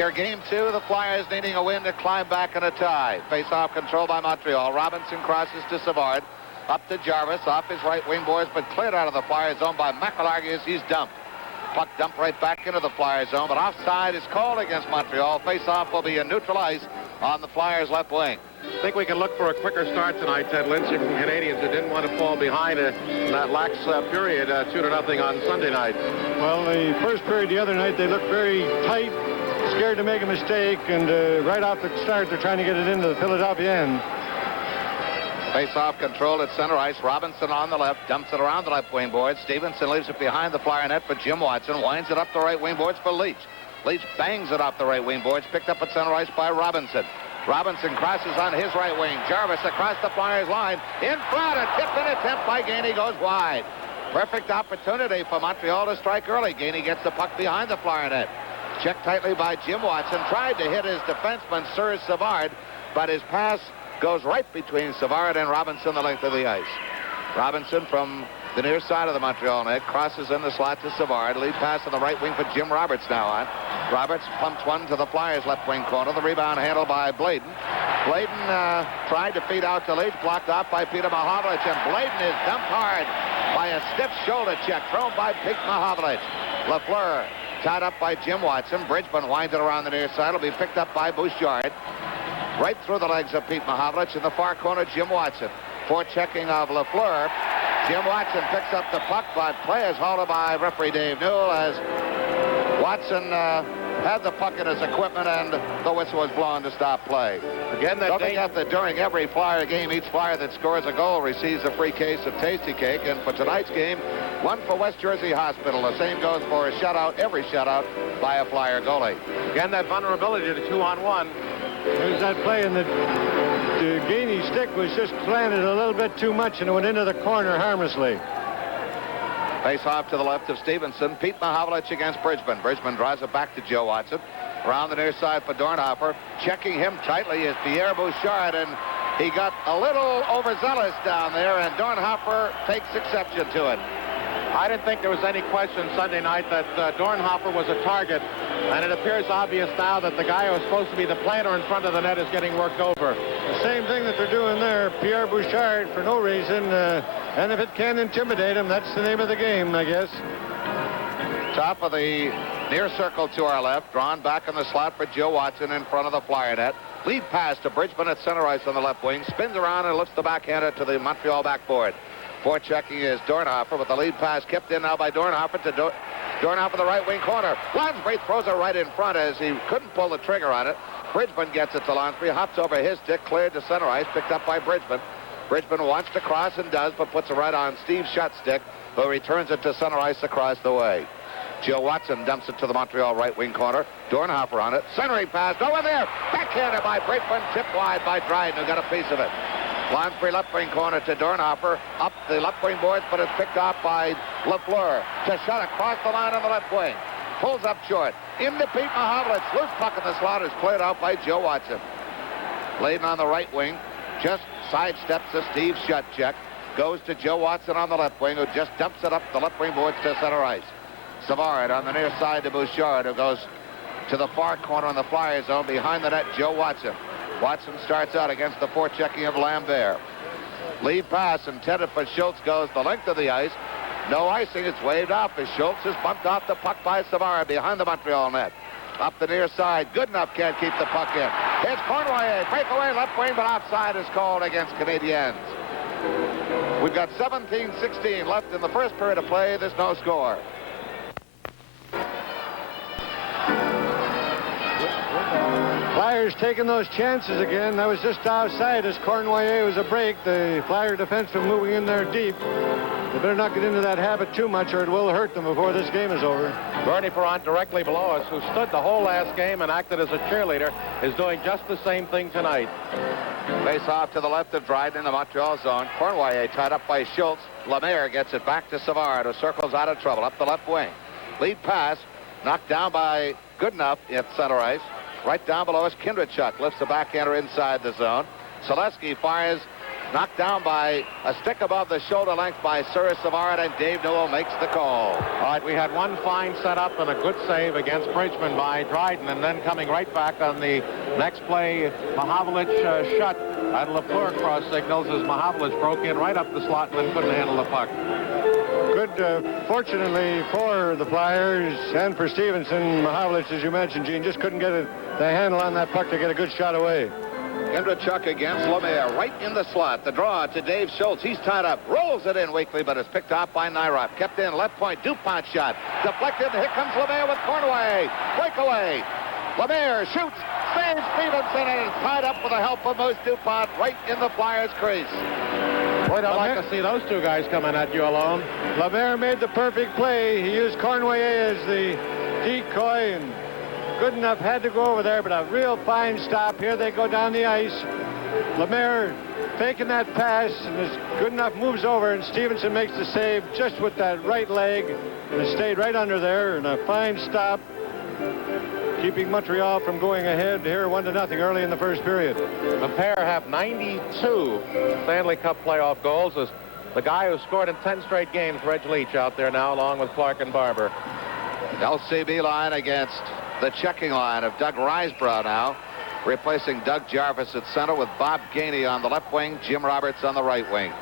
Here, game two, the Flyers needing a win to climb back in a tie. Face-off control by Montreal. Robinson crosses to Savard. Up to Jarvis, off his right wing, boys, but cleared out of the Flyers zone by McEllargy. He's dumped. Puck dumped right back into the Flyers zone, but offside is called against Montreal. Face-off will be in neutral ice on the Flyers' left wing. I think we can look for a quicker start tonight, Ted Lynch, from Canadiens who didn't want to fall behind in that lax period, 2-0 on Sunday night. Well, the first period the other night, they looked very tight, scared to make a mistake, and right off the start, they're trying to get it into the Philadelphia end. Face-off controlled at center ice. Robinson on the left, dumps it around the left wing boards. Stevenson leaves it behind the Flyer net for Jim Watson. Winds it up the right wing boards for Leach. Leach bangs it off the right wing boards, picked up at center ice by Robinson. Robinson crosses on his right wing. Jarvis across the Flyers line. In front, a tip-in attempt by Gainey goes wide. Perfect opportunity for Montreal to strike early. Gainey gets the puck behind the Flyer net. Checked tightly by Jim Watson. Tried to hit his defenseman, Serge Savard, but his pass goes right between Savard and Robinson the length of the ice. Robinson from the near side of the Montreal net crosses in the slot to Savard. Lead pass on the right wing for Jim Roberts now on. Roberts pumps one to the Flyers left wing corner. The rebound handled by Bladen. Bladen tried to feed out to Leach, blocked off by Peter Mahovlich, and Bladen is dumped hard by a stiff shoulder check thrown by Pete Mahovlich. Lafleur tied up by Jim Watson. Bridgman winds it around the near side. It'll be picked up by Bouchard. Right through the legs of Pete Mahovlich. In the far corner, Jim Watson. Forechecking of Lafleur. Jim Watson picks up the puck, but play is halted by referee Dave Newell as Watson had the puck in his equipment, and the whistle was blown to stop play. Again, Don't forget that during every Flyer game, each Flyer that scores a goal receives a free case of Tasty Cake, and for tonight's game, one for West Jersey Hospital. The same goes for a shutout, every shutout by a Flyer goalie. Again, that vulnerability to 2-on-1. There's that play, and the Gainey stick was just planted a little bit too much, and it went into the corner harmlessly. Face off to the left of Stevenson. Pete Mahovlich against Bridgman. Bridgman draws it back to Joe Watson. Around the near side for Dornhofer. Checking him tightly is Pierre Bouchard, and he got a little overzealous down there, and Dornhofer takes exception to it. I didn't think there was any question Sunday night that Dornhofer was a target, and it appears obvious now that the guy who was supposed to be the planter in front of the net is getting worked over. The same thing that they're doing there, Pierre Bouchard, for no reason, and if it can intimidate him, that's the name of the game, I guess. Top of the near circle to our left, drawn back in the slot for Joe Watson in front of the Flyer net. Lead pass to Bridgman at center ice on the left wing, spins around and lifts the backhander to the Montreal backboard. Forechecking is Dornhofer, with the lead pass kept in now by Dornhofer to Dornhofer the right wing corner. Lansbury throws it right in front as he couldn't pull the trigger on it. Bridgman gets it to Lansbury, hops over his stick, cleared to center ice, picked up by Bridgman. Bridgman wants to cross and does, but puts it right on Steve Shutt's stick, who returns it to center ice across the way. Joe Watson dumps it to the Montreal right wing corner. Dornhofer on it. Centering pass over there. Backhanded by Bridgman, tipped wide by Dryden, who got a piece of it. Lansbury left wing corner to Dornhofer. Up the left wing boards, but it's picked off by Lafleur. To shot across the line on the left wing. Pulls up short. Into Pete Mahovlich. Loose puck in the slot is cleared out by Joe Watson. Layden on the right wing. Just sidesteps the Steve Shutt check. Goes to Joe Watson on the left wing, who just dumps it up the left wing boards to center ice. Savard on the near side to Bouchard, who goes to the far corner on the Flyer zone. Behind the net, Joe Watson. Watson starts out against the forechecking of Lambert. Lead pass intended for Schultz goes the length of the ice. No icing. It's waved off as Schultz is bumped off the puck by Savard behind the Montreal net. Up the near side. Good enough, can't keep the puck in. It's Cornway. Breakaway left wing, but offside is called against Canadiens. We've got 17-16 left in the first period of play. There's no score. Flyers taking those chances again. That was just outside as Cornway was a break. The Flyer defenseman moving in there deep. They better not get into that habit too much, or it will hurt them before this game is over. Bernie Perrant directly below us, who stood the whole last game and acted as a cheerleader, is doing just the same thing tonight. Face off to the left of Dryden in the Montreal zone. Cornway tied up by Schultz. Lemaire gets it back to Savard, who circles out of trouble up the left wing. Lead pass knocked down by Goodenough at center ice. Right down below us, Kindrachuk lifts the backhander inside the zone. Selesky fires Knocked down by a stick above the shoulder length by Sir Savard, and Dave Newell makes the call. All right, we had one fine setup and a good save against Bridgman by Dryden, and then coming right back on the next play, Mahavlich shut at Lafleur cross signals as Mahavlich broke in right up the slot and then couldn't handle the puck. Good, fortunately for the Flyers and for Stevenson, Mahavlich, as you mentioned, Gene, just couldn't get the handle on that puck to get a good shot away. Kindrachuk against Lemaire, right in the slot. The draw to Dave Schultz. He's tied up, rolls it in weakly, but it's picked off by Nyrop. Kept in, left point, DuPont shot. Deflected, here comes Lemaire with Cornway. Breakaway. Lemaire shoots, saves Stevenson, and is tied up with the help of Moose DuPont right in the Flyers' crease. Boy, I'd like to see those two guys coming at you alone. Lemaire made the perfect play. He used Cornway as the decoy, and good enough, had to go over there, but a real fine stop. Here they go down the ice. Lemaire taking that pass, and is good enough, moves over, and Stevenson makes the save just with that right leg, and it stayed right under there, and a fine stop, keeping Montreal from going ahead here 1-0 early in the first period. The pair have 92 Stanley Cup playoff goals. As the guy who scored in 10 straight games, Reg Leach, out there now, along with Clark and Barber. LCB line against the checking line of Doug Risebrough now, replacing Doug Jarvis at center with Bob Gainey on the left wing, Jim Roberts on the right wing.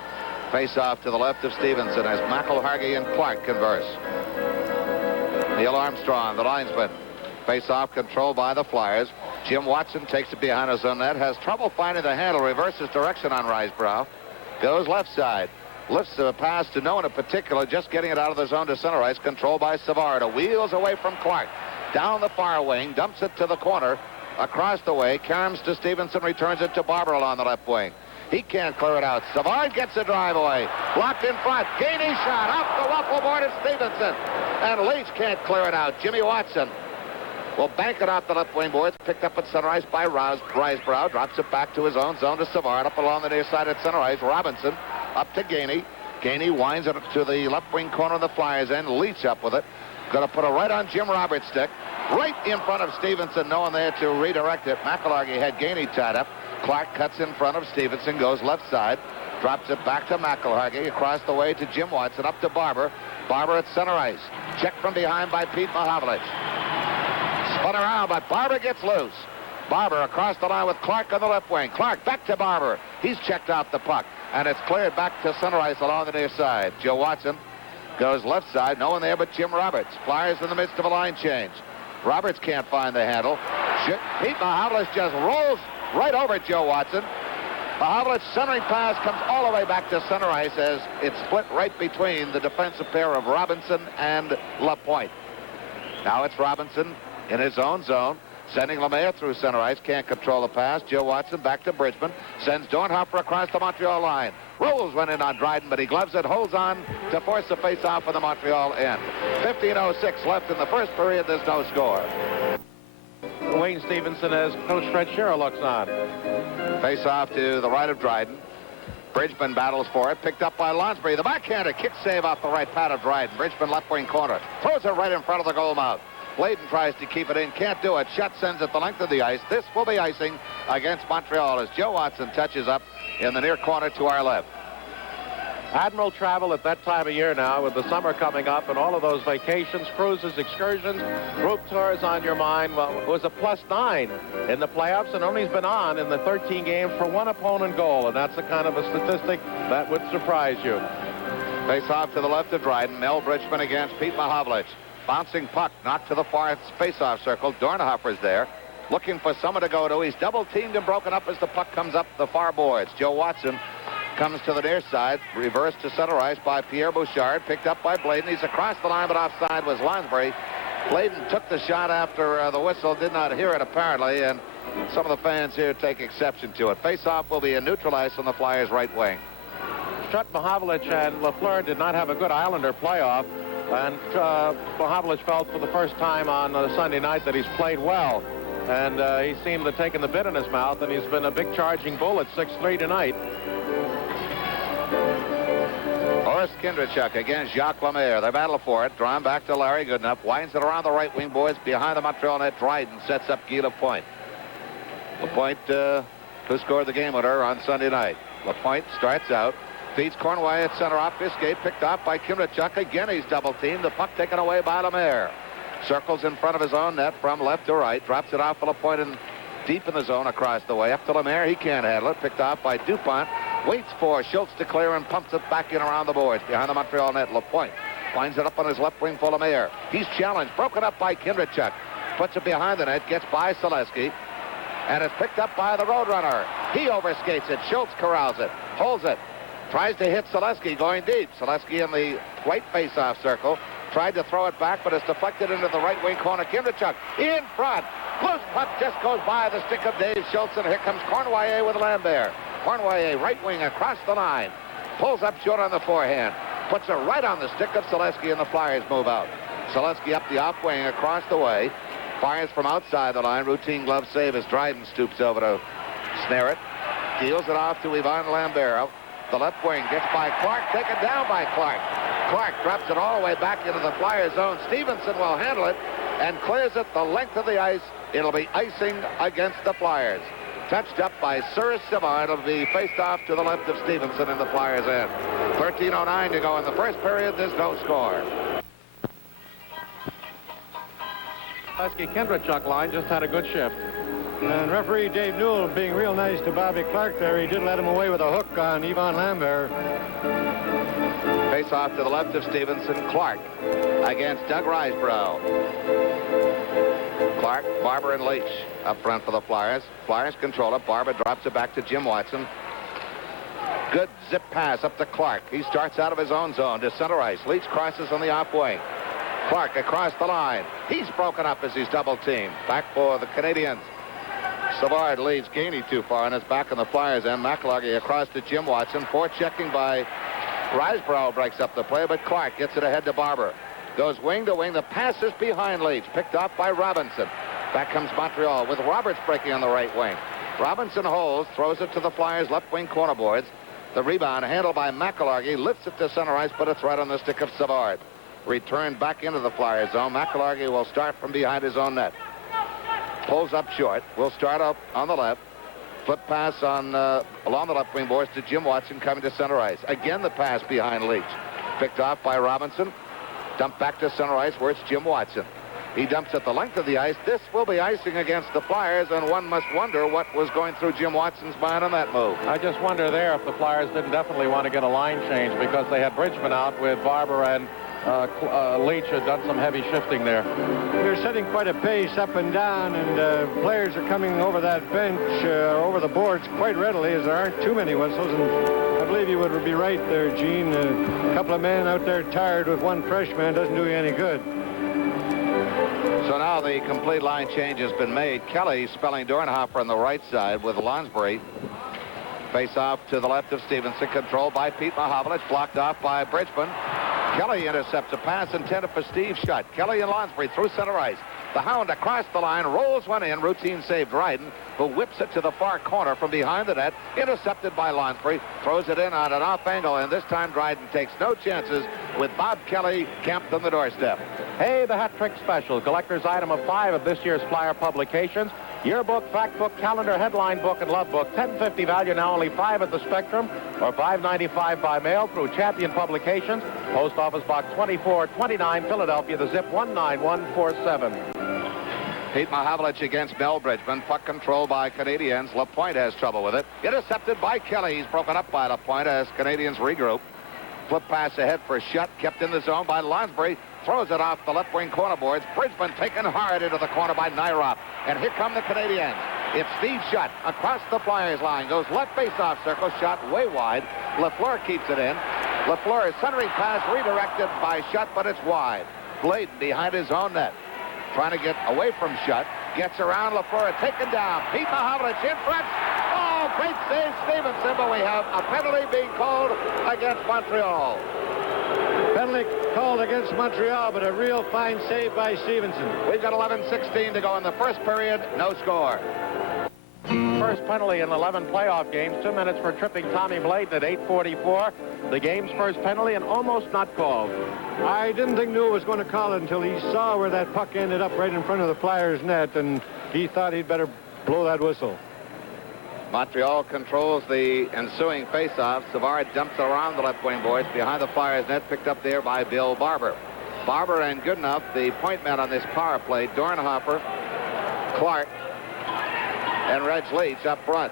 Face off to the left of Stevenson as McElhargy and Clark converse. Neil Armstrong, the linesman. Face off controlled by the Flyers. Jim Watson takes it behind his own net, has trouble finding the handle, reverses direction on Risebrough, goes left side. Lifts the pass to no one in particular, just getting it out of the zone to center ice, controlled by Savard. Wheels away from Clark. Down the far wing, dumps it to the corner, across the way, caroms to Stevenson, returns it to Barber on the left wing. He can't clear it out. Savard gets a drive away. Blocked in front. Gainey shot off the waffle board of Stevenson. And Leach can't clear it out. Jimmy Watson will bank it off the left wing boards. Picked up at center ice by Risebrough. Drops it back to his own zone to Savard. Up along the near side at center ice. Robinson up to Gainey. Gainey winds it to the left wing corner of the Flyers end. Leach up with it. Going to put it right on Jim Roberts' stick. Right in front of Stevenson. No one there to redirect it. McElhargy had Gainey tied up. Clark cuts in front of Stevenson. Goes left side. Drops it back to McElhargy. Across the way to Jim Watson. Up to Barber. Barber at center ice. Checked from behind by Pete Mahavlich. Spun around, but Barber gets loose. Barber across the line with Clark on the left wing. Clark back to Barber. He's checked out the puck. And it's cleared back to center ice along the near side. Joe Watson goes left side. No one there but Jim Roberts. Flyers in the midst of a line change. Roberts can't find the handle. Pete Mahavlich just rolls right over Joe Watson. Mahavlich's centering pass comes all the way back to center ice as it's split right between the defensive pair of Robinson and Lapointe. Now it's Robinson in his own zone, sending Lemaire through center ice. Can't control the pass. Joe Watson back to Bridgman. Sends Dornhofer across the Montreal line. Rolls went in on Dryden, but he gloves it, holds on to force the face-off for the Montreal end. 15:06 left in the first period. There's no score. Wayne Stevenson as Coach Fred Scherer looks on. Face-off to the right of Dryden. Bridgman battles for it. Picked up by Lonsbury. The backhander kick save off the right pad of Dryden. Bridgman left wing corner. Throws it right in front of the goal mouth. Bladen tries to keep it in. Can't do it. Shutt sends it the length of the ice. This will be icing against Montreal as Joe Watson touches up in the near corner to our left. Admiral travel at that time of year now with the summer coming up and all of those vacations, cruises, excursions, group tours on your mind. Well, it was a +9 in the playoffs and only's been on in the 13 games for one opponent goal, and that's the kind of a statistic that would surprise you. Face off to the left of Dryden. Mel Bridgman against Pete Mahavlich. Bouncing puck knocked to the far face-off circle. Dornhofer's there, looking for someone to go to. He's double-teamed and broken up as the puck comes up the far boards. Joe Watson comes to the near side, reversed to center ice by Pierre Bouchard, picked up by Bladen. He's across the line, but offside was Lonsbury. Bladen took the shot after the whistle, did not hear it apparently, and some of the fans here take exception to it. Face-off will be a neutral ice on the Flyers' right wing. Shutt, Mahavlich, and Lafleur did not have a good Islander playoff, and Mahavlich felt for the first time on Sunday night that he's played well, and he seemed to have taken the bit in his mouth, and he's been a big charging bull at 6-3 tonight. Horst Kindrachuk against Jacques Lemaire. They battle for it. Drawn back to Larry Goodenough. Winds it around the right wing boards behind the Montreal net. Dryden sets up Guy Lapointe. Lapointe, who scored the game winner on Sunday night. LaPointe starts out. Feeds Cornway at center off his skate. Picked off by Kimrachuk. Again, he's double teamed. The puck taken away by Lemaire. Circles in front of his own net from left to right. Drops it off to LaPointe and deep in the zone across the way. Up to Lemaire. He can't handle it. Picked off by DuPont. Waits for Schultz to clear and pumps it back in around the boards. Behind the Montreal net, LaPointe winds it up on his left wing for Lemaire. He's challenged. Broken up by Kindrachuk. Puts it behind the net. Gets by Selesky. And it's picked up by the Roadrunner. He overskates it. Schultz corrals it. Holds it. Tries to hit Selesky going deep. Selesky in the right face-off circle. Tried to throw it back, but it's deflected into the right wing corner. Kindrachuk in front. Loose puck just goes by the stick of Dave Schultz, and here comes Cornway with Lambert. Cornway, right wing across the line. Pulls up short on the forehand. Puts it right on the stick of Selesky, and the Flyers move out. Selesky up the off wing across the way. Fires from outside the line. Routine glove save as Dryden stoops over to snare it. Deals it off to Ivan Lambert. The left wing gets by Clark, taken down by Clark. Clark drops it all the way back into the Flyers zone. Stevenson will handle it and clears it the length of the ice. It'll be icing against the Flyers. Touched up by Cyrus Simard. It'll be faced off to the left of Stevenson in the Flyers' end. 13:09 to go in the first period. There's no score. Kindrachuk line just had a good shift. And referee Dave Newell being real nice to Bobby Clark there. He did let him away with a hook on Ivan Lambert. Face off to the left of Stevenson. Clark against Doug Risebrough. Clark, Barber, and Leach up front for the Flyers. Flyers control it. Barber drops it back to Jim Watson. Good zip pass up to Clark. He starts out of his own zone to center ice. Leach crosses on the off wing. Clark across the line. He's broken up as he's double teamed. Back for the Canadiens. Savard leads Gainey too far, and it's back on the Flyers end. McElhargy across to Jim Watson. Forechecking by Risebrough breaks up the play, but Clark gets it ahead to Barber. Goes wing to wing. The pass is behind Leach. Picked off by Robinson. Back comes Montreal with Roberts breaking on the right wing. Robinson holds, throws it to the Flyers' left wing corner boards. The rebound handled by McElhargy. Lifts it to center ice, but it's right on the stick of Savard. Returned back into the Flyers zone. McElhargy will start from behind his own net. Pulls up short. Will start up on the left. Flip pass on along the left wing boards to Jim Watson coming to center ice. Again the pass behind Leach. Picked off by Robinson. Dumped back to center ice where it's Jim Watson. He dumps at the length of the ice. This will be icing against the Flyers, and one must wonder what was going through Jim Watson's mind on that move. I just wonder there if the Flyers didn't definitely want to get a line change because they had Bridgman out with Barber, and Leach had done some heavy shifting there. They're setting quite a pace up and down, and players are coming over that bench, over the boards quite readily, as there aren't too many whistles. And I believe you would be right there, Gene. A couple of men out there tired with one fresh man doesn't do you any good. So now the complete line change has been made. Kelly spelling Dornhofer on the right side with Lonsbury. Face off to the left of Stevenson. Controlled by Pete Mahovlich. Blocked off by Bridgman. Kelly intercepts a pass intended for Steve Shutt. Kelly and Lonsbury through center ice. The Hound across the line, rolls one in. Routine save Dryden, who whips it to the far corner from behind the net. Intercepted by Lonsbury. Throws it in on an off angle, and this time Dryden takes no chances with Bob Kelly camped on the doorstep. Hey, the Hat Trick Special. Collector's item of 5 of this year's Flyer publications. Yearbook, fact book, calendar, headline book, and love book. $10.50 value, now only $5 at the Spectrum, or $5.95 by mail through Champion Publications. Post Office Box 2429, Philadelphia, the zip 19147. Pete Mahovlich against Mel Bridgman. Puck controlled by Canadiens. LaPointe has trouble with it. Intercepted by Kelly. He's broken up by LaPointe as Canadiens regroup. Flip pass ahead for Shutt. Kept in the zone by Lonsbury. Throws it off the left wing corner boards. Bridgman taken hard into the corner by Nyrop. And here come the Canadiens. It's Steve Shutt across the Flyers line. Goes left face-off circle. Shot way wide. Lafleur keeps it in. Lafleur's centering pass redirected by Shutt, but it's wide. Bladen behind his own net. Trying to get away from Shutt. Gets around Lafleur. Taken down. Pete Mahovlich in front. Oh, great save, Stevenson, but we have a penalty being called against Montreal. Penalty called against Montreal, but a real fine save by Stevenson. We've got 11:16 to go in the first period. No score. First penalty in 11 playoff games. 2 minutes for tripping Tommy Bladen at 8:44. The game's first penalty, and almost not called. I didn't think Newell was going to call it until he saw where that puck ended up right in front of the Flyers net, and he thought he'd better blow that whistle. Montreal controls the ensuing faceoff. Savard dumps it around the left wing boards behind the Flyers net, picked up there by Bill Barber. Barber and Goodenough, the point men on this power play. Dornhofer, Clark, and Reg Leach up front.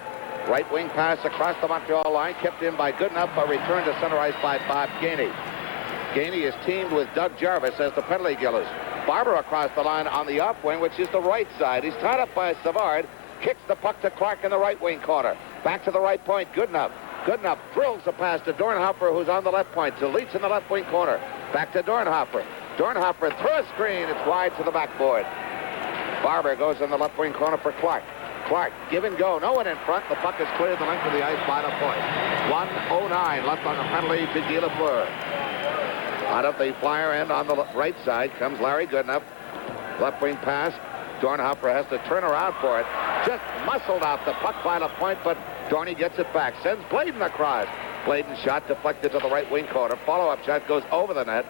Right wing pass across the Montreal line, kept in by Goodenough, a return to center ice by Bob Gainey. Gainey is teamed with Doug Jarvis as the penalty killers. Barber across the line on the off wing, which is the right side. He's tied up by Savard. Kicks the puck to Clark in the right wing corner. Back to the right point, Goodenough. Goodenough drills the pass to Dornhofer, who's on the left point, to Leach in the left wing corner. Back to Dornhofer. Dornhofer through a screen. It's wide to the backboard. Barber goes in the left wing corner for Clark. Clark, give and go. No one in front. The puck is cleared the length of the ice by the point. 1:09 left on the penalty to Guy Lafleur. Out of the Flyer end on the right side comes Larry Goodenough. Left wing pass. Dornhofer has to turn around for it. Just muscled out the puck by the point, but Dorney gets it back. Sends Bladen across. Bladen shot deflected to the right wing corner. Follow-up shot goes over the net.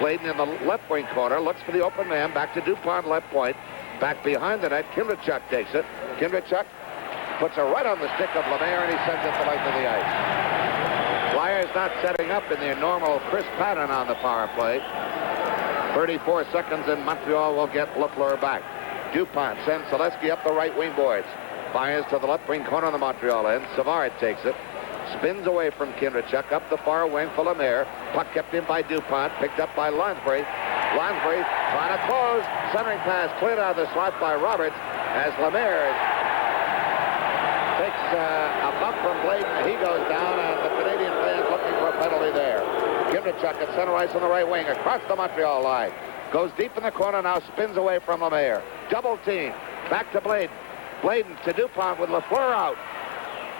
Bladen in the left wing corner. Looks for the open man. Back to Dupont left point. Back behind the net. Kindrachuk takes it. Kindrachuk puts it right on the stick of Lemaire, and he sends it the length of the ice. Flyers not setting up in their normal crisp pattern on the power play. 34 seconds, and Montreal will get Lafleur back. Dupont sends Selesky up the right wing boards. Fires to the left wing corner on the Montreal end. Savard takes it. Spins away from Kindrachuk up the far wing for Lemaire. Puck kept in by Dupont. Picked up by Lonsbury. Lonsbury trying to close. Centering pass cleared out of the slot by Roberts as Lemaire takes a bump from Bladen. He goes down, and the Canadian fans looking for a penalty there. Kindrachuk at center ice on the right wing across the Montreal line. Goes deep in the corner, now spins away from Lemaire. Double team. Back to Bladen. Bladen to Dupont with Lafleur out.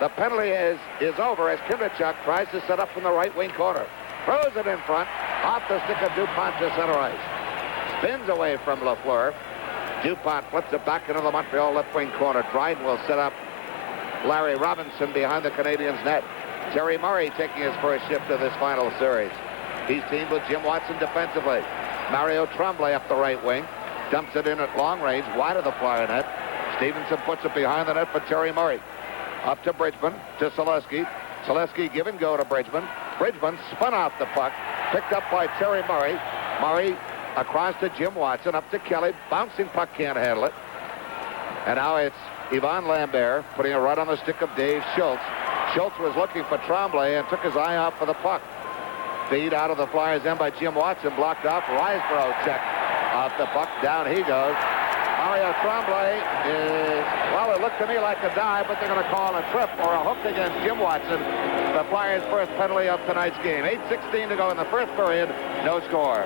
The penalty is over as Kindrachuk tries to set up from the right wing corner. Throws it in front. Off the stick of Dupont to center ice. Spins away from Lafleur. Dupont flips it back into the Montreal left wing corner. Dryden will set up Larry Robinson behind the Canadiens net. Terry Murray taking his first shift of this final series. He's teamed with Jim Watson defensively. Mario Tremblay up the right wing. Dumps it in at long range, wide of the Flyer net. Stevenson puts it behind the net for Terry Murray. Up to Bridgman, to Selesky. Selesky give and go to Bridgman. Bridgman spun off the puck, picked up by Terry Murray. Murray across to Jim Watson, up to Kelly. Bouncing puck, can't handle it. And now it's Yvon Lambert putting it right on the stick of Dave Schultz. Schultz was looking for Tremblay and took his eye off for the puck. Feed out of the Flyers end by Jim Watson, blocked off. Riseborough check off the puck. Down he goes. Mario Tremblay is, well, it looked to me like a dive, but they're going to call a trip or a hook against Jim Watson. The Flyers' first penalty of tonight's game. 8:16 to go in the first period. No score.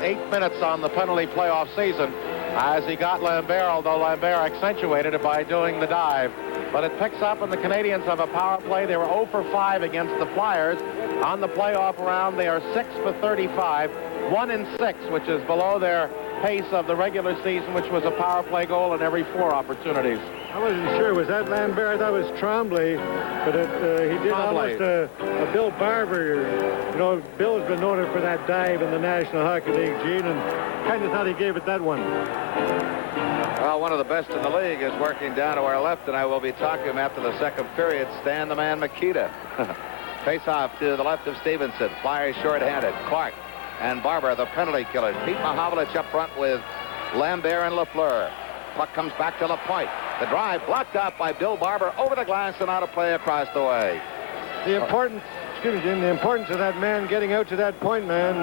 8 minutes on the penalty playoff season as he got Lambert, although Lambert accentuated it by doing the dive. But it picks up, and the Canadiens have a power play. They were 0 for 5 against the Flyers. On the playoff round, they are 6 for 35, 1 in 6, which is below their pace of the regular season, which was a power play goal in every 4 opportunities. I wasn't sure. Was that Lambert? That was Tremblay. But he did almost a Bill Barber. You know, Bill's been noted for that dive in the National Hockey League, Gene, and kind of thought he gave it that one. Well, one of the best in the league is working down to our left, and I will be talking to him after the second period. Stan the Man Makita. Face-off to the left of Stevenson. Flyers short-handed. Clark and Barber, the penalty killers. Pete Mahovlich up front with Lambert and Lafleur. Puck comes back to LaPointe. The drive blocked out by Bill Barber over the glass and out of play across the way. The importance, excuse me, Jim, the importance of that man getting out to that point, man,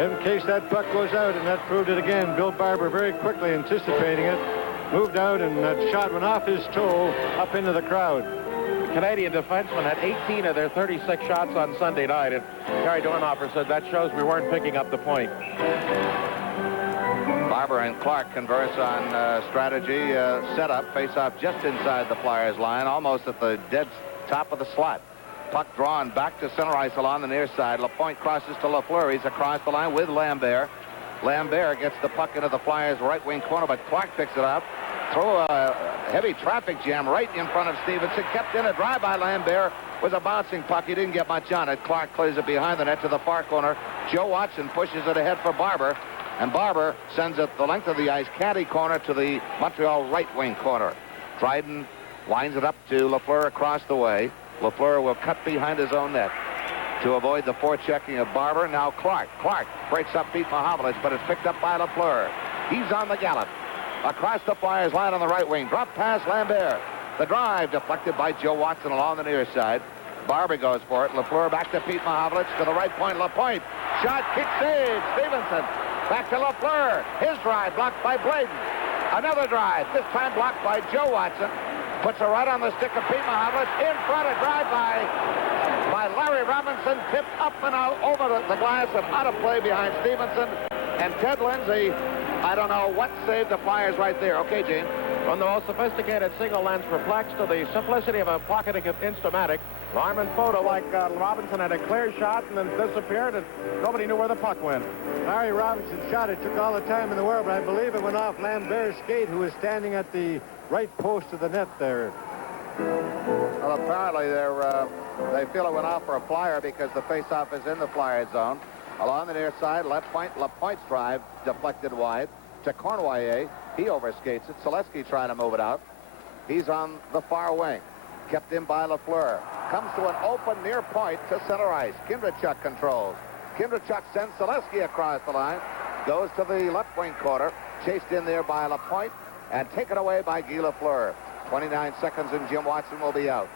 in case that puck goes out, and that proved it again. Bill Barber very quickly anticipating it, moved out, and that shot went off his toe up into the crowd. Canadian defensemen had 18 of their 36 shots on Sunday night, and Gary Dornhofer said that shows we weren't picking up the point. Barber and Clark converse on strategy. Setup, face-off just inside the Flyers line, almost at the dead top of the slot. Puck drawn back to center ice along the near side. LaPointe crosses to Lafleur. He's across the line with Lambert. Lambert gets the puck into the Flyers' right wing corner, but Clark picks it up. Throw a heavy traffic jam right in front of Stevenson. Kept in a drive by Lambert. Was a bouncing puck. He didn't get much on it. Clark clears it behind the net to the far corner. Joe Watson pushes it ahead for Barber. And Barber sends it the length of the ice, caddy corner to the Montreal right wing corner. Dryden winds it up to Lafleur across the way. Lafleur will cut behind his own net to avoid the forechecking of Barber. Now Clark. Clark breaks up Pete Mahovlich, but it's picked up by Lafleur. He's on the gallop. Across the Flyers line on the right wing. Drop pass Lambert. The drive deflected by Joe Watson along the near side. Barber goes for it. Lafleur back to Pete Mahovlich to the right point. LaPointe. Shot, kick, save. Stevenson. Back to Lafleur. His drive blocked by Bladen. Another drive. This time blocked by Joe Watson. Puts it right on the stick of Pete Mahovlich. In front, a drive by Larry Robinson. Tipped up and out over the glass and out of play behind Stevenson. And Ted Lindsay, I don't know what saved the Flyers right there. Okay, Gene. From the most sophisticated single-lens reflex to the simplicity of a pocketing Instamatic, Larman photo like Robinson had a clear shot and then disappeared, and nobody knew where the puck went. Larry Robinson shot. It took all the time in the world, but I believe it went off Lambert's skate, who was standing at the right post of the net there. Well, apparently they feel it went off for a Flyer because the faceoff is in the Flyer zone. Along the near side, left point, LaPointe's drive deflected wide to Cournoyer. He overskates it. Selesky trying to move it out. He's on the far wing. Kept in by Lafleur. Comes to an open near point to center ice. Kindrachuk controls. Kindrachuk sends Selesky across the line. Goes to the left wing corner. Chased in there by LaPointe and taken away by Guy Lafleur. 29 seconds and Jim Watson will be out.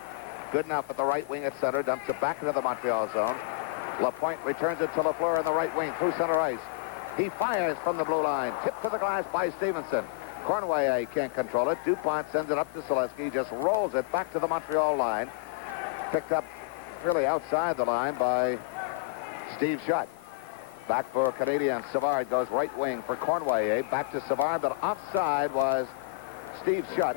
Good enough at the right wing at center. Dumps it back into the Montreal zone. LaPointe returns it to Lafleur on the right wing through center ice. He fires from the blue line. Tipped to the glass by Stevenson. Cournoyer can't control it. DuPont sends it up to Selesky. Just rolls it back to the Montreal line. Picked up really outside the line by Steve Shutt. Back for Canadiens. Savard goes right wing for Cournoyer. Back to Savard, but offside was Steve Shutt.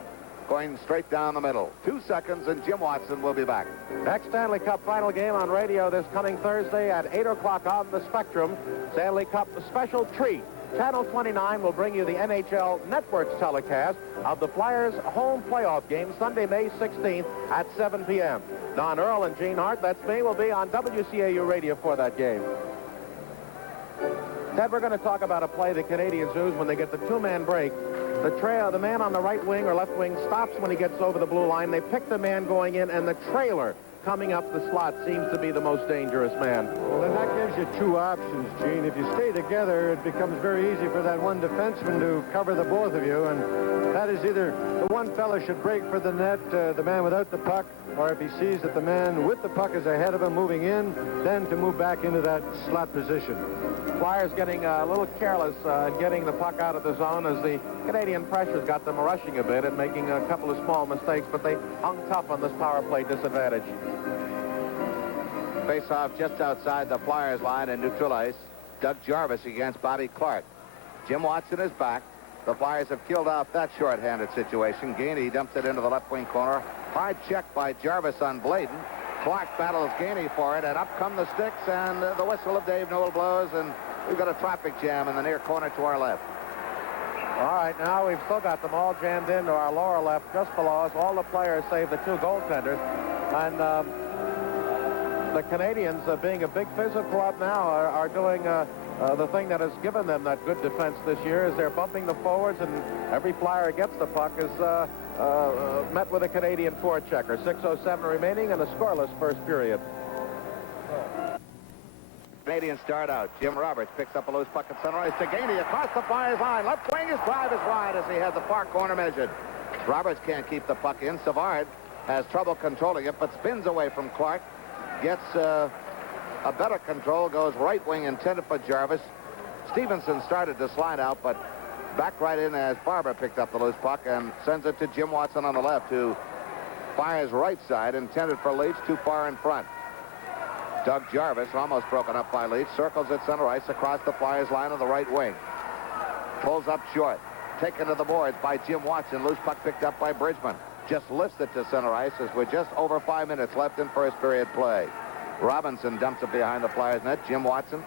Going straight down the middle. 2 seconds and Jim Watson will be back. Next Stanley Cup final game on radio this coming Thursday at 8 o'clock on the Spectrum. Stanley Cup special treat. Channel 29 will bring you the NHL Network's telecast of the Flyers' home playoff game Sunday, May 16th at 7 p.m. Don Earl and Gene Hart, that's me, will be on WCAU radio for that game. Ted, we're going to talk about a play the Canadiens use when they get the two-man break. The man on the right wing or left wing stops when he gets over the blue line. They pick the man going in, and the trailer coming up the slot seems to be the most dangerous man. Well, then that gives you two options, Gene. If you stay together, it becomes very easy for that one defenseman to cover the both of you, and that is either the one fella should break for the net, the man without the puck, or if he sees that the man with the puck is ahead of him moving in, then to move back into that slot position. Flyers getting a little careless getting the puck out of the zone as the Canadian pressures got them rushing a bit and making a couple of small mistakes, but they hung tough on this power play disadvantage. Face-off just outside the Flyers line in neutral ice. Doug Jarvis against Bobby Clark. Jim Watson is back. The Flyers have killed off that short-handed situation. Gainey dumps it into the left wing corner. Hard check by Jarvis on Bladen. Clark battles Gainey for it, and up come the sticks, and the whistle of Dave Newell blows, and we've got a traffic jam in the near corner to our left. All right, now we've still got them all jammed into our lower left just below us. All the players save the two goaltenders. And the Canadiens, being a big physical club now, are doing the thing that has given them that good defense this year is they're bumping the forwards, and every Flyer who gets the puck is met with a Canadian forechecker. 6:07 remaining and a scoreless first period. Canadians start out. Jim Roberts picks up a loose puck at center ice to Gainey across the Flyers line. Left wing, his drive is wide as he has the far corner measured. Roberts can't keep the puck in. Savard has trouble controlling it, but spins away from Clark. Gets a better control, goes right wing intended for Jarvis. Stevenson started to slide out, but back right in as Barber picked up the loose puck and sends it to Jim Watson on the left, who fires right side, intended for Leach, too far in front. Doug Jarvis, almost broken up by Leach, circles at center ice across the Flyers line on the right wing. Pulls up short. Taken to the boards by Jim Watson. Loose puck picked up by Bridgman. Just lifts it to center ice as we're just over 5 minutes left in first period play. Robinson dumps it behind the Flyers net. Jim Watson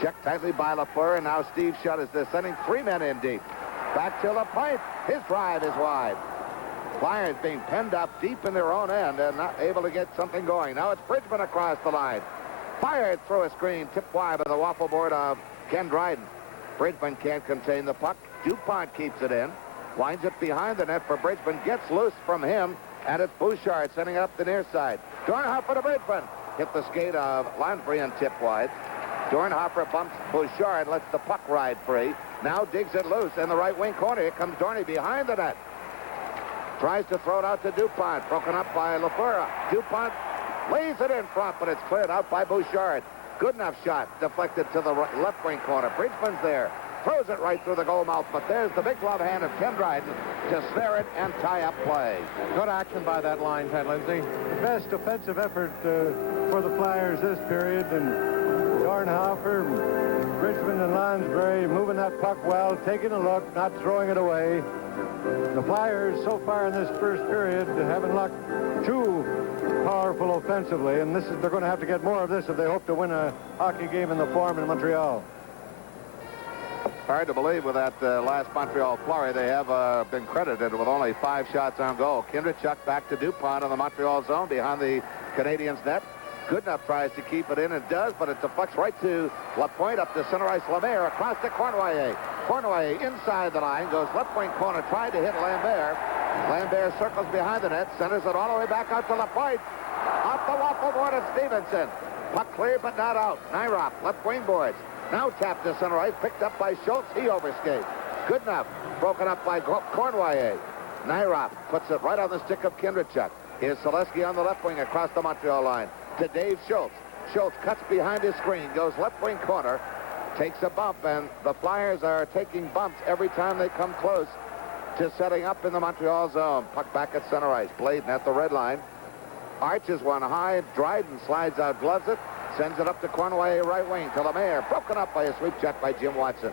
checked tightly by Lafleur, and now Steve Shutt is there, sending 3 men in deep. Back to LaPointe. His drive is wide. Flyers being penned up deep in their own end and not able to get something going. Now it's Bridgman across the line. Fired through a screen, tipped wide by the waffle board of Ken Dryden. Bridgman can't contain the puck. DuPont keeps it in. Winds it behind the net for Bridgman. Gets loose from him, and it's Bouchard sending up the near side. Dornhofer to Bridgman. Hit the skate of Lansbury and tip wide. Dornhofer bumps Bouchard, lets the puck ride free. Now digs it loose in the right wing corner. Here comes Dorney behind the net. Tries to throw it out to Dupont. Broken up by Lafleur. Dupont lays it in front, but it's cleared out by Bouchard. Good enough shot. Deflected to the left wing corner. Bridgman's there. Throws it right through the goal mouth, but there's the big glove hand of Ken Dryden to snare it and tie up play. Good action by that line, Ted Lindsay. The best offensive effort for the Flyers this period, and Dornhofer, Bridgman, and Lansbury moving that puck well, taking a look, not throwing it away. The Flyers, so far in this first period, haven't looked too powerful offensively, and they're going to have to get more of this if they hope to win a hockey game in the Forum in Montreal. Hard to believe with that last Montreal flurry. They have been credited with only 5 shots on goal. Kindrachuk back to Dupont in the Montreal zone behind the Canadiens net. Goodenough tries to keep it in and does, but it deflects right to Lapointe, up to center ice. Lemaire across to Cournoyer. Cournoyer inside the line, goes left wing corner, tried to hit Lambert. Lambert circles behind the net, centers it all the way back out to Lapointe. Off the waffle board of Stevenson. Puck clear but not out. Nyrop, left wing boards. Now tapped to center ice, picked up by Schultz. He overskates. Good enough. Broken up by Cournoyer. Nyrop puts it right on the stick of Kindrachuk. Here's Selesky on the left wing across the Montreal line to Dave Schultz. Schultz cuts behind his screen, goes left wing corner, takes a bump, and the Flyers are taking bumps every time they come close to setting up in the Montreal zone. Puck back at center ice. Bladen at the red line. Arches one high. Dryden slides out, gloves it. Sends it up to Cournoyer, right wing, to Lemaire. Broken up by a sweep check by Jim Watson.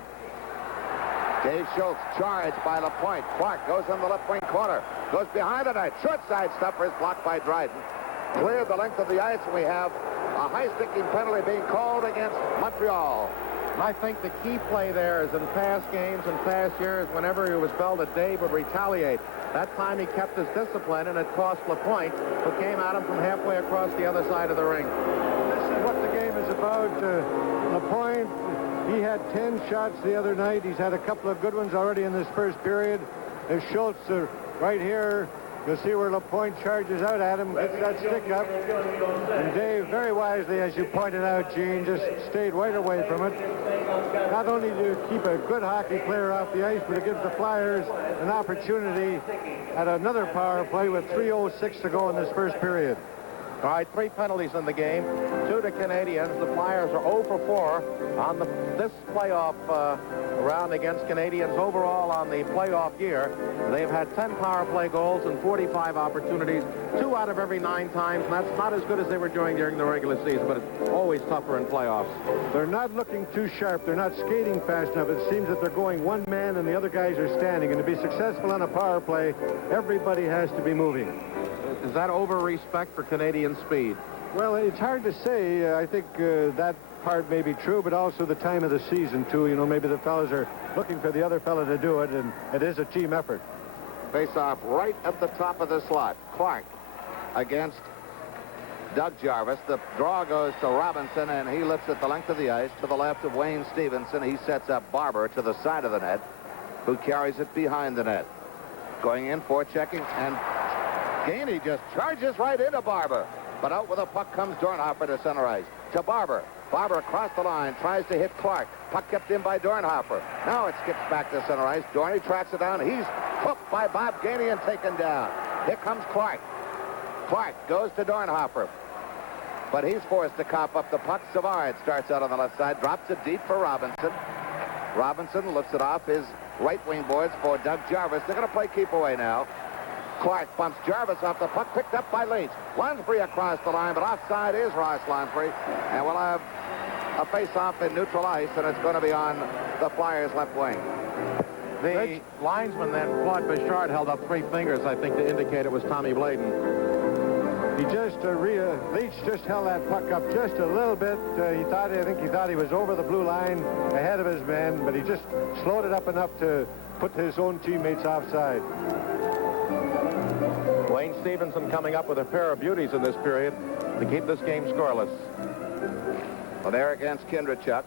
Dave Schultz charged by Lapointe. Clark goes in the left wing corner. Goes behind the net. Short side stopper is blocked by Dryden. Cleared the length of the ice, and we have a high-sticking penalty being called against Montreal. I think the key play there is in past games and past years, whenever he was belted, Dave would retaliate. That time he kept his discipline, and it cost Lapointe, who came at him from halfway across the other side of the ring. This is what the game is about. Lapointe, he had 10 shots the other night. He's had a couple of good ones already in this first period. If Schultz right here, you'll see where Lapointe charges out at him, gets that stick up. And Dave, very wisely, as you pointed out, Gene, just stayed right away from it. Not only to keep a good hockey player off the ice, but it gives the Flyers an opportunity at another power play with 3:06 to go in this first period. All right, 3 penalties in the game, 2 to Canadiens. The Flyers are 0 for 4 on this playoff round against Canadiens. Overall on the playoff year, they've had 10 power play goals and 45 opportunities, 2 out of every 9 times. And that's not as good as they were doing during the regular season, but it's always tougher in playoffs. They're not looking too sharp. They're not skating fast enough. It seems that they're going one man and the other guys are standing. And to be successful on a power play, everybody has to be moving. Is that over-respect for Canadian speed? Well, it's hard to say. I think that part may be true, but also the time of the season, too. You know, maybe the fellas are looking for the other fella to do it, and it is a team effort. Face off right at the top of the slot. Clark against Doug Jarvis. The draw goes to Robinson, and he lifts it the length of the ice to the left of Wayne Stevenson. He sets up Barber to the side of the net, who carries it behind the net. Going in, forechecking, and Gainey just charges right into Barber. But out with a puck comes Dornhofer to center ice. To Barber. Barber across the line, tries to hit Clark. Puck kept in by Dornhofer. Now it skips back to center ice. Dorney tracks it down. He's hooked by Bob Gainey and taken down. Here comes Clark. Clark goes to Dornhofer. But he's forced to cough up the puck. Savard starts out on the left side, drops it deep for Robinson. Robinson lifts it off his right wing boards for Doug Jarvis. They're going to play keep away now. Clark bumps Jarvis off the puck, picked up by Leach. Lansbury across the line, but offside is Ross Lansbury. And we'll have a face-off in neutral ice, and it's going to be on the Flyers' left wing. The linesman then, Claude Bouchard, held up 3 fingers, I think, to indicate it was Tommy Bladen. He just, Leach just held that puck up just a little bit. I think he thought he was over the blue line ahead of his men, but he just slowed it up enough to put his own teammates offside. Wayne Stevenson coming up with a pair of beauties in this period to keep this game scoreless. Well, there against Kindrachuk.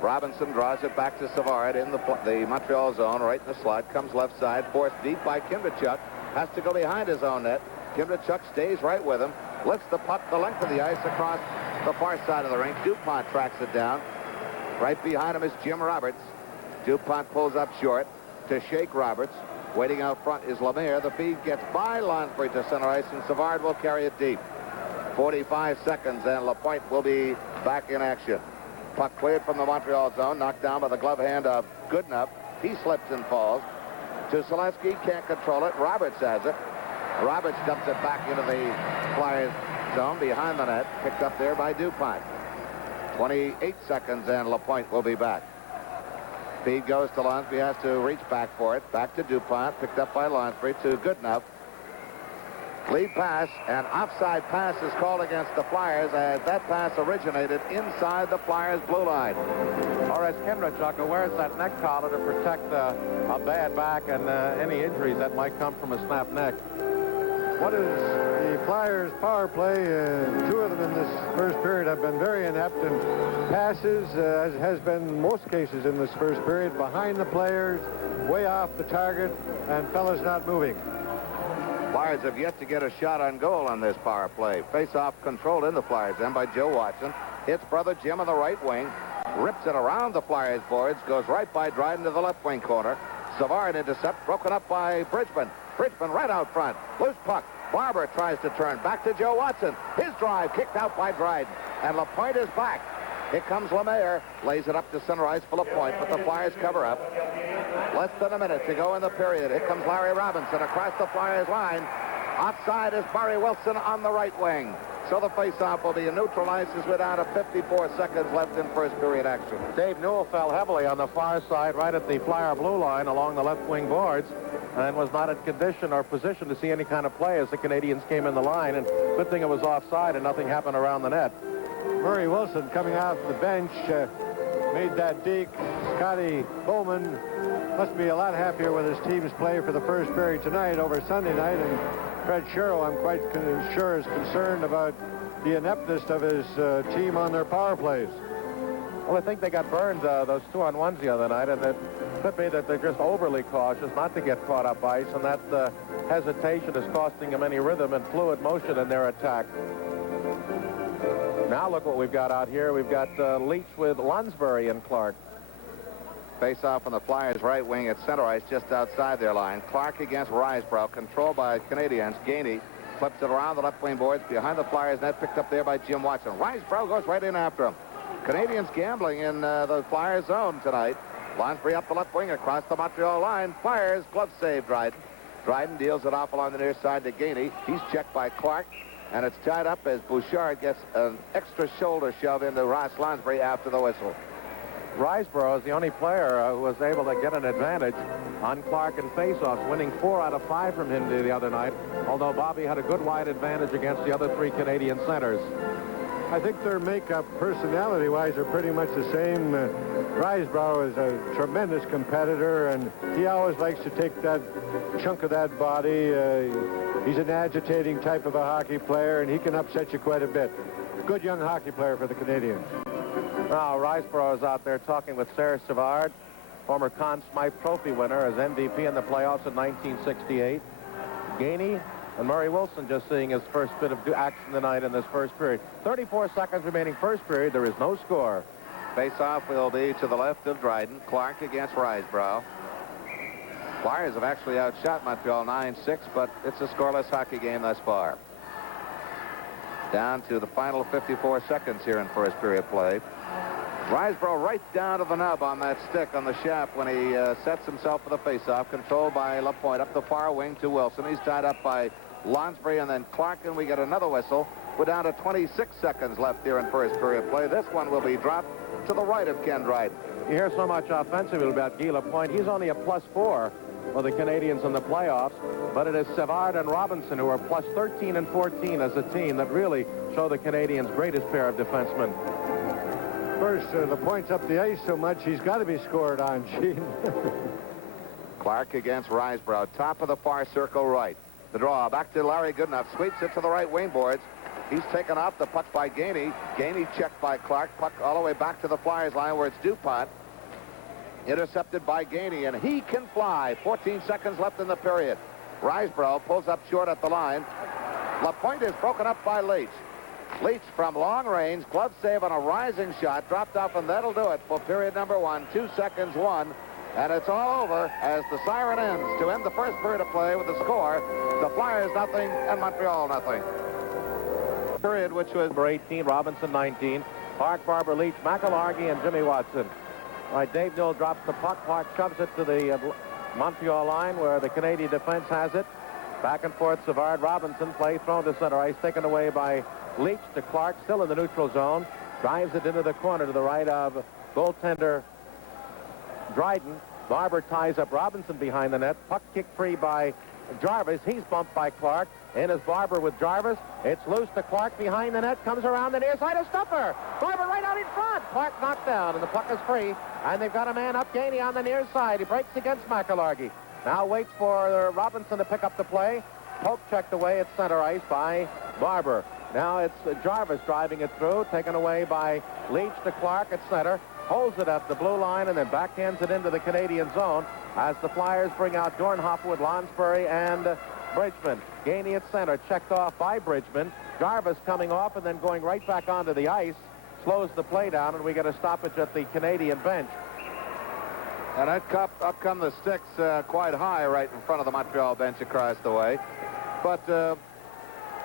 Robinson draws it back to Savard in the Montreal zone, right in the slot. Comes left side, forced deep by Kimberchuk. Has to go behind his own net. Kimberchuk stays right with him. Lifts the puck the length of the ice across the far side of the rink. DuPont tracks it down. Right behind him is Jim Roberts. DuPont pulls up short to shake Roberts. Waiting out front is Lemaire. The feed gets by Lonsbury to center ice, and Savard will carry it deep. 45 seconds, and Lapointe will be back in action. Puck cleared from the Montreal zone, knocked down by the glove hand of Goodenough. He slips and falls. To Selesky, can't control it. Roberts has it. Roberts dumps it back into the Flyers zone behind the net. Picked up there by DuPont. 28 seconds, and Lapointe will be back. Feed goes to Lonsbury. Has to reach back for it. Back to DuPont. Picked up by Lonsbury to Goodenough. Lead pass, and offside pass is called against the Flyers as that pass originated inside the Flyers' blue line. Horace Kimberchuk wears that neck collar to protect a bad back and any injuries that might come from a snapped neck. What is the Flyers' power play? Two of them in this first period have been very inept in passes, as has been in most cases in this first period, behind the players, way off the target, and fellas not moving. Flyers have yet to get a shot on goal on this power play. Face-off controlled in the Flyers end by Joe Watson. Hits brother Jim on the right wing. Rips it around the Flyers boards. Goes right by Dryden to the left wing corner. Savard intercept. Broken up by Bridgman. Bridgman right out front. Loose puck. Barber tries to turn. Back to Joe Watson. His drive kicked out by Dryden. And Lapointe is back. Here comes Lemaire. Lays it up to center ice for Lapointe, but the Flyers cover up. Less than a minute to go in the period. Here comes Larry Robinson across the Flyers line. Offside is Barry Wilson on the right wing. So the face-off will be neutralized as we're down to 54 seconds left in first period action. Dave Newell fell heavily on the far side right at the Flyer blue line along the left wing boards and was not in condition or position to see any kind of play as the Canadians came in the line. And good thing it was offside and nothing happened around the net. Murray Wilson coming off the bench made that deke. Scotty Bowman must be a lot happier with his team's play for the first period tonight over Sunday night. And Fred Sherrill, I'm quite sure, is concerned about the ineptness of his team on their power plays. Well, I think they got burned, those 2-on-1s the other night, and it could be that they're just overly cautious not to get caught up ice, and that hesitation is costing them any rhythm and fluid motion in their attack. Now look what we've got out here. We've got Leach with Lonsbury and Clark. Face-off on the Flyers' right wing at center ice just outside their line. Clark against Risebrough, controlled by Canadiens. Gainey flips it around the left wing boards behind the Flyers' net, picked up there by Jim Watson. Risebrough goes right in after him. Canadiens gambling in the Flyers' zone tonight. Lonsbury up the left wing across the Montreal line. Flyers, glove save Dryden. Dryden deals it off along the near side to Gainey. He's checked by Clark, and it's tied up as Bouchard gets an extra shoulder shove into Ross Lonsbury after the whistle. Risebrough is the only player who was able to get an advantage on Clark in faceoffs, winning 4 out of 5 from him the other night, although Bobby had a good wide advantage against the other 3 Canadian centers. I think their makeup personality-wise are pretty much the same. Risebrough is a tremendous competitor, and he always likes to take that chunk of that body. He's an agitating type of a hockey player, and he can upset you quite a bit. Good young hockey player for the Canadiens. Now, Risebrough is out there talking with Serge Savard, former Conn Smythe Trophy winner as MVP in the playoffs in 1968. Gainey and Murray Wilson just seeing his first bit of action tonight in this first period. 34 seconds remaining first period. There is no score. Face-off will be to the left of Dryden. Clark against Risebrough. Flyers have actually outshot Montreal 9-6, but it's a scoreless hockey game thus far. Down to the final 54 seconds here in first period play. Risebrough right down to the nub on that stick on the shaft when he sets himself for the faceoff, controlled by Lapointe up the far wing to Wilson. He's tied up by Lonsbury and then Clark, and we get another whistle. We're down to 26 seconds left here in first period play. This one will be dropped to the right of Ken Dryden. You hear so much offensively about Guy Lapointe. He's only a +4 for the Canadians in the playoffs, but it is Savard and Robinson who are +13 and 14 as a team that really show the Canadians' greatest pair of defensemen. First, Lapointe's up the ice so much, he's got to be scored on, Gene. Clark against Risebrough, top of the far circle right. The draw back to Larry Goodenough, sweeps it to the right wing boards. He's taken off the puck by Gainey. Gainey checked by Clark. Puck all the way back to the Flyers line where it's DuPont. Intercepted by Gainey, and he can fly. 14 seconds left in the period. Risebrough pulls up short at the line. Lapointe is broken up by Leach. Leach from long range, glove save on a rising shot, dropped off, and that'll do it for period number 1. 2 seconds, 1. And it's all over as the siren ends to end the first period of play with the score. The Flyers nothing and Montreal nothing. Period, which was number 18, Robinson 19, Clark, Barber, Leach, McIlhargey, and Jimmy Watson. All right, Dave Newell drops the puck. Clark shoves it to the Montreal line where the Canadian defense has it. Back and forth, Savard, Robinson, play thrown to center ice, taken away by Leach to Clark, still in the neutral zone. Drives it into the corner to the right of goaltender Dryden. Barber ties up Robinson behind the net. Puck kicked free by Jarvis. He's bumped by Clark. In is Barber with Jarvis. It's loose to Clark behind the net. Comes around the near side of Stuffer. Barber right out in front. Clark knocked down, and the puck is free. And they've got a man up, Gainey, on the near side. He breaks against McIlhargey. Now waits for Robinson to pick up the play. Pope checked away at center ice by Barber. Now it's Jarvis driving it through, taken away by Leach to Clark at center. Holds it at the blue line and then backhands it into the Canadian zone as the Flyers bring out Dornhofer with Lonsbury and Bridgman. Gainey at center, checked off by Bridgman. Jarvis coming off and then going right back onto the ice. Slows the play down, and we get a stoppage at the Canadian bench. And up come the sticks quite high right in front of the Montreal bench across the way. But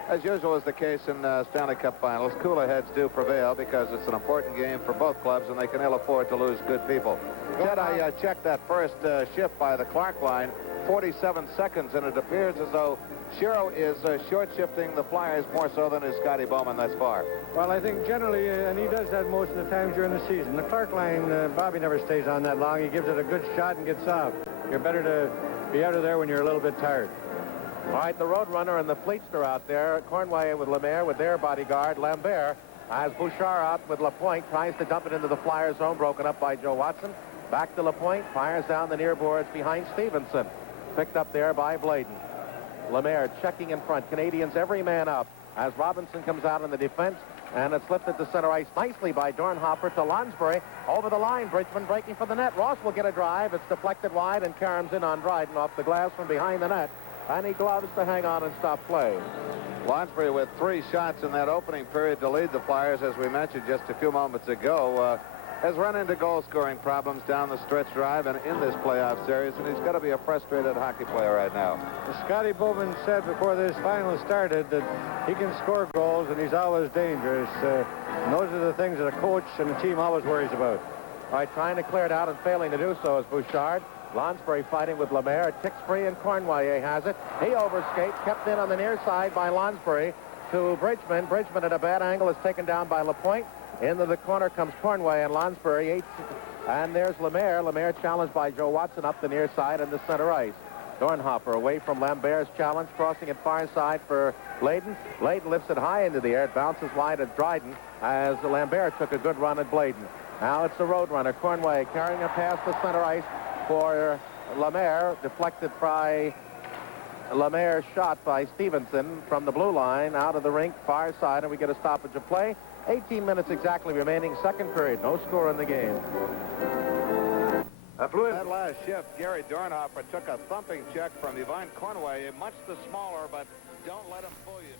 as usual is the case in Stanley Cup finals, cooler heads do prevail because it's an important game for both clubs and they can ill afford to lose good people. Ted, I checked that first shift by the Clark line, 47 seconds, and it appears as though Shiro is short shifting the Flyers more so than is Scotty Bowman thus far. Well, I think generally, and he does that most of the times during the season. The Clark line, Bobby never stays on that long. He gives it a good shot and gets off. You're better to be out of there when you're a little bit tired. All right, the Roadrunner and the Fleetster out there. Cornway with Lemaire with their bodyguard, Lambert. As Bouchard out with Lapointe, tries to dump it into the Flyers zone, broken up by Joe Watson. Back to Lapointe, fires down the near boards behind Stevenson. Picked up there by Bladen. Lemaire checking in front. Canadians every man up as Robinson comes out in the defense, and it's lifted to center ice nicely by Dornhofer to Lonsbury. Over the line, Bridgman breaking for the net. Ross will get a drive. It's deflected wide, and Karam's in on Dryden off the glass from behind the net. And he gloves to hang on and stop play. Lonsbury with 3 shots in that opening period to lead the Flyers, as we mentioned just a few moments ago, has run into goal-scoring problems down the stretch drive and in this playoff series, and he's got to be a frustrated hockey player right now. Scotty Bowman said before this final started that he can score goals and he's always dangerous. And those are the things that a coach and a team always worries about. All right, trying to clear it out and failing to do so is Bouchard. Lonsbury fighting with Lemaire. Ticks free, and Cornway has it. He overskates, kept in on the near side by Lonsbury to Bridgman. Bridgman at a bad angle is taken down by Lapointe. Into the corner comes Cornway and Lonsbury. And there's Lemaire. Lemaire challenged by Joe Watson up the near side and the center ice. Dornhofer away from Lambert's challenge, crossing it far side for Bladen. Bladen lifts it high into the air. It bounces wide at Dryden as Lambert took a good run at Bladen. Now it's the Roadrunner. Cornway carrying a pass to center ice for Lemaire, deflected by Lemaire, shot by Stevenson from the blue line out of the rink, far side, and we get a stoppage of play. 18 minutes exactly remaining, second period. No score in the game. That last shift, Gary Dornhofer took a thumping check from Yvonne Cornway, much the smaller, but don't let him fool you.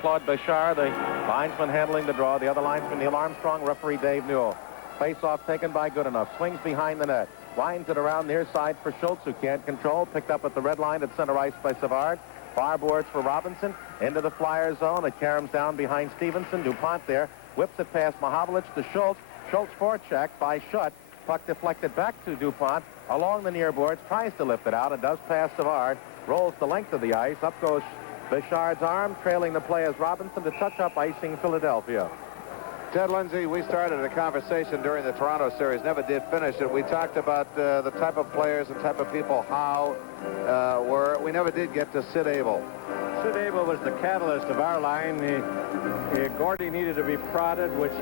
Claude Bouchard, the linesman handling the draw. The other linesman, Neil Armstrong, referee Dave Newell. Face-off taken by Goodenough. Swings behind the net. Winds it around near side for Schultz, who can't control. Picked up at the red line at center ice by Savard. Far boards for Robinson. Into the Flyers zone. It caroms down behind Stevenson. DuPont there. Whips it past Mahovlich to Schultz. Schultz forecheck by Schutt. Puck deflected back to DuPont. Along the near boards. Tries to lift it out. It does pass Savard. Rolls the length of the ice. Up goes Bouchard's arm, trailing the play as Robinson to touch up icing Philadelphia. Ted Lindsay, we started a conversation during the Toronto series, never did finish it. We talked about the type of players, the type of people, how we never did get to Sid Abel. Sid Abel was the catalyst of our line. Gordy needed to be prodded, which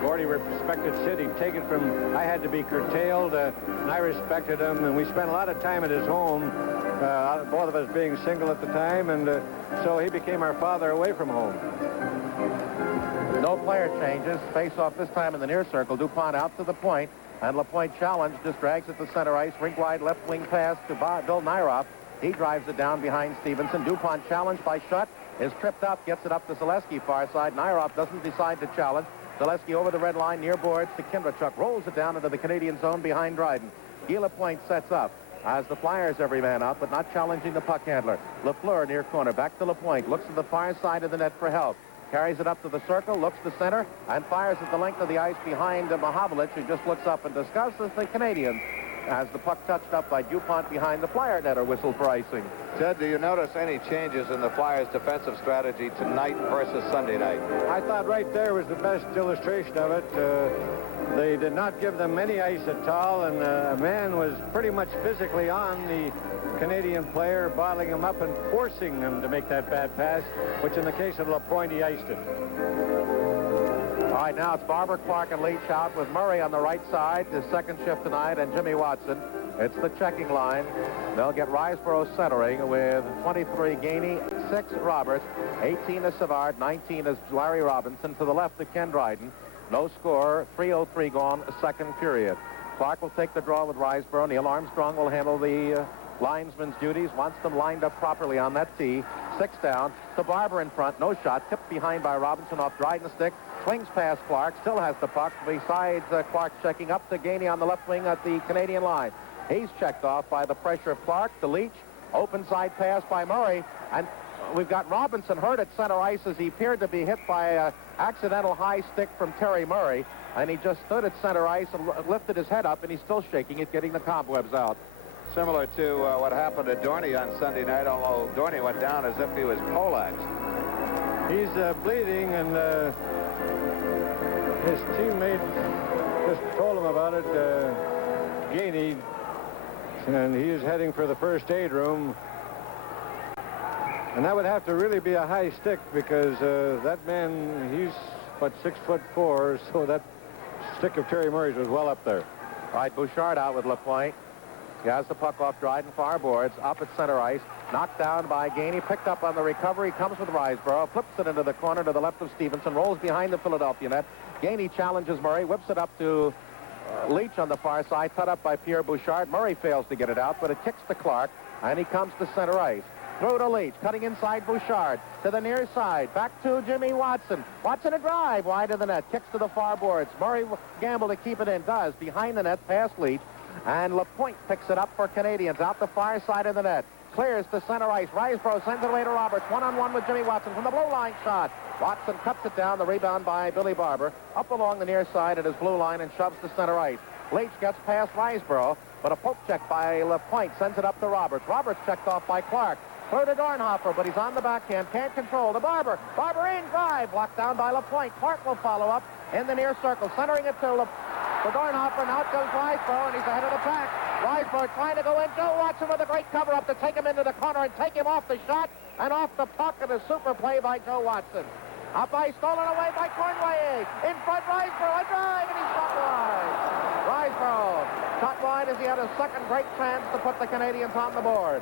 Gordy respected Sid. He'd take it from, I had to be curtailed, and I respected him. And we spent a lot of time at his home, both of us being single at the time, and so he became our father away from home. No player changes. Face-off this time in the near circle. DuPont out to the point, and LaPointe challenge just drags it to center ice. Rink-wide left wing pass to Bill Nyroff. He drives it down behind Stevenson. DuPont challenged by Schutt. Is tripped up, gets it up to Zaleski, far side. Nyroff doesn't decide to challenge. Zaleski over the red line, near boards to Kindrachuk. Rolls it down into the Canadian zone behind Dryden. Guy LaPointe sets up. As the Flyers every man up, but not challenging the puck handler. Lafleur near corner, back to LaPointe. Looks to the far side of the net for help. Carries it up to the circle, looks to center, and fires at the length of the ice behind Mahavlich, who just looks up and discusses the Canadiens. As the puck touched up by DuPont behind the Flyer netter, whistle for icing. Ted, do you notice any changes in the Flyers' defensive strategy tonight versus Sunday night? I thought right there was the best illustration of it. They did not give them any ice at all, and a man was pretty much physically on the Canadian player, bottling him up and forcing him to make that bad pass, which in the case of LaPointe, he iced it. All right, now it's Barber, Clark, and Leach out with Murray on the right side, his second shift tonight, and Jimmy Watson. It's the checking line. They'll get Riseborough centering with 23 Gainey, 6 Roberts, 18 is Savard, 19 is Larry Robinson. To the left of Ken Dryden. No score, 3:03 gone, second period. Clark will take the draw with Riseborough. Neil Armstrong will handle the linesman's duties, wants them lined up properly on that tee. 6 down to Barber in front, no shot, tipped behind by Robinson off Dryden's stick. Swings past Clark, still has the puck. Besides Clark checking up to Gainey on the left wing at the Canadian line. He's checked off by the pressure of Clark to Leach. Open side pass by Murray. And we've got Robinson hurt at center ice as he appeared to be hit by an accidental high stick from Terry Murray. And he just stood at center ice and lifted his head up, and he's still shaking it, getting the cobwebs out. Similar to what happened to Dorney on Sunday night, although Dorney went down as if he was poleaxed. He's bleeding, and his teammate just told him about it, Gainey, and he is heading for the first aid room. And that would have to really be a high stick, because that man, he's but 6'4", so that stick of Terry Murray's was well up there. All right, Bouchard out with LaPointe. He has the puck off Dryden, far boards, up at center ice. Knocked down by Gainey, picked up on the recovery, comes with Riseborough, flips it into the corner to the left of Stevenson, rolls behind the Philadelphia net. Gainey challenges Murray, whips it up to Leach on the far side, cut up by Pierre Bouchard. Murray fails to get it out, but it kicks to Clark, and he comes to center ice. Through to Leach, cutting inside Bouchard, to the near side, back to Jimmy Watson. Watson a drive, wide of the net, kicks to the far boards. Murray gamble to keep it in, does, behind the net, past Leach. And LaPointe picks it up for Canadians out the far side of the net. Clears to center ice. Riseborough sends it away to Roberts. One-on-one with Jimmy Watson from the blue line shot. Watson cuts it down. The rebound by Billy Barber. Up along the near side at his blue line and shoves to center ice. Leach gets past Riseborough, but a poke check by LaPointe sends it up to Roberts. Roberts checked off by Clark. Through to Dornhofer, but he's on the backhand. Can't control the Barber. Barber in, drive. Blocked down by LaPointe. Clark will follow up in the near circle. Centering it to Dornhofer. Now it goes Riseborough, and he's ahead of the pack. Riseborough trying to go in. Joe Watson with a great cover-up to take him into the corner and take him off the shot and off the puck, and a super play by Joe Watson. Up by, stolen away by Cornway. In front, Riseborough, a drive, and he's shot wide. Riseborough shot wide as he had a second great chance to put the Canadiens on the board.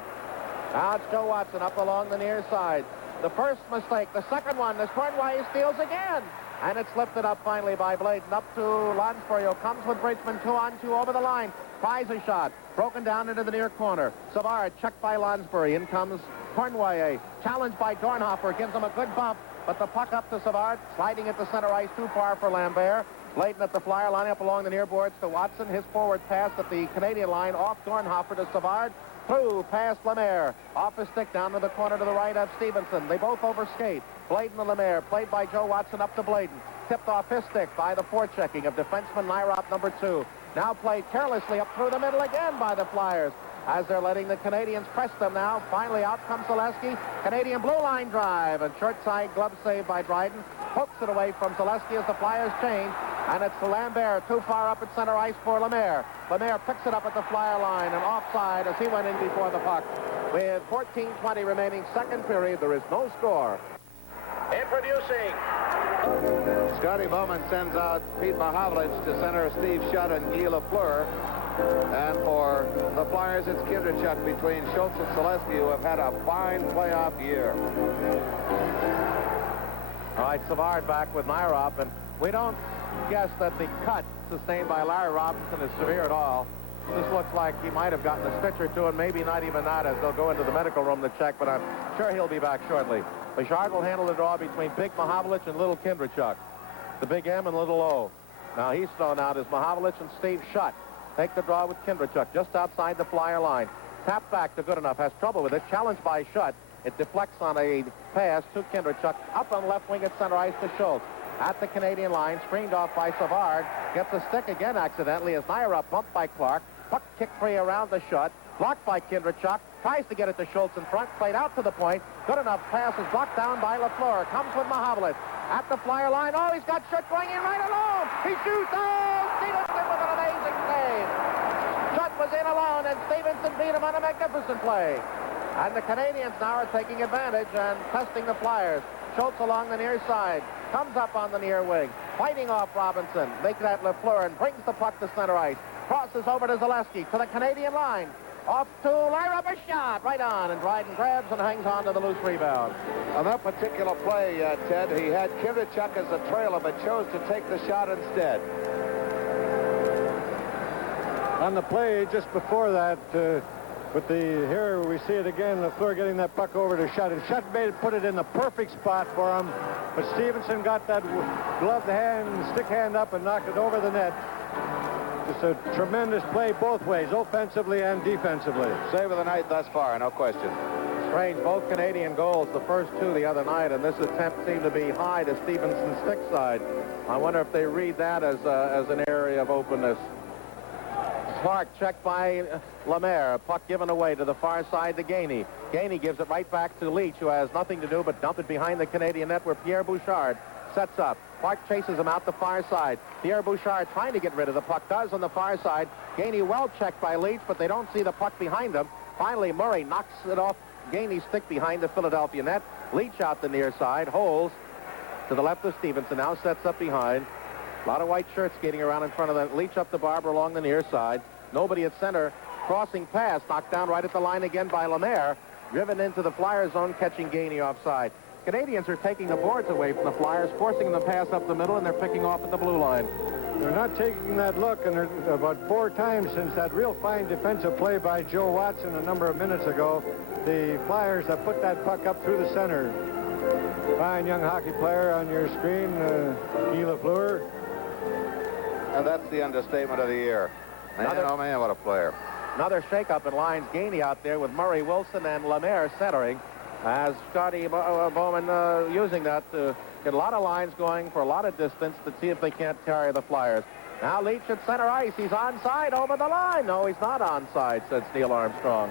Now it's Joe Watson up along the near side. The first mistake, the second one, as Cornway steals again. And it's lifted up finally by Bladen up to Lansbury, who comes with Bridgman 2-on-2 over the line. Tries a shot. Broken down into the near corner. Savard checked by Lansbury. In comes Cornway. Challenged by Dornhofer. Gives him a good bump. But the puck up to Savard. Sliding into center ice. Too far for Lambert. Bladen at the Flyer line up along the near boards to Watson. His forward pass at the Canadian line. Off Dornhofer to Savard. Through past Lemaire. Off his stick down to the corner to the right of Stevenson. They both overskate. Bladen and Lemaire. Played by Joe Watson up to Bladen. Tipped off his stick by the forechecking of defenseman Nyrop, number 2. Now played carelessly up through the middle again by the Flyers as they're letting the Canadians press them now. Finally out comes Zaleski. Canadian blue line drive. A short side glove save by Dryden. Pokes it away from Zaleski as the Flyers change. And it's Lambert too far up at center ice for Lemaire. Lemaire picks it up at the Flyer line and offside as he went in before the puck. With 14:20 remaining second period, there is no score. Introducing. Scotty Bowman sends out Pete Mahavlich to center Steve Shutt and Guy Lafleur. And for the Flyers, it's Kinderchuk between Schultz and Selesky, who have had a fine playoff year. All right, Savard back with Nyrop, and we don't guess that the cut sustained by Larry Robinson is severe at all. This looks like he might have gotten a stitch or two, and maybe not even that, as they'll go into the medical room to check, but I'm sure he'll be back shortly. Bouchard will handle the draw between Big Mahavlich and Little Kinderchuk. The Big M and Little O. Now he's thrown out as Mahavlich and Steve Shutt take the draw with Kinderchuk just outside the Flyer line. Tap back to Goodenough, has trouble with it. Challenged by Shutt. It deflects on a pass to Kinderchuk. Up on left wing at center ice to Schultz. At the Canadian line, screened off by Savard. Gets a stick again accidentally as Nyrop bumped by Clark. Puck kicked free around the Shutt. Blocked by Kinderchuk. Tries to get it to Schultz in front. Played out to the point. Goodenough pass is blocked down by Lafleur. Comes with Mahavlich. At the Flyer line. Oh, he's got Shutt going in right alone. He shoots. Oh, Stevenson with an amazing save. Shutt was in alone, and Stevenson beat him on a magnificent play. And the Canadiens now are taking advantage and testing the Flyers. Schultz along the near side. Comes up on the near wing. Fighting off Robinson. Making that Lafleur and brings the puck to center ice. Crosses over to Zaleski to the Canadian line. Off to Lyrop, a shot right on, and Dryden grabs and hangs on to the loose rebound. On that particular play, Ted, he had Kinderchuk as a trailer, but chose to take the shot instead. On the play just before that, here we see it again, Lafleur getting that puck over to Shutt, and Shutt put it in the perfect spot for him, but Stevenson got that gloved hand, stick hand up, and knocked it over the net. Just a tremendous play both ways, offensively and defensively. Save of the night thus far, no question. Strange, both Canadian goals, the first two the other night, and this attempt seemed to be high to Stevenson's stick side. I wonder if they read that as an area of openness. Clark checked by Lemaire. Puck given away to the far side to Gainey. Gainey gives it right back to Leach, who has nothing to do but dump it behind the Canadian net where Pierre Bouchard sets up. Clark chases him out the far side. Pierre Bouchard trying to get rid of the puck. Does on the far side. Gainey well checked by Leach, but they don't see the puck behind him. Finally, Murray knocks it off Gainey's stick behind the Philadelphia net. Leach out the near side. Holds to the left of Stevenson. Now sets up behind. A lot of white shirts skating around in front of them. Leach up to Barber along the near side. Nobody at center. Crossing pass. Knocked down right at the line again by Lemaire. Driven into the Flyer zone, catching Gainey offside. Canadians are taking the boards away from the Flyers, forcing them to pass up the middle, and they're picking off at the blue line. They're not taking that look, and they're about 4 times since that real fine defensive play by Joe Watson a number of minutes ago. The Flyers have put that puck up through the center. Fine young hockey player on your screen, Guy Lafleur. And that's the understatement of the year. Man, what a player. Another shakeup in lines. Gainey out there with Murray Wilson and Lemaire centering. As Scotty Bowman using that to get a lot of lines going for a lot of distance to see if they can't carry the Flyers. Now Leach at center ice. He's onside over the line. No, he's not onside, said Neil Armstrong.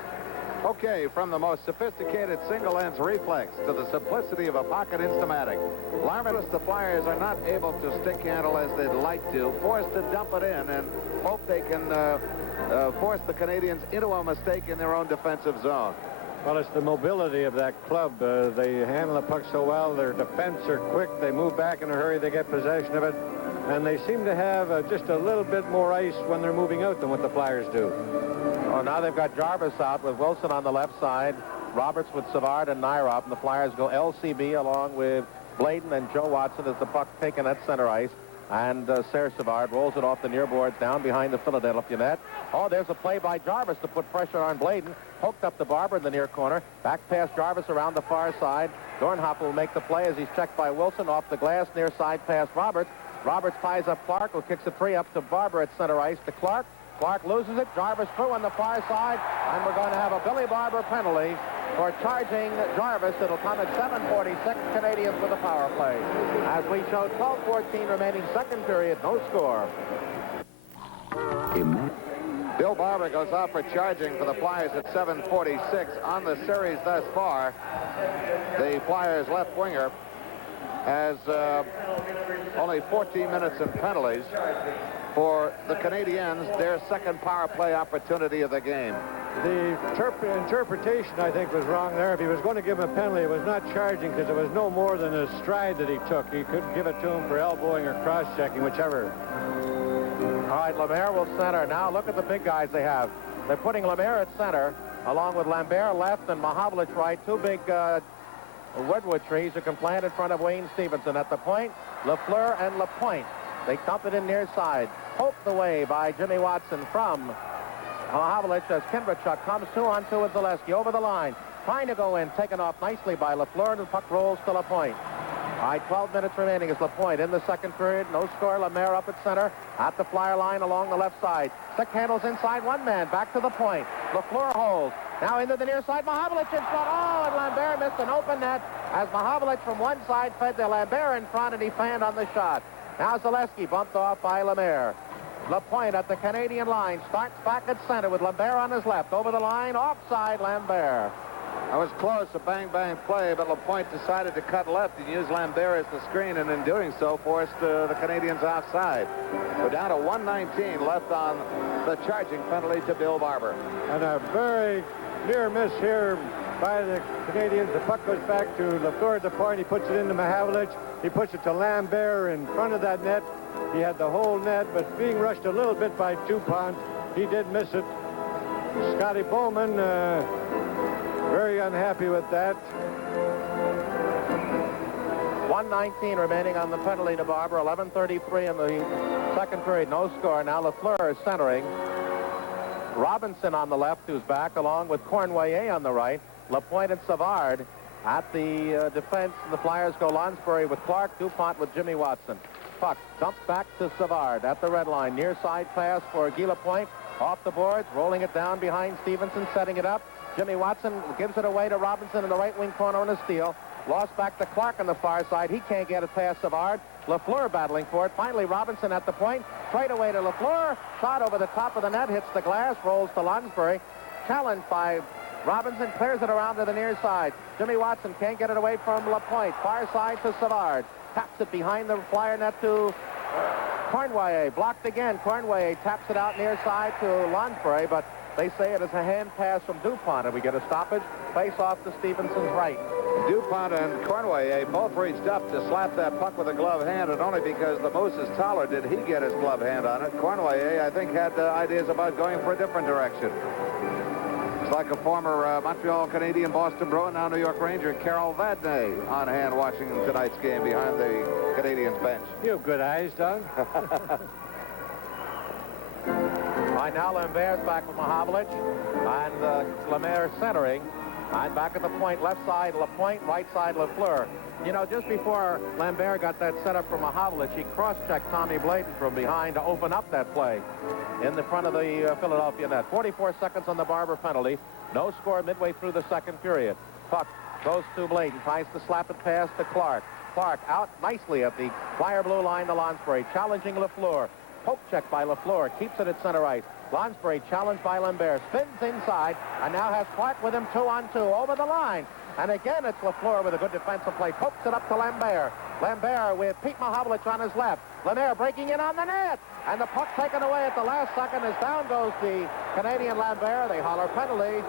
Okay, from the most sophisticated single-lens reflex to the simplicity of a pocket Instamatic. Larman, the Flyers are not able to stick handle as they'd like to, forced to dump it in and hope they can force the Canadians into a mistake in their own defensive zone. Well, it's the mobility of that club. They handle the puck so well. Their defense are quick. They move back in a hurry. They get possession of it. And they seem to have just a little bit more ice when they're moving out than what the Flyers do. Oh, now they've got Jarvis out with Wilson on the left side. Roberts with Savard and Nyrop. And the Flyers go LCB along with Bladen and Joe Watson as the puck taken at center ice. And Serge Savard rolls it off the near boards down behind the Philadelphia net. Oh, there's a play by Jarvis to put pressure on Bladen. Poked up to Barber in the near corner. Back past Jarvis around the far side. Dornhoff will make the play as he's checked by Wilson off the glass near side past Roberts. Roberts ties up Clark, who kicks it free up to Barber at center ice to Clark. Clark loses it. Jarvis through on the far side. And we're going to have a Billy Barber penalty for charging Jarvis. It'll come at 7:46. Canadians with a power play. As we show 12:14 remaining second period, no score. Bill Barber goes out for charging for the Flyers at 7:46 on the series thus far. The Flyers left winger has only 14 minutes in penalties. For the Canadiens, their second power play opportunity of the game. The interpretation, I think, was wrong there. If he was going to give him a penalty, it was not charging because it was no more than a stride that he took. He couldn't give it to him for elbowing or cross-checking, whichever. All right, Lemaire will center. Now look at the big guys they have. They're putting Lemaire at center, along with Lambert left and Mahavlich right. Two big redwood trees who can plant in front of Wayne Stevenson. At the point, Lafleur and Lapointe. They dump it in near side. Poked away by Jimmy Watson from Mahavlich as Kindrachuk comes 2-on-2 with Zaleski over the line. Trying to go in, taken off nicely by Lafleur, and the puck rolls to Lapointe. All right, 12 minutes remaining as Lapointe in the second period. No score. Lemaire up at center. At the flyer line along the left side. Stick handles inside one man. Back to the point. Lafleur holds. Now into the near side. Mahavlich in front. Oh, and Lambert missed an open net as Mahavlich from one side fed to Lambert in front, and he fanned on the shot. Now Zaleski bumped off by Lemaire. Lapointe at the Canadian line. Starts back at center with Lambert on his left. Over the line. Offside Lambert. That was close, a bang-bang play, but Lapointe decided to cut left and use Lambert as the screen, and in doing so forced the Canadiens offside. We're down to 1:19 left on the charging penalty to Bill Barber. And a very near miss here by the Canadians. The puck goes back to Lafleur at the point. He puts it into Mahavlich. He puts it to Lambert in front of that net. He had the whole net, but being rushed a little bit by Dupont, he did miss it. Scotty Bowman very unhappy with that. 1:19 remaining on the penalty to Barber. 11:33 in the second period. No score. Now Lafleur is centering. Robinson on the left, who's back, along with Cournoyer on the right. Lapointe and Savard at the defense. The Flyers go Lonsbury with Clark, Dupont with Jimmy Watson. Puck dumped back to Savard at the red line. Near side pass for Guy Lapointe. Off the boards, rolling it down behind Stevenson, setting it up. Jimmy Watson gives it away to Robinson in the right wing corner on a steal. Lost back to Clark on the far side. He can't get it past Savard. Lafleur battling for it. Finally, Robinson at the point. Straight away to Lafleur. Shot over the top of the net. Hits the glass. Rolls to Lonsbury. Challenged by Robinson. Clears it around to the near side. Jimmy Watson can't get it away from Lapointe. Far side to Savard. Taps it behind the Flyer net to Cournoyer. Blocked again. Cournoyer taps it out near side to Lonsbury, but they say it is a hand pass from Dupont, and we get a stoppage. Face off to Stevenson's right. Dupont and Cournoyer both reached up to slap that puck with a glove hand, and only because the moose is taller did he get his glove hand on it. Cournoyer, I think, had ideas about going for a different direction. It's like a former Montreal Canadian, Boston Bruin, now New York Ranger, Carol Vadnais, on hand watching tonight's game behind the Canadiens bench. You have good eyes, Doug. Right now, Lambert's back with Mahavlich, and Lemaire centering. And back at the point, left side, Lapointe, right side, Lafleur. You know, just before Lambert got that set up for Mahavlich, he cross-checked Tommy Blayton from behind to open up that play in the front of the Philadelphia net. 44 seconds on the Barber penalty. No score midway through the second period. Puck goes to Blayton, tries to slap it past to Clark. Clark out nicely at the Flyer blue line to Lonsbury, challenging Lafleur. Poke check by Lafleur, keeps it at center ice. Lonsbury challenged by Lambert, spins inside, and now has Clark with him 2-on-2 over the line. And again, it's Lafleur with a good defensive play. Pokes it up to Lambert. Lambert with Pete Mahavlich on his left. Lemaire breaking in on the net. And the puck taken away at the last second as down goes the Canadian Lambert. They holler penalty.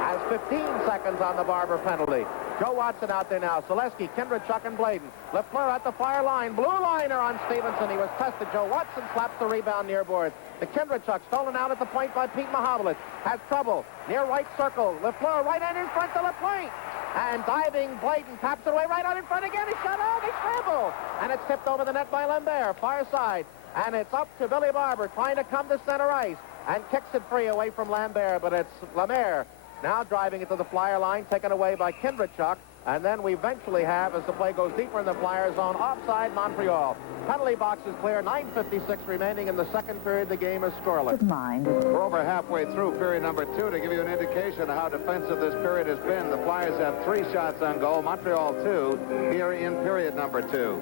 Has 15 seconds on the Barber penalty. Joe Watson out there now. Zaleski, Kindrachuk, and Blayton. Lafleur at the far line. Blue liner on Stevenson. He was tested. Joe Watson slaps the rebound near boards. The Kindrachuk stolen out at the point by Pete Mahavlich. Has trouble. Near right circle. Lafleur right in front to Lapointe. And diving Blayton taps it away right out in front again. He shot out. He scrambled. And it's tipped over the net by Lambert. Far side. And it's up to Billy Barber trying to come to center ice. And kicks it free away from Lambert. But it's Lemaire now driving it to the Flyer line, taken away by Kindrachuk. And then we eventually have, as the play goes deeper in the Flyer zone, offside Montreal. Penalty box is clear. 9:56 remaining in the second period. The game is scoreless. We're over halfway through period number 2. To give you an indication of how defensive this period has been, the Flyers have 3 shots on goal. Montreal 2 here in period number 2.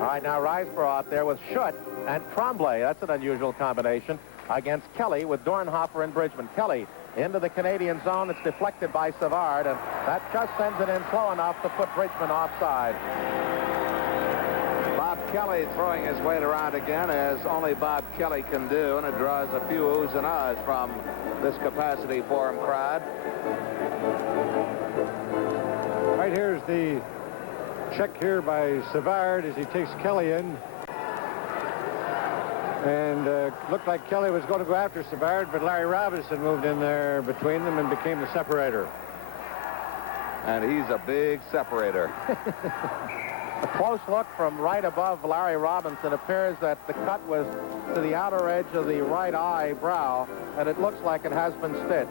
All right, now Riseborough out there with Schutt and Tremblay. That's an unusual combination against Kelly with Dornhofer and Bridgman. Kelly into the Canadian zone. It's deflected by Savard, and that just sends it in slow enough to put Bridgman offside. Bob Kelly throwing his weight around again, as only Bob Kelly can do, and it draws a few oohs and ahs from this capacity forum crowd. Right here's the check here by Savard as he takes Kelly in. And looked like Kelly was going to go after Savard, but Larry Robinson moved in there between them and became the separator. And he's a big separator. A close look from right above Larry Robinson. Appears that the cut was to the outer edge of the right eyebrow, and it looks like it has been stitched.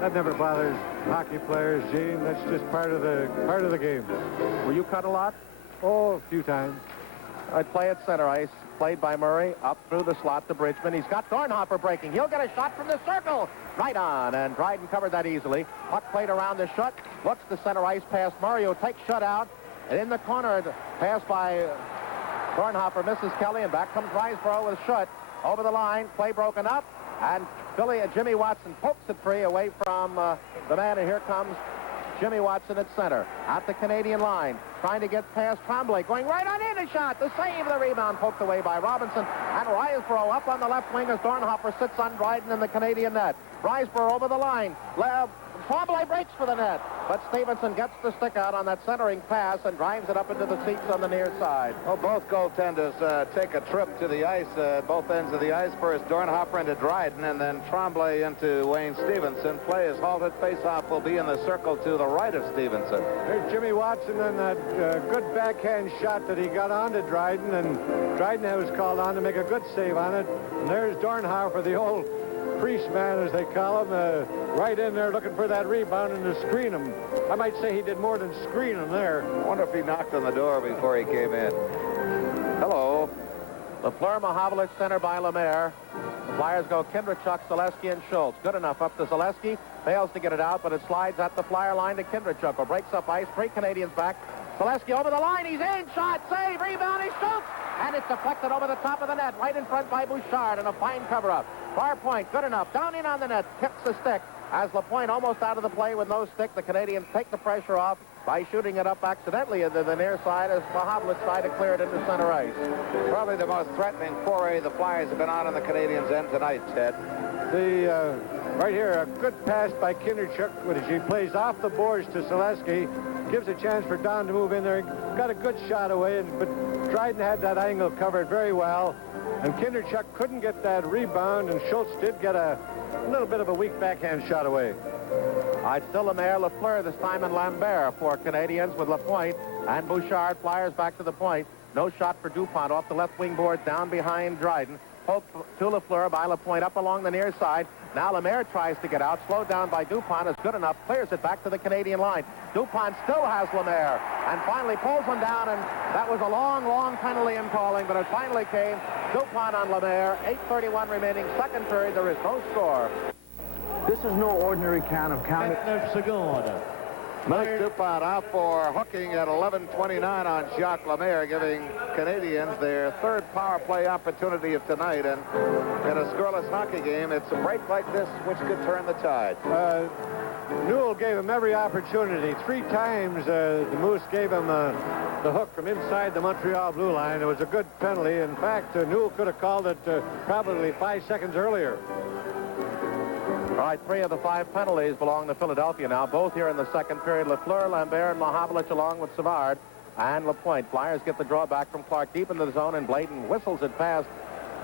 That never bothers hockey players, Gene. That's just part of the game. Were you cut a lot? Oh, a few times. I'd play at center ice. Played by Murray up through the slot to Bridgman. He's got Dornhofer breaking. He'll get a shot from the circle. Right on, and Dryden covered that easily. Puck played around the shut. Looks to center ice past Murray, who takes shut out. And in the corner, pass by Dornhofer misses Kelly, and back comes Riseborough with shut. Over the line, play broken up, and Jimmy Watson pokes it free away from the man, and here comes Jimmy Watson at center. At the Canadian line, trying to get past Tremblay, going right on in, a shot. The save, the rebound poked away by Robinson. And Riseborough up on the left wing as Dornhofer sits on Dryden in the Canadian net. Riseborough over the line. Tremblay breaks for the net, but Stevenson gets the stick out on that centering pass and drives it up into the seats on the near side. Well, both goaltenders take a trip to the ice, both ends of the ice. First Dornhofer into Dryden, and then Tremblay into Wayne Stevenson. Play is halted. Face-off will be in the circle to the right of Stevenson. There's Jimmy Watson and that good backhand shot that he got onto Dryden, and Dryden was called on to make a good save on it. And there's Dornhofer, the old priest man, as they call him, right in there looking for that rebound and to screen him. I might say he did more than screen him there. I wonder if he knocked on the door before he came in. Hello. Lafleur, Mahovlich, center by Lemaire. The Flyers go Kindrachuk, Zaleski, and Schultz. Good enough up to Zaleski. Fails to get it out, but it slides at the Flyer line to Kindrachuk, who breaks up ice. 3 Canadians back. Zaleski over the line. He's in. Shot, save, rebound. He shoots. And it's deflected over the top of the net, right in front by Bouchard, and a fine cover-up. Far point, good enough. Down in on the net, tips the stick. As Lapointe almost out of the play with no stick, the Canadians take the pressure off by shooting it up accidentally into the near side as Mahovlich tried to clear it into center ice. Probably the most threatening foray the Flyers have been on the Canadians' end tonight, Ted. Right here, a good pass by Kindrachuk, as he plays off the boards to Zaleski. Gives a chance for Don to move in there. Got a good shot away, but Dryden had that angle covered very well. And Kindrachuk couldn't get that rebound, and Schultz did get a little bit of a weak backhand shot away. It's still Lemaire, Lafleur this time, and Lambert for Canadians with Lapointe and Bouchard. Flyers back to the point. No shot for DuPont off the left wing board down behind Dryden. Poked to Lafleur by Lapointe up along the near side. Now Lemaire tries to get out, slowed down by DuPont. Is good enough, clears it back to the Canadian line. DuPont still has Lemaire and finally pulls him down, and that was a long, long penalty in calling, but it finally came. DuPont on Lemaire, 8:31 remaining, second period. There is no score. This is no ordinary can of county. Mike DuPont out for hooking at 11:29 on Jacques Lemaire, giving Canadians their third power play opportunity of tonight. And in a scoreless hockey game, it's a break like this which could turn the tide. Newell gave him every opportunity. 3 times the Moose gave him the hook from inside the Montreal blue line. It was a good penalty. In fact, Newell could have called it probably 5 seconds earlier. All right, 3 of the 5 penalties belong to Philadelphia now, both here in the second period. Lafleur, Lambert, and Mahovlich along with Savard and Lapointe. Flyers get the draw back from Clark deep into the zone, and Bladen whistles it past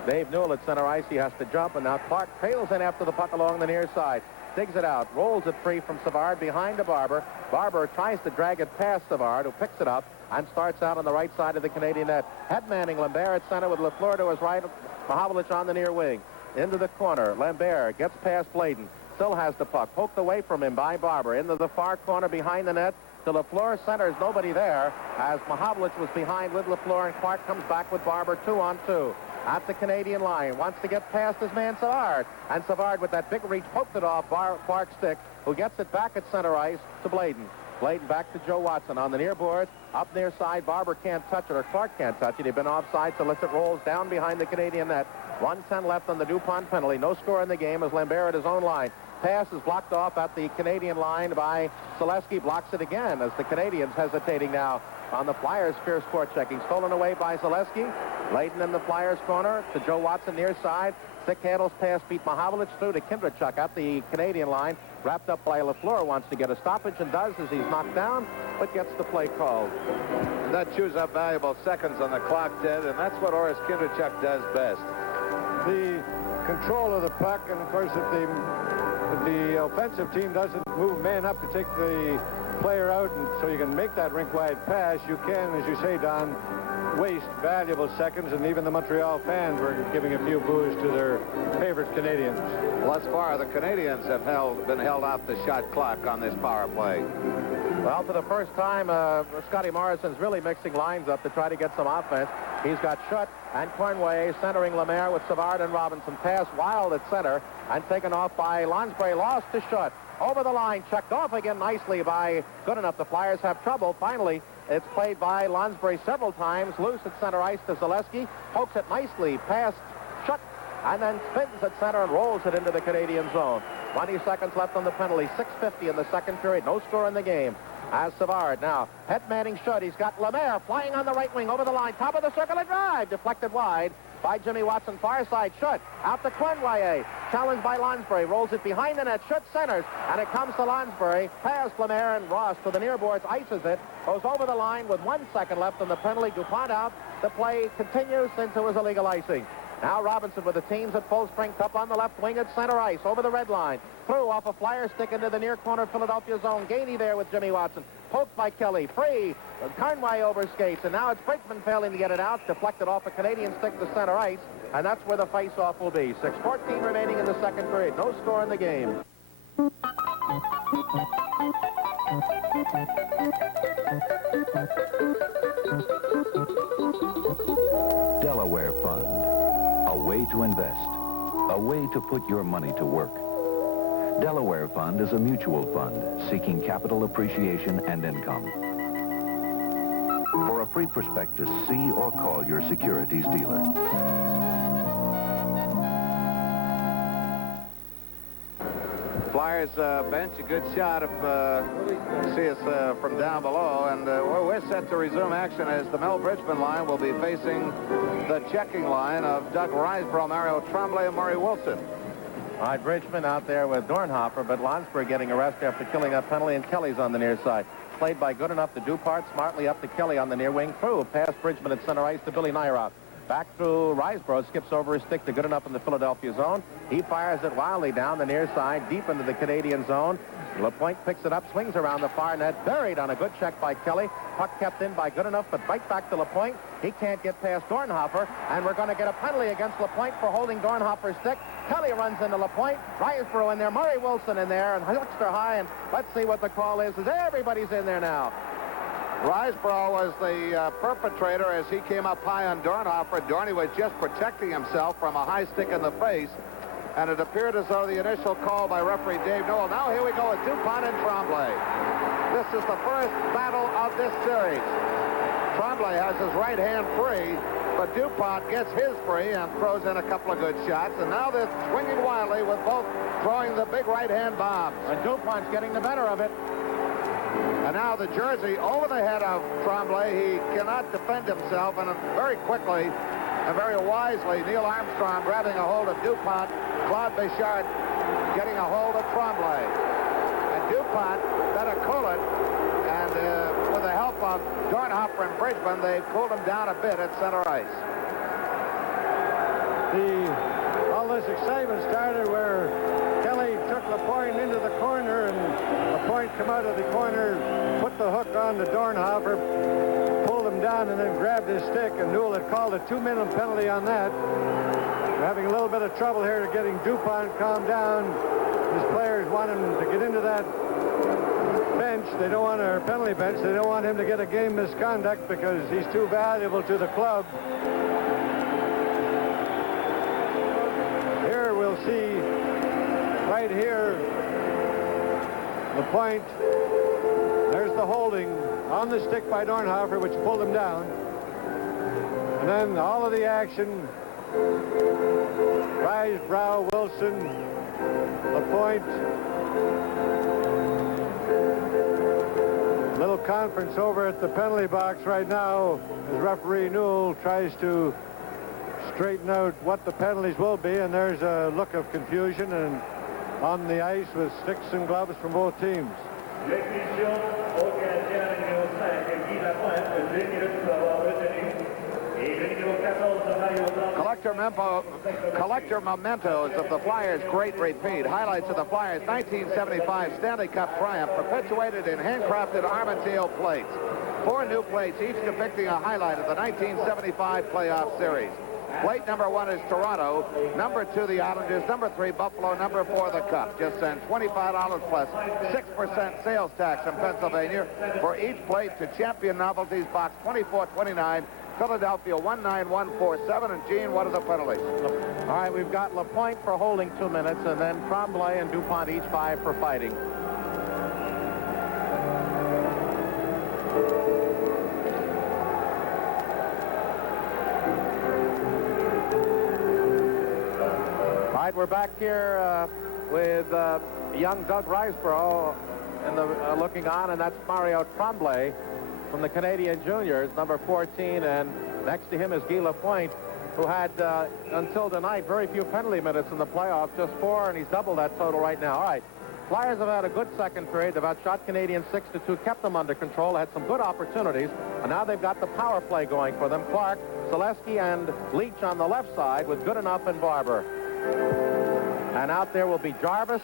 Dave Newell at center ice. He has to jump, and now Clark trails in after the puck along the near side. Digs it out, rolls it free from Savard behind to Barber. Barber tries to drag it past Savard, who picks it up and starts out on the right side of the Canadian net. Headmanning Lambert at center with Lafleur to his right, Mahovlich on the near wing. Into the corner, Lambert gets past Bladen, still has the puck, poked away from him by Barber, into the far corner behind the net, to Lafleur, centers, nobody there, as Mahovlich was behind with Lafleur, and Clark comes back with Barber 2-on-2. At the Canadian line, wants to get past his man Savard, and Savard with that big reach poked it off Clark's stick, who gets it back at center ice to Bladen. Bladen back to Joe Watson on the near board. Up near side, Barber can't touch it, or Clark can't touch it. He'd been offside, so lets it rolls down behind the Canadian net. 1:10 left on the DuPont penalty. No score in the game as Lambert at his own line Pass is blocked off at the Canadian line by Zaleski. Blocks it again as the Canadians hesitating now on the Flyers' fierce forechecking. Stolen away by Zaleski. Layden in the Flyers' corner to Joe Watson near side. Thick handles pass beat Mahavlich through to Kindrachuk at the Canadian line. Wrapped up by LaFleur. Wants to get a stoppage and does as he's knocked down, but gets the play called. And that chews up valuable seconds on the clock, Ted, and that's what Oris Kindrachuk does best. The control of the puck, and of course if the offensive team doesn't move man up to take the player out, and so you can make that rink-wide pass, you can, as you say, Don, waste valuable seconds, and even the Montreal fans were giving a few boos to their favorite Canadians. Thus far, the Canadians have been held off the shot clock on this power play. Well, for the first time, Scotty Morrison's really mixing lines up to try to get some offense. He's got Schutt and Cornway centering Lemaire with Savard and Robinson. Pass wild at center and taken off by Lonsbury. Lost to Schutt. Over the line, checked off again nicely by Goodenough. The Flyers have trouble. Finally, it's played by Lonsbury several times. Loose at center ice to Zaleski. Pokes it nicely past Schutt and then spins at center and rolls it into the Canadian zone. 20 seconds left on the penalty. 6:50 in the second period. No score in the game. As Savard now head manning Schutt. He's got Lemaire flying on the right wing over the line. Top of the circle, a drive deflected wide by Jimmy Watson. Far side, Schutt out to Cornway. Challenged by Lonsbury. Rolls it behind the net. Schutt centers, and it comes to Lonsbury. Past Lemaire and Ross to the near boards. Ices it. Goes over the line with 1 second left on the penalty. DuPont out. The play continues since it was illegal icing. Now Robinson with the teams at full strength up on the left wing at center ice over the red line. Through off a Flyer stick into the near corner Philadelphia zone. Gainey there with Jimmy Watson. Poked by Kelly. Free. Conway overskates. And now it's Bridgman failing to get it out. Deflected off a Canadian stick to center ice. And that's where the face-off will be. 6:14 remaining in the second period. No score in the game. Delaware Fund. A way to invest. A way to put your money to work. Delaware Fund is a mutual fund seeking capital appreciation and income. For a free prospectus, see or call your securities dealer. Flyers bench, a good shot of see us from down below, and we're set to resume action as the Mel Bridgman line will be facing the checking line of Doug Risebrough, Mario Tremblay, and Murray Wilson. All right, Bridgman out there with Dornhofer, but Lonsbury getting arrested after killing that penalty, and Kelly's on the near side. Played by Goodenough to Dupart, smartly up to Kelly on the near wing. Through, past Bridgman at center ice to Billy Nyroth. Back through Risebrough, skips over his stick to Goodenough in the Philadelphia zone. He fires it wildly down the near side, deep into the Canadian zone. LaPointe picks it up, swings around the far net, buried on a good check by Kelly. Puck kept in by Goodenough, but right back to LaPointe. He can't get past Dornhofer, and we're going to get a penalty against LaPointe for holding Dornhofer's stick. Kelly runs into LaPointe, Risebrough in there, Murray Wilson in there, and extra high, and let's see what the call is, as everybody's in there now. Risebrough was the perpetrator as he came up high on Dornhofer. Dorney was just protecting himself from a high stick in the face, and it appeared as though the initial call by referee Dave Newell. Now here we go with DuPont and Tremblay. This is the first battle of this series. Tremblay has his right hand free, but DuPont gets his free and throws in a couple of good shots, and now they're swinging wildly with both throwing the big right hand bombs. And DuPont's getting the better of it. And now the jersey over the head of Tremblay. He cannot defend himself, and very quickly and very wisely, Neil Armstrong grabbing a hold of DuPont, Claude Bichard getting a hold of Tremblay. And DuPont better cool it, and with the help of Dornhofer and Bridgman, they pulled him down a bit at center ice. All this excitement started where Kelly took LaPointe into the corner, and LaPointe come out of the corner, put the hook on to Dornhofer, pulled him down, and then grabbed his stick, and Newell had called a 2-minute penalty on that. We're having a little bit of trouble here to getting DuPont calmed down. His players want him to get into that bench. They don't want our penalty bench. They don't want him to get a game misconduct because he's too valuable to the club. Here we'll see right here LaPointe. There's the holding on the stick by Dornhofer, which pulled him down. And then all of the action. Risebrough, Wilson, LaPointe. Little conference over at the penalty box right now as referee Newell tries to straighten out what the penalties will be, and there's a look of confusion and on the ice with sticks and gloves from both teams. Collector mementos of the Flyers' great repeat. Highlights of the Flyers' 1975 Stanley Cup triumph perpetuated in handcrafted Armantale plates. 4 new plates, each depicting a highlight of the 1975 playoff series. Plate number 1 is Toronto, number 2 the Islanders, number 3 Buffalo, number 4 the Cup. Just send $25 plus 6% sales tax in Pennsylvania for each plate to Champion Novelties, Box 2429, Philadelphia 19147. And Gene, what are the penalties? All right, we've got LaPointe for holding 2 minutes, and then Tremblay and DuPont each 5 for fighting. All right, we're back here with young Doug Riseborough in the looking on, and that's Mario Tremblay from the Canadian Juniors, number 14, and next to him is Guy Lapointe, who had, until tonight, very few penalty minutes in the playoffs, just 4, and he's doubled that total right now. All right, Flyers have had a good second period. They've outshot Canadians 6-2, kept them under control, had some good opportunities, and now they've got the power play going for them. Clark, Selesky, and Leach on the left side with Goodenough and Barber. And out there will be Jarvis,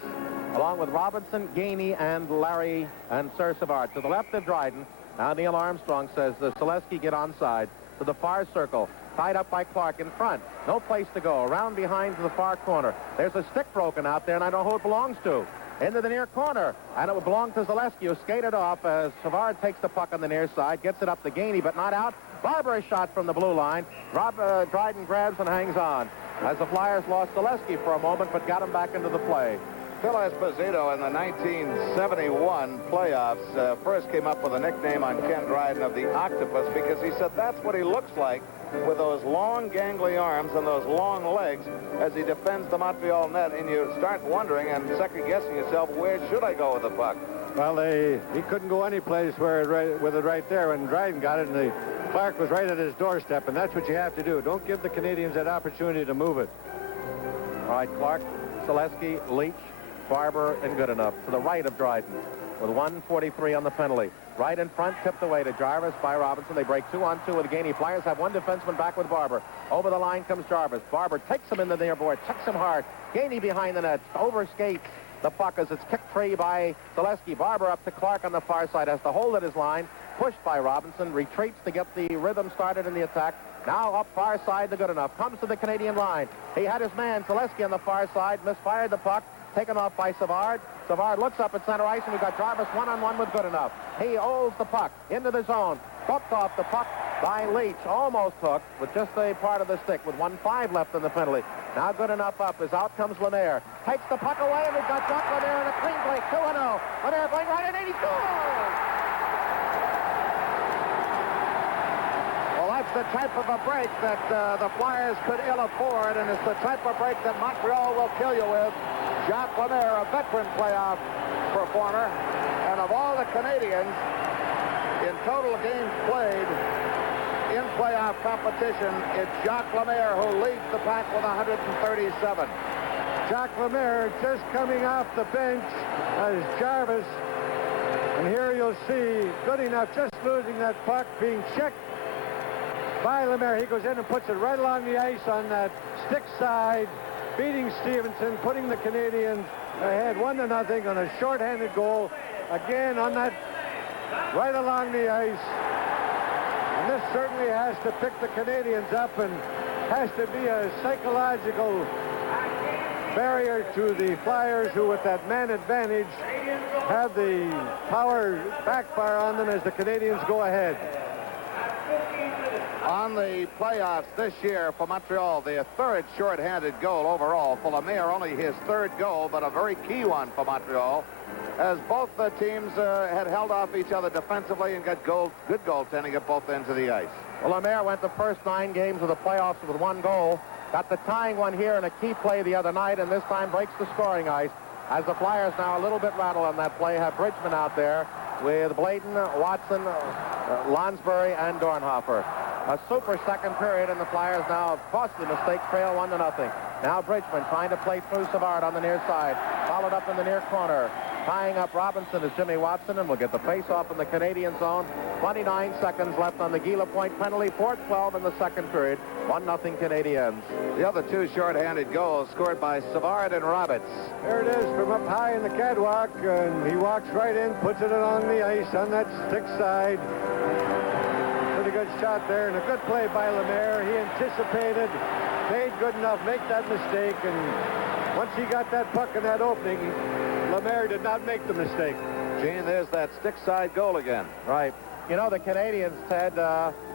along with Robinson, Gainey, and Larry, and Sir Savard. To the left of Dryden. Now Neil Armstrong says Selesky get onside to the far circle. Tied up by Clark in front. No place to go. Around behind to the far corner. There's a stick broken out there, and I don't know who it belongs to. Into the near corner. And it would belong to Selesky, who skated off as Savard takes the puck on the near side. Gets it up to Gainey, but not out. Barber is shot from the blue line. Dryden grabs and hangs on. As the Flyers lost Selesky for a moment, but got him back into the play. Phil Esposito in the 1971 playoffs first came up with a nickname on Ken Dryden of the Octopus because he said that's what he looks like with those long gangly arms and those long legs as he defends the Montreal net, and you start wondering and second-guessing yourself, where should I go with the puck? Well, he couldn't go any place with it right there when Dryden got it, and Clark was right at his doorstep, and that's what you have to do. Don't give the Canadians that opportunity to move it. All right, Clark, Selesky, Leach, Barber, and Goodenough to the right of Dryden with 1:43 on the penalty. Right in front, tipped away to Jarvis by Robinson. They break 2-on-2 with Gainey. Flyers have one defenseman back with Barber. Over the line comes Jarvis. Barber takes him in the near board, checks him hard. Gainey behind the net, overskates the puck as it's kicked free by Selesky. Barber up to Clark on the far side, has to hold at his line. Pushed by Robinson, retreats to get the rhythm started in the attack. Now up far side to Goodenough. Comes to the Canadian line. He had his man, Selesky, on the far side. Misfired the puck. Taken off by Savard. Savard looks up at center ice, and we've got Jarvis one-on-one with Goodenough. He holds the puck into the zone. Hooked off the puck by Leach. Almost hooked, with just a part of the stick, with 1:05 left in the penalty. Now Goodenough up as out comes Lemaire. Takes the puck away, and we've got Jacques Lemaire in a clean break. 2-0. Lemaire going right in, and he scores! That's the type of a break that the Flyers could ill afford, and it's the type of break that Montreal will kill you with. Jacques Lemaire, a veteran playoff performer, and of all the Canadians in total games played in playoff competition, it's Jacques Lemaire who leads the pack with 137. Jacques Lemaire just coming off the bench as Jarvis, and here you'll see Goodenough just losing that puck, being checked by Lemaire. He goes in and puts it right along the ice on that stick side, beating Stevenson, putting the Canadians ahead 1-0 on a shorthanded goal. Again on that right along the ice. And this certainly has to pick the Canadians up and has to be a psychological barrier to the Flyers, who with that man advantage have the power backfire on them as the Canadians go ahead. On the playoffs this year for Montreal, their third shorthanded goal overall for Lemaire, only his third goal, but a very key one for Montreal, as both the teams had held off each other defensively and got good goaltending at both ends of the ice. Well, Lemaire went the first 9 games of the playoffs with 1 goal. Got the tying one here in a key play the other night, and this time breaks the scoring ice. As the Flyers now a little bit rattled on that play, have Bridgman out there with Blayton, Watson, Lonsbury, and Dornhofer. A super second period, and the Flyers now, costly mistake, trail 1-0. Now Bridgman trying to play through Savard on the near side. Followed up in the near corner. Tying up Robinson is Jimmy Watson, and will get the face-off in the Canadian zone. 29 seconds left on the Gila Point penalty. 4:12 in the second period. 1-0 Canadiens. The other two shorthanded goals scored by Savard and Roberts. There it is from up high in the catwalk, and he walks right in, puts it on the ice on that stick side. Pretty good shot there, and a good play by Lemaire. He anticipated, made good enough, make that mistake, and once he got that puck in that opening, Lemaire did not make the mistake. Gene, there's that stick side goal again. Right. You know, the Canadiens, Ted,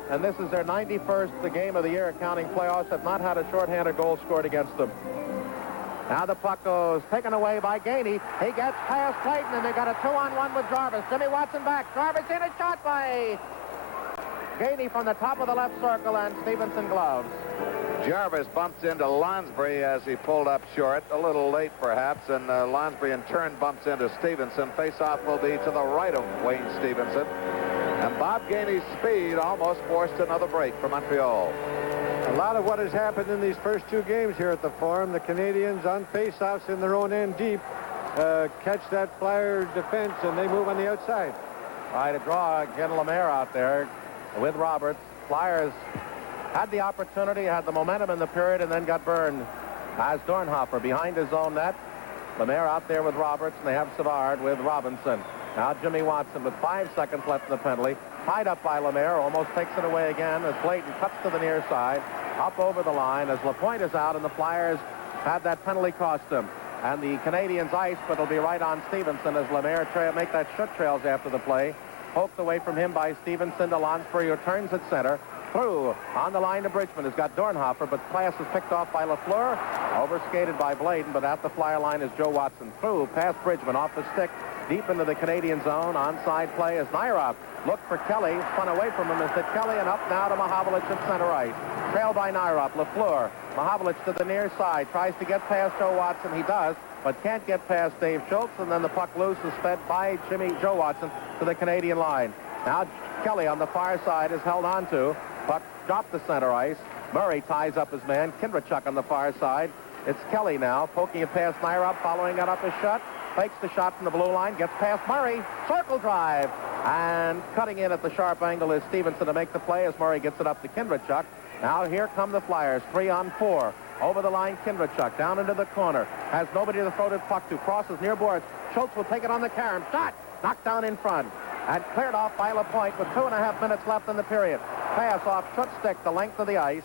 and this is their 91st game of the year, counting playoffs, have not had a shorthanded goal scored against them. Now the puck goes taken away by Gainey. He gets past Clayton, and they got a 2-on-1 with Jarvis. Jimmy Watson back. Jarvis in, a shot by Gainey from the top of the left circle, and Stevenson gloves. Jarvis bumps into Lonsbury as he pulled up short, a little late perhaps, and Lonsbury in turn bumps into Stevenson. Face-off will be to the right of Wayne Stevenson. And Bob Gainey's speed almost forced another break for Montreal. A lot of what has happened in these first two games here at the Forum, the Canadiens on face-offs in their own end deep catch that Flyer defense, and they move on the outside. Right, to draw again Lemaire out there with Roberts. Flyers had the opportunity, had the momentum in the period, and then got burned as Dornhofer behind his own net. Lemaire out there with Roberts, and they have Savard with Robinson. Now Jimmy Watson with 5 seconds left in the penalty. Tied up by Lemaire, almost takes it away again as Blayton cuts to the near side. Up over the line as Lapointe is out, and the Flyers have that penalty cost them. And the Canadiens ice, but it'll be right on Stevenson as Lemaire make that shut trails after the play. Poked away from him by Stevenson to Lonsbury, who turns at center. Through on the line to Bridgman has got Dornhofer, but pass is picked off by Lafleur. Overskated by Blayton, but at the Flyer line is Joe Watson. Through past Bridgman off the stick deep into the Canadian zone. Onside play as Nairop looked for Kelly. Spun away from him as hit Kelly, and up now to Mahovlich at center ice. Trailed by Nairop. Lafleur. Mahovlich to the near side. Tries to get past Joe Watson. He does, but can't get past Dave Schultz, and then the puck loose is fed by Joe Watson to the Canadian line. Now Kelly on the far side is held on to. Puck dropped the center ice. Murray ties up his man. Kindrachuk on the far side. It's Kelly now, poking it past Nairop, following it up his shot. Fakes the shot from the blue line, gets past Murray. Circle drive. And cutting in at the sharp angle is Stevenson to make the play as Murray gets it up to Kindrachuk. Now here come the Flyers, 3-on-4. Over the line, Kindrachuk down into the corner. Has nobody to throw the puck to. Crosses near boards. Schultz will take it on the carom. Shot! Knocked down in front. And cleared off by Lapointe with 2.5 minutes left in the period. Pass off short stick the length of the ice.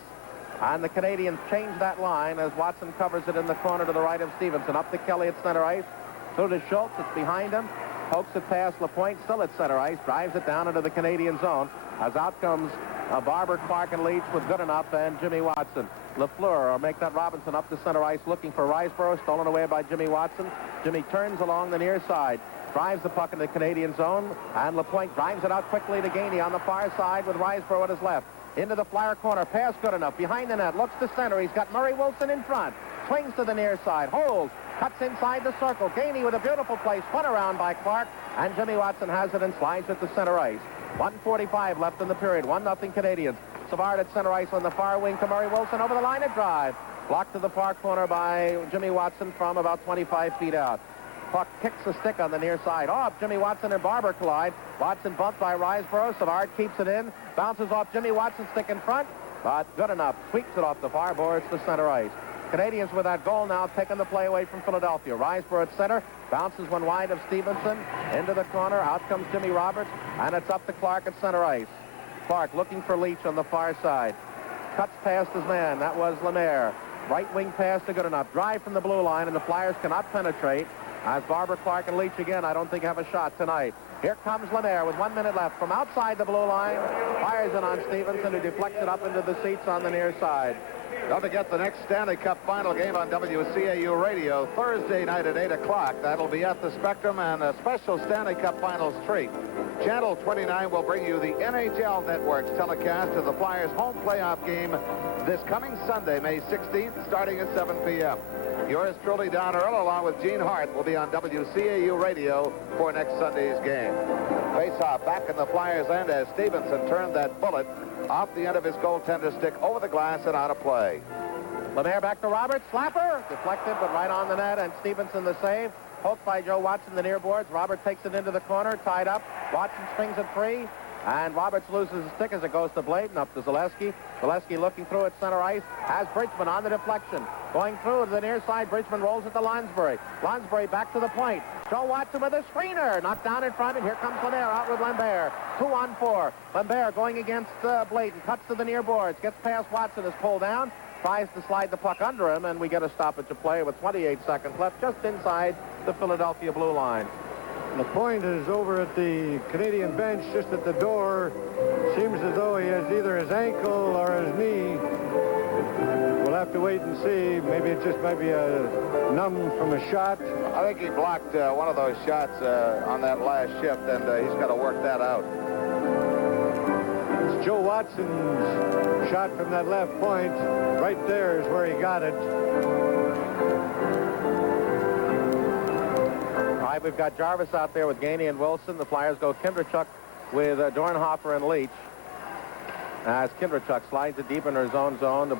And the Canadians change that line as Watson covers it in the corner to the right of Stevenson. Up to Kelly at center ice. Through to Schultz. It's behind him. Pokes it past Lapointe, still at center ice. Drives it down into the Canadian zone. As out comes Barber, Clark, and Leach with Goodenough and Jimmy Watson. Lafleur will make that Robinson up to center ice looking for Riseborough. Stolen away by Jimmy Watson. Jimmy turns along the near side. Drives the puck in the Canadian zone. And Lapointe drives it out quickly to Gainey on the far side with Riseborough at his left. Into the Flyer corner. Pass Goodenough. Behind the net. Looks to center. He's got Murray Wilson in front. Swings to the near side. Holds. Cuts inside the circle. Gainey with a beautiful play. Spun around by Clark. And Jimmy Watson has it and slides it to center ice. 1:45 left in the period. 1-0 Canadians. Savard at center ice on the far wing to Murray Wilson over the line at drive. Blocked to the far corner by Jimmy Watson from about 25 feet out. Puck kicks the stick on the near side. Off. Jimmy Watson and Barber collide. Watson bumped by Riseborough. Savard keeps it in. Bounces off Jimmy Watson's stick in front. But Goodenough. Sweeps it off the far boards to center ice. Canadians with that goal now taking the play away from Philadelphia. Riseborough at center. Bounces one wide of Stevenson. Into the corner. Out comes Jimmy Roberts. And it's up to Clark at center ice. Clark looking for Leach on the far side. Cuts past his man. That was Lemaire. Right wing pass to Goodenough. Drive from the blue line, and the Flyers cannot penetrate. As Barber, Clark, and Leach again, I don't think have a shot tonight. Here comes Lemaire with 1 minute left. From outside the blue line, fires it on Stevenson, who deflects it up into the seats on the near side. Don't forget the next Stanley Cup final game on WCAU Radio Thursday night at 8 o'clock. That'll be at the Spectrum, and a special Stanley Cup Finals treat. Channel 29 will bring you the NHL Network's telecast of the Flyers' home playoff game this coming Sunday, May 16th, starting at 7 p.m. Yours truly, Don Earl, along with Gene Hart, will be on WCAU Radio for next Sunday's game. Face-off back in the Flyers' end as Stevenson turned that bullet off the end of his goaltender stick over the glass and out of play. Lemaire back to Roberts. Slapper. Deflected, but right on the net, and Stevenson the save. Poked by Joe Watson, the near boards. Robert takes it into the corner, tied up. Watson strings it free, and Roberts loses his stick as it goes to Bladen, up to Zaleski. Zaleski looking through at center ice, has Bridgman on the deflection. Going through to the near side, Bridgman rolls it to Lonsbury. Lonsbury back to the point. Joe Watson with a screener. Knocked down in front, and here comes Lemaire out with Lambert. 2-on-4. Lambert going against Bladen. Cuts to the near boards. Gets past Watson, is pulled down. Tries to slide the puck under him, and we get a stoppage of play with 28 seconds left just inside the Philadelphia blue line. The point is over at the Canadian bench, just at the door. Seems as though he has either his ankle or his knee. We'll have to wait and see. Maybe it just might be a numb from a shot. I think he blocked one of those shots on that last shift, and he's got to work that out. It's Joe Watson's shot from that left point. Right there is where he got it. All right, we've got Jarvis out there with Gainey and Wilson. The Flyers go Kindrachuk with Dornhofer and Leach. As Kindrachuk slides it deep in her zone to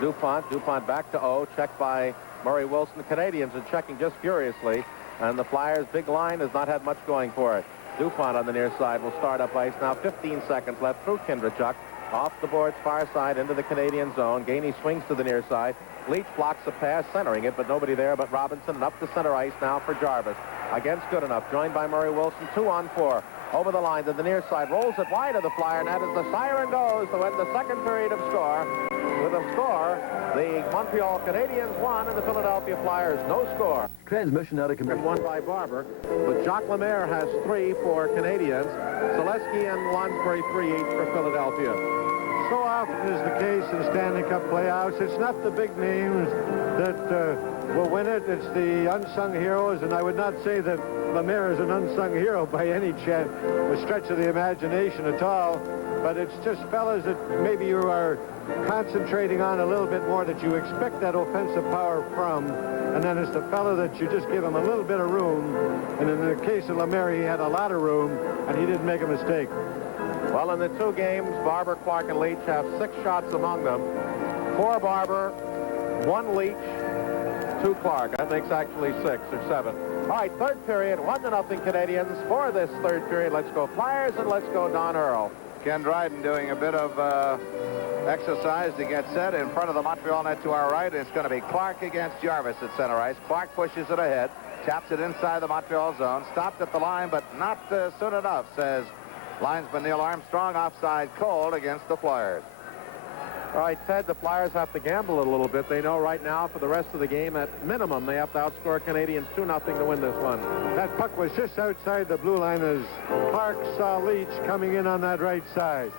DuPont. DuPont back to O, checked by Murray Wilson. The Canadians are checking just furiously, and the Flyers' big line has not had much going for it. DuPont on the near side will start up ice now. 15 seconds left through Kindrachuk. Off the boards far side into the Canadian zone. Gainey swings to the near side. Leach blocks a pass, centering it, but nobody there but Robinson. And up the center ice now for Jarvis. Against Goodenough, joined by Murray Wilson. 2-on-4. Over the line to the near side. Rolls it wide of the Flyer net as the siren goes to end the second period of score. With a score, the Montreal Canadiens won and the Philadelphia Flyers no score. Transmission out of commission. Won by Barber, but Jacques Lemaire has 3 for Canadians. Zaleski and Lonsbury 3 each for Philadelphia. So often is the case in Stanley Cup playoffs. It's not the big names that will win it. It's the unsung heroes, and I would not say that Lemaire is an unsung hero by any chance, a stretch of the imagination at all. But it's just fellas that maybe you are concentrating on a little bit more, that you expect that offensive power from, and then it's the fellow that you just give him a little bit of room. And in the case of Lemaire, he had a lot of room, and he didn't make a mistake. Well, in the 2 games, Barber, Clark, and Leach have 6 shots among them. 4 Barber, 1 Leach, 2 Clark. That makes actually 6 or 7. All right, third period, 1-0 Canadians. For this third period, let's go Flyers, and let's go Don Earl. Ken Dryden doing a bit of exercise to get set in front of the Montreal net to our right. It's going to be Clark against Jarvis at center ice. Clark pushes it ahead, taps it inside the Montreal zone. Stopped at the line, but not soon enough, says linesman Neil Armstrong. Offside called against the Flyers. All right, Ted, the Flyers have to gamble a little bit. They know right now for the rest of the game, at minimum, they have to outscore Canadians 2-0 to win this one. That puck was just outside the blue line as Clark saw Leach coming in on that right side.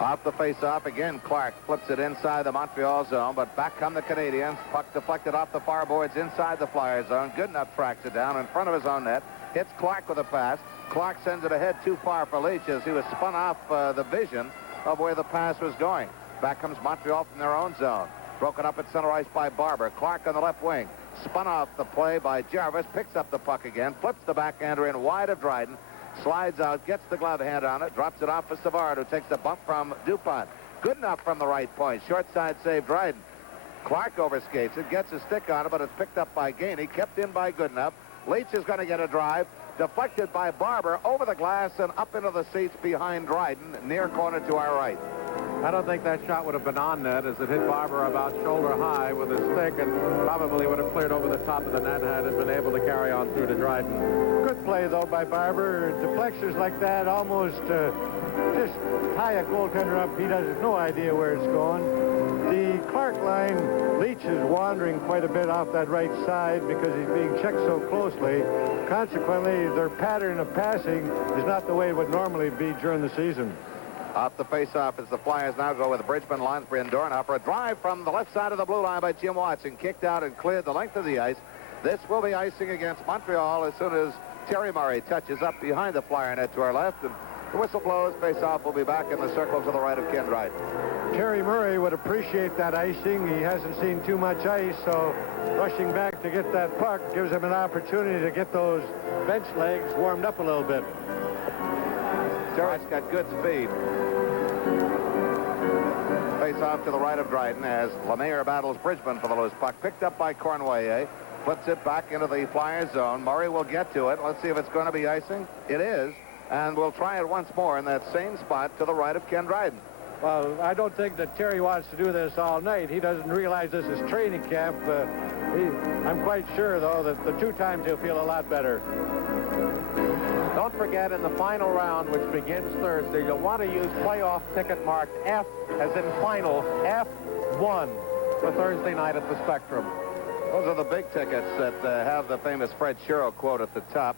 Off the face-off again, Clark flips it inside the Montreal zone, but back come the Canadians. Puck deflected off the far boards inside the Flyers zone. Goodenough tracks it down in front of his own net. Hits Clark with a pass. Clark sends it ahead too far for Leach as he was spun off the vision of where the pass was going. Back comes Montreal from their own zone. Broken up at center ice by Barber. Clark on the left wing. Spun off the play by Jarvis. Picks up the puck again. Flips the backhander in wide of Dryden. Slides out. Gets the glove hand on it. Drops it off for Savard, who takes the bump from DuPont. Goodenough from the right point. Short side save Dryden. Clark overskates it. Gets a stick on it, but it's picked up by Gainey. Kept in by Goodenough. Leach is going to get a drive. Deflected by Barber over the glass and up into the seats behind Dryden, near corner to our right. I don't think that shot would have been on net, as it hit Barber about shoulder high with his stick and probably would have cleared over the top of the net had it been able to carry on through to Dryden. Good play, though, by Barber. Deflections like that almost just tie a goaltender up. He has no idea where it's going. The Clark line, Leach is wandering quite a bit off that right side because he's being checked so closely. Consequently, their pattern of passing is not the way it would normally be during the season. Off the face-off as the Flyers now go with Bridgman, Lansbury, and Dornhofer. A drive from the left side of the blue line by Jim Watson. Kicked out and cleared the length of the ice. This will be icing against Montreal as soon as Terry Murray touches up behind the Flyer net to our left. And the whistle blows. Face-off will be back in the circle to the right of Ken Dryden. Terry Murray would appreciate that icing. He hasn't seen too much ice, so rushing back to get that puck gives him an opportunity to get those bench legs warmed up a little bit. Terry's got good speed. Face off to the right of Dryden as Lemaire battles Bridgman for the loose puck. Picked up by Cornwallis. Flips it back into the Flyers zone. Murray will get to it. Let's see if it's going to be icing. It is. And we'll try it once more in that same spot to the right of Ken Dryden. Well, I don't think that Terry wants to do this all night. He doesn't realize this is training camp. I'm quite sure, though, that the 2 times he'll feel a lot better. Don't forget, in the final round, which begins Thursday, you'll want to use playoff ticket marked F, as in final, F1 for Thursday night at the Spectrum. Those are the big tickets that have the famous Fred Shero quote at the top.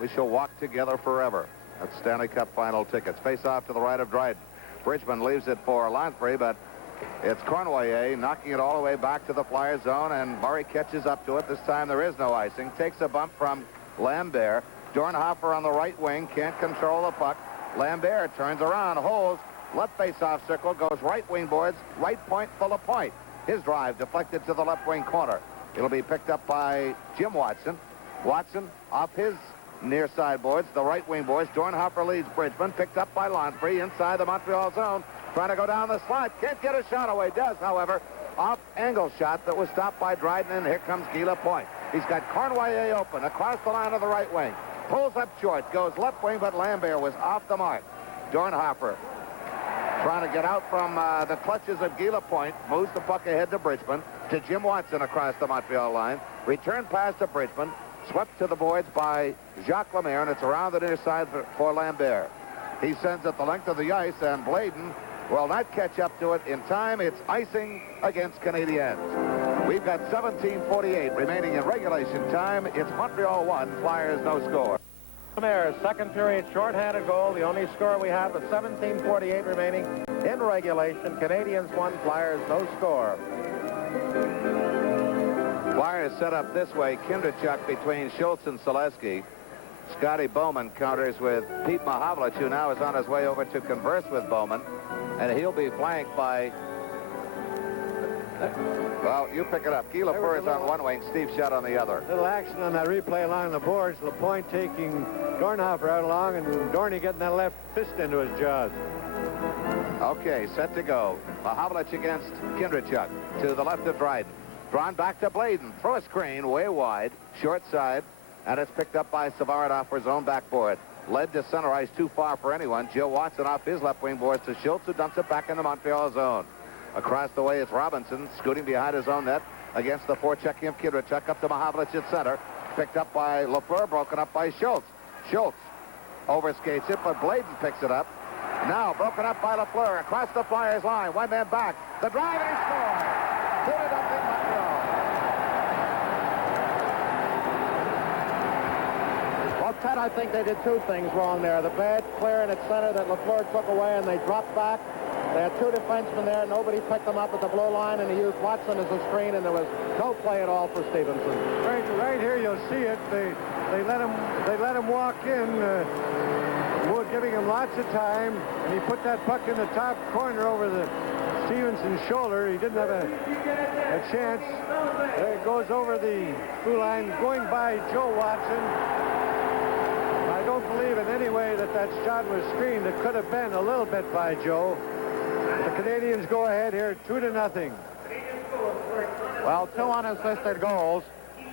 We shall walk together forever. That's Stanley Cup final tickets. Face off to the right of Dryden. Bridgman leaves it for Lansbury, but it's Cornwallis knocking it all the way back to the Flyer zone, and Murray catches up to it. This time there is no icing. Takes a bump from Lambert. Dornhofer on the right wing can't control the puck. Lambert turns around, holds, left face-off circle, goes right wing boards, right point full of point. His drive deflected to the left wing corner. It'll be picked up by Jim Watson. Watson off his near side boards, the right wing boards. Dornhofer leads Bridgman, picked up by Lansbury inside the Montreal zone, trying to go down the slot. Can't get a shot away. Does, however, off angle shot that was stopped by Dryden, and here comes Gila Point. He's got Cornwallis open across the line of the right wing. Pulls up short, goes left wing, but Lambert was off the mark. Dornhofer trying to get out from the clutches of Gila Point, moves the puck ahead to Bridgman, to Jim Watson across the Montreal line. Return pass to Bridgman, swept to the boards by Jacques Lemaire, and it's around the near side for Lambert. He sends it the length of the ice, and Bladen will not catch up to it in time. It's icing against Canadiens. We've got 17:48 remaining in regulation time. It's Montreal 1, Flyers no score. Lemaire, second period shorthanded goal. The only score we have is 17:48 remaining in regulation. Canadiens 1, Flyers no score. Flyers set up this way. Kindrachuk between Schultz and Selesky. Scotty Bowman counters with Pete Mahavlich, who now is on his way over to converse with Bowman. And he'll be flanked by... Well, you pick it up. Gila Fur is on one wing, Steve Shutt on the other. Little action on that replay along the boards. LaPointe taking Dornhofer out along, and Dorney getting that left fist into his jaws. Okay, set to go. Mahavlich against Kindrachuk to the left of Dryden. Drawn back to Bladen. Throw a screen way wide, short side, and it's picked up by Savardov for his own backboard. Led to center ice too far for anyone. Joe Watson off his left wing boards to Schultz, who dumps it back in the Montreal zone. Across the way, it's Robinson scooting behind his own net against the forechecking of Kindrachuk up to Mahavlich at center. Picked up by Lafleur, broken up by Schultz. Schultz overskates it, but Bladen picks it up. Now broken up by Lafleur across the Flyers line. One man back. The drive, and he scores. 2-0 Montreal. Well, Ted, I think they did 2 things wrong there. The bad clearing at center that Lafleur took away, and they dropped back. They had 2 defensemen there. Nobody picked them up at the blue line, and he used Watson as a screen, and there was no play at all for Stevenson. Right here, you'll see it. They let him walk in, Wood giving him lots of time, and he put that puck in the top corner over the Stevenson's shoulder. He didn't have a chance. There it goes over the blue line, going by Joe Watson. I don't believe in any way that shot was screened. It could have been a little bit by Joe. The Canadiens go ahead here 2-0. Well, 2 unassisted goals.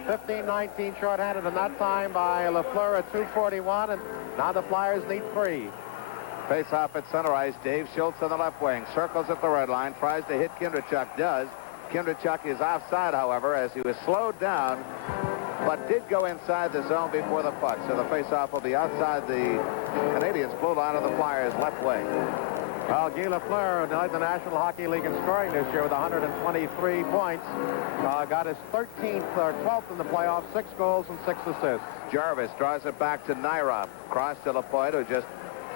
15-19 shorthanded in that time by Lafleur at 2:41, and now the Flyers need 3. Face off at center ice. Dave Schultz on the left wing. Circles at the red line. Tries to hit Kindrachuk. Does. Kindrachuk is offside, however, as he was slowed down, but did go inside the zone before the puck. So the face off will be outside the Canadiens' blue line of the Flyers' left wing. Well, Guy Lafleur led the National Hockey League in scoring this year with 123 points. Got his 13th or 12th in the playoffs, 6 goals and 6 assists. Jarvis draws it back to Nairop. Cross to LaPointe, who just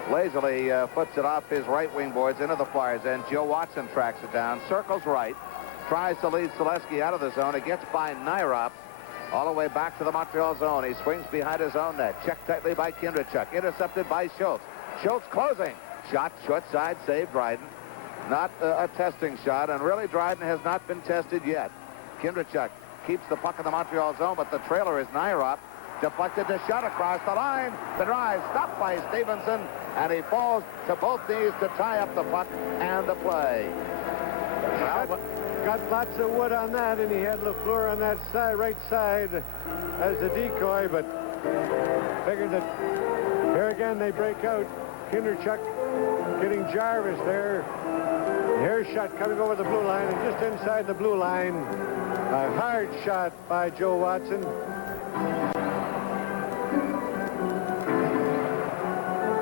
lazily foots it off his right wing boards into the Flyers' end. Joe Watson tracks it down, circles right, tries to lead Selesky out of the zone. It gets by Nyrop all the way back to the Montreal zone. He swings behind his own net. Checked tightly by Kindrachuk. Intercepted by Schultz. Schultz closing. Shot short side, saved Dryden. Not a testing shot, and really Dryden has not been tested yet. Kindrachuk keeps the puck in the Montreal zone, but the trailer is Nyrop. Deflected the shot across the line. The drive stopped by Stevenson, and he falls to both knees to tie up the puck and the play. Got lots of wood on that, and he had Lafleur on that side, right side as a decoy, but figured that here again they break out. Kindrachuk getting Jarvis there. Here's shot coming over the blue line, and just inside the blue line, a hard shot by Joe Watson.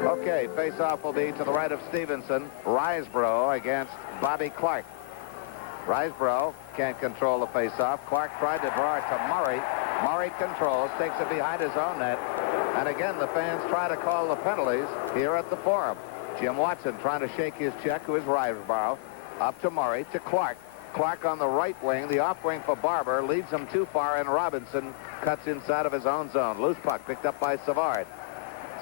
Okay, face-off will be to the right of Stevenson. Risebrough against Bobby Clark. Risebrough can't control the face-off. Clark tried to draw it to Murray. Murray controls, takes it behind his own net. And again, the fans try to call the penalties here at the Forum. Jim Watson trying to shake his check to his Risebrough. Up to Murray, to Clark. Clark on the right wing, the off wing for Barber, leads him too far, and Robinson cuts inside of his own zone. Loose puck picked up by Savard.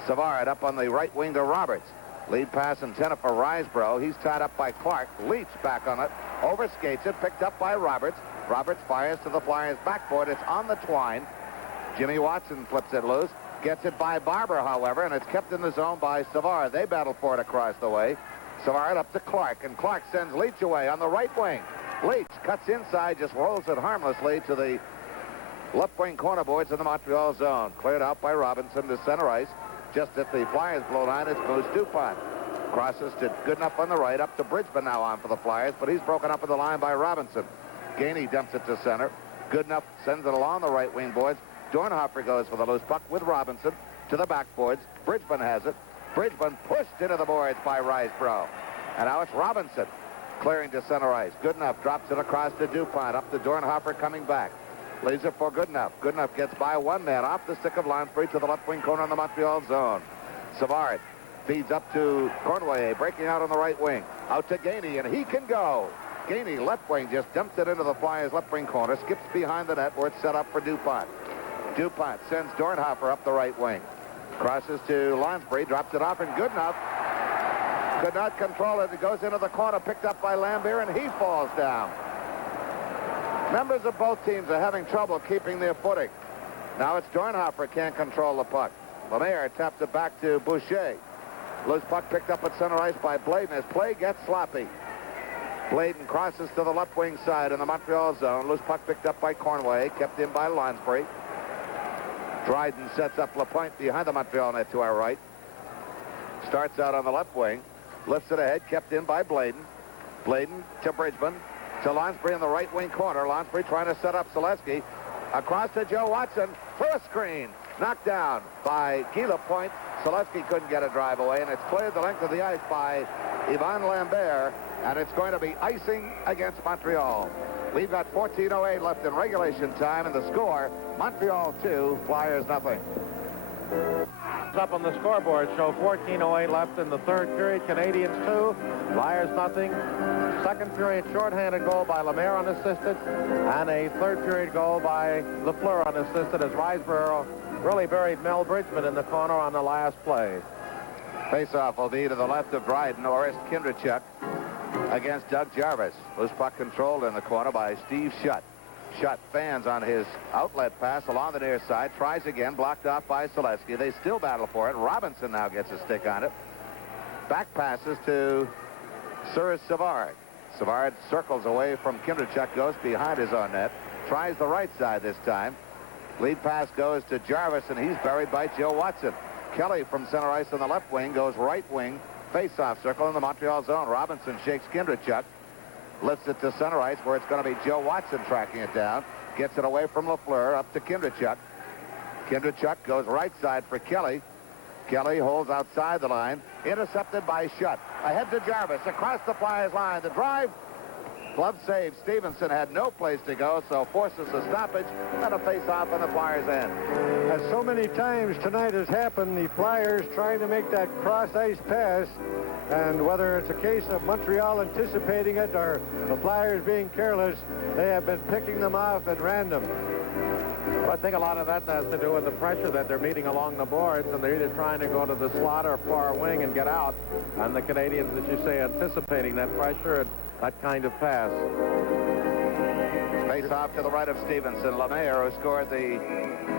Savard up on the right wing to Roberts. Lead pass intended for Risebrough. He's tied up by Clark. Leach back on it. Overskates it. Picked up by Roberts. Roberts fires to the Flyers' backboard. It's on the twine. Jimmy Watson flips it loose. Gets it by Barber, however, and it's kept in the zone by Savard. They battle for it across the way. Savard up to Clark, and Clark sends Leach away on the right wing. Leach cuts inside, just rolls it harmlessly to the left wing corner boards in the Montreal zone. Cleared out by Robinson to center ice. Just at the Flyers' blue line, it's Moose Dupont. Crosses to Goodenough on the right, up to Bridgman now on for the Flyers, but he's broken up in the line by Robinson. Gainey dumps it to center. Goodenough sends it along the right wing boards. Dornhofer goes for the loose puck with Robinson to the backboards. Bridgman has it. Bridgman pushed into the boards by Risebrough. And now it's Robinson clearing to center ice. Goodenough drops it across to Dupont. Up to Dornhofer coming back. Leaves it for Goodenough. Goodenough gets by one man off the stick of Lansbury to the left wing corner in the Montreal zone. Savard feeds up to Cornway, breaking out on the right wing. Out to Gainey, and he can go. Gainey, left wing, just dumps it into the Flyers' left wing corner. Skips behind the net where it's set up for Dupont. Dupont sends Dornhofer up the right wing. Crosses to Lansbury, drops it off, and Goodenough could not control it. It goes into the corner, picked up by Lambert, and he falls down. Members of both teams are having trouble keeping their footing. Now it's Dornhofer can't control the puck. Lemaire taps it back to Boucher. Loose puck picked up at center ice by Bladen as play gets sloppy. Bladen crosses to the left wing side in the Montreal zone. Loose puck picked up by Cornway, kept in by Lansbury. Dryden sets up LaPointe behind the Montreal net to our right. Starts out on the left wing. Lifts it ahead, kept in by Bladen. Bladen to Bridgman. To Lansbury in the right wing corner. Lansbury trying to set up Selesky. Across to Joe Watson for a screen. Knocked down by Guy Lapointe. Selesky couldn't get a drive away, and it's cleared the length of the ice by Yvan Lambert, and it's going to be icing against Montreal. We've got 14:08 left in regulation time, and the score, Montreal 2, Flyers nothing. Up on the scoreboard show 14:08 left in the third period. Canadiens 2, Flyers nothing. Second period shorthanded goal by Lemaire unassisted, and a third period goal by Lafleur unassisted as Risebrough really buried Mel Bridgman in the corner on the last play. Faceoff will be to the left of Dryden. Orest Kindrachuk against Doug Jarvis. Loose puck controlled in the corner by Steve Shutt. Shutt fans on his outlet pass along the near side. Tries again, blocked off by Selesky. They still battle for it. Robinson now gets a stick on it. Back passes to Sir Savard. Savard circles away from Kindrachuk, goes behind his own net. Tries the right side this time. Lead pass goes to Jarvis, and he's buried by Joe Watson. Kelly from center ice on the left wing goes right wing. Face-off circle in the Montreal zone. Robinson shakes Kindrachuk. Lifts it to center ice where it's going to be Joe Watson tracking it down. Gets it away from Lafleur up to Kindrachuk. Kindrachuk goes right side for Kelly. Kelly holds outside the line. Intercepted by Shutt. Ahead to Jarvis. Across the Flyers line. The drive. Glove save. Stevenson had no place to go, so forces a stoppage and a face-off on the Flyers' end. As so many times tonight has happened, the Flyers trying to make that cross-ice pass, and whether it's a case of Montreal anticipating it or the Flyers being careless, they have been picking them off at random. I think a lot of that has to do with the pressure that they're meeting along the boards, and they're either trying to go to the slot or far wing and get out. And the Canadiens, as you say, anticipating that pressure and that kind of pass. Face off to the right of Stevenson. Lemaire, who scored the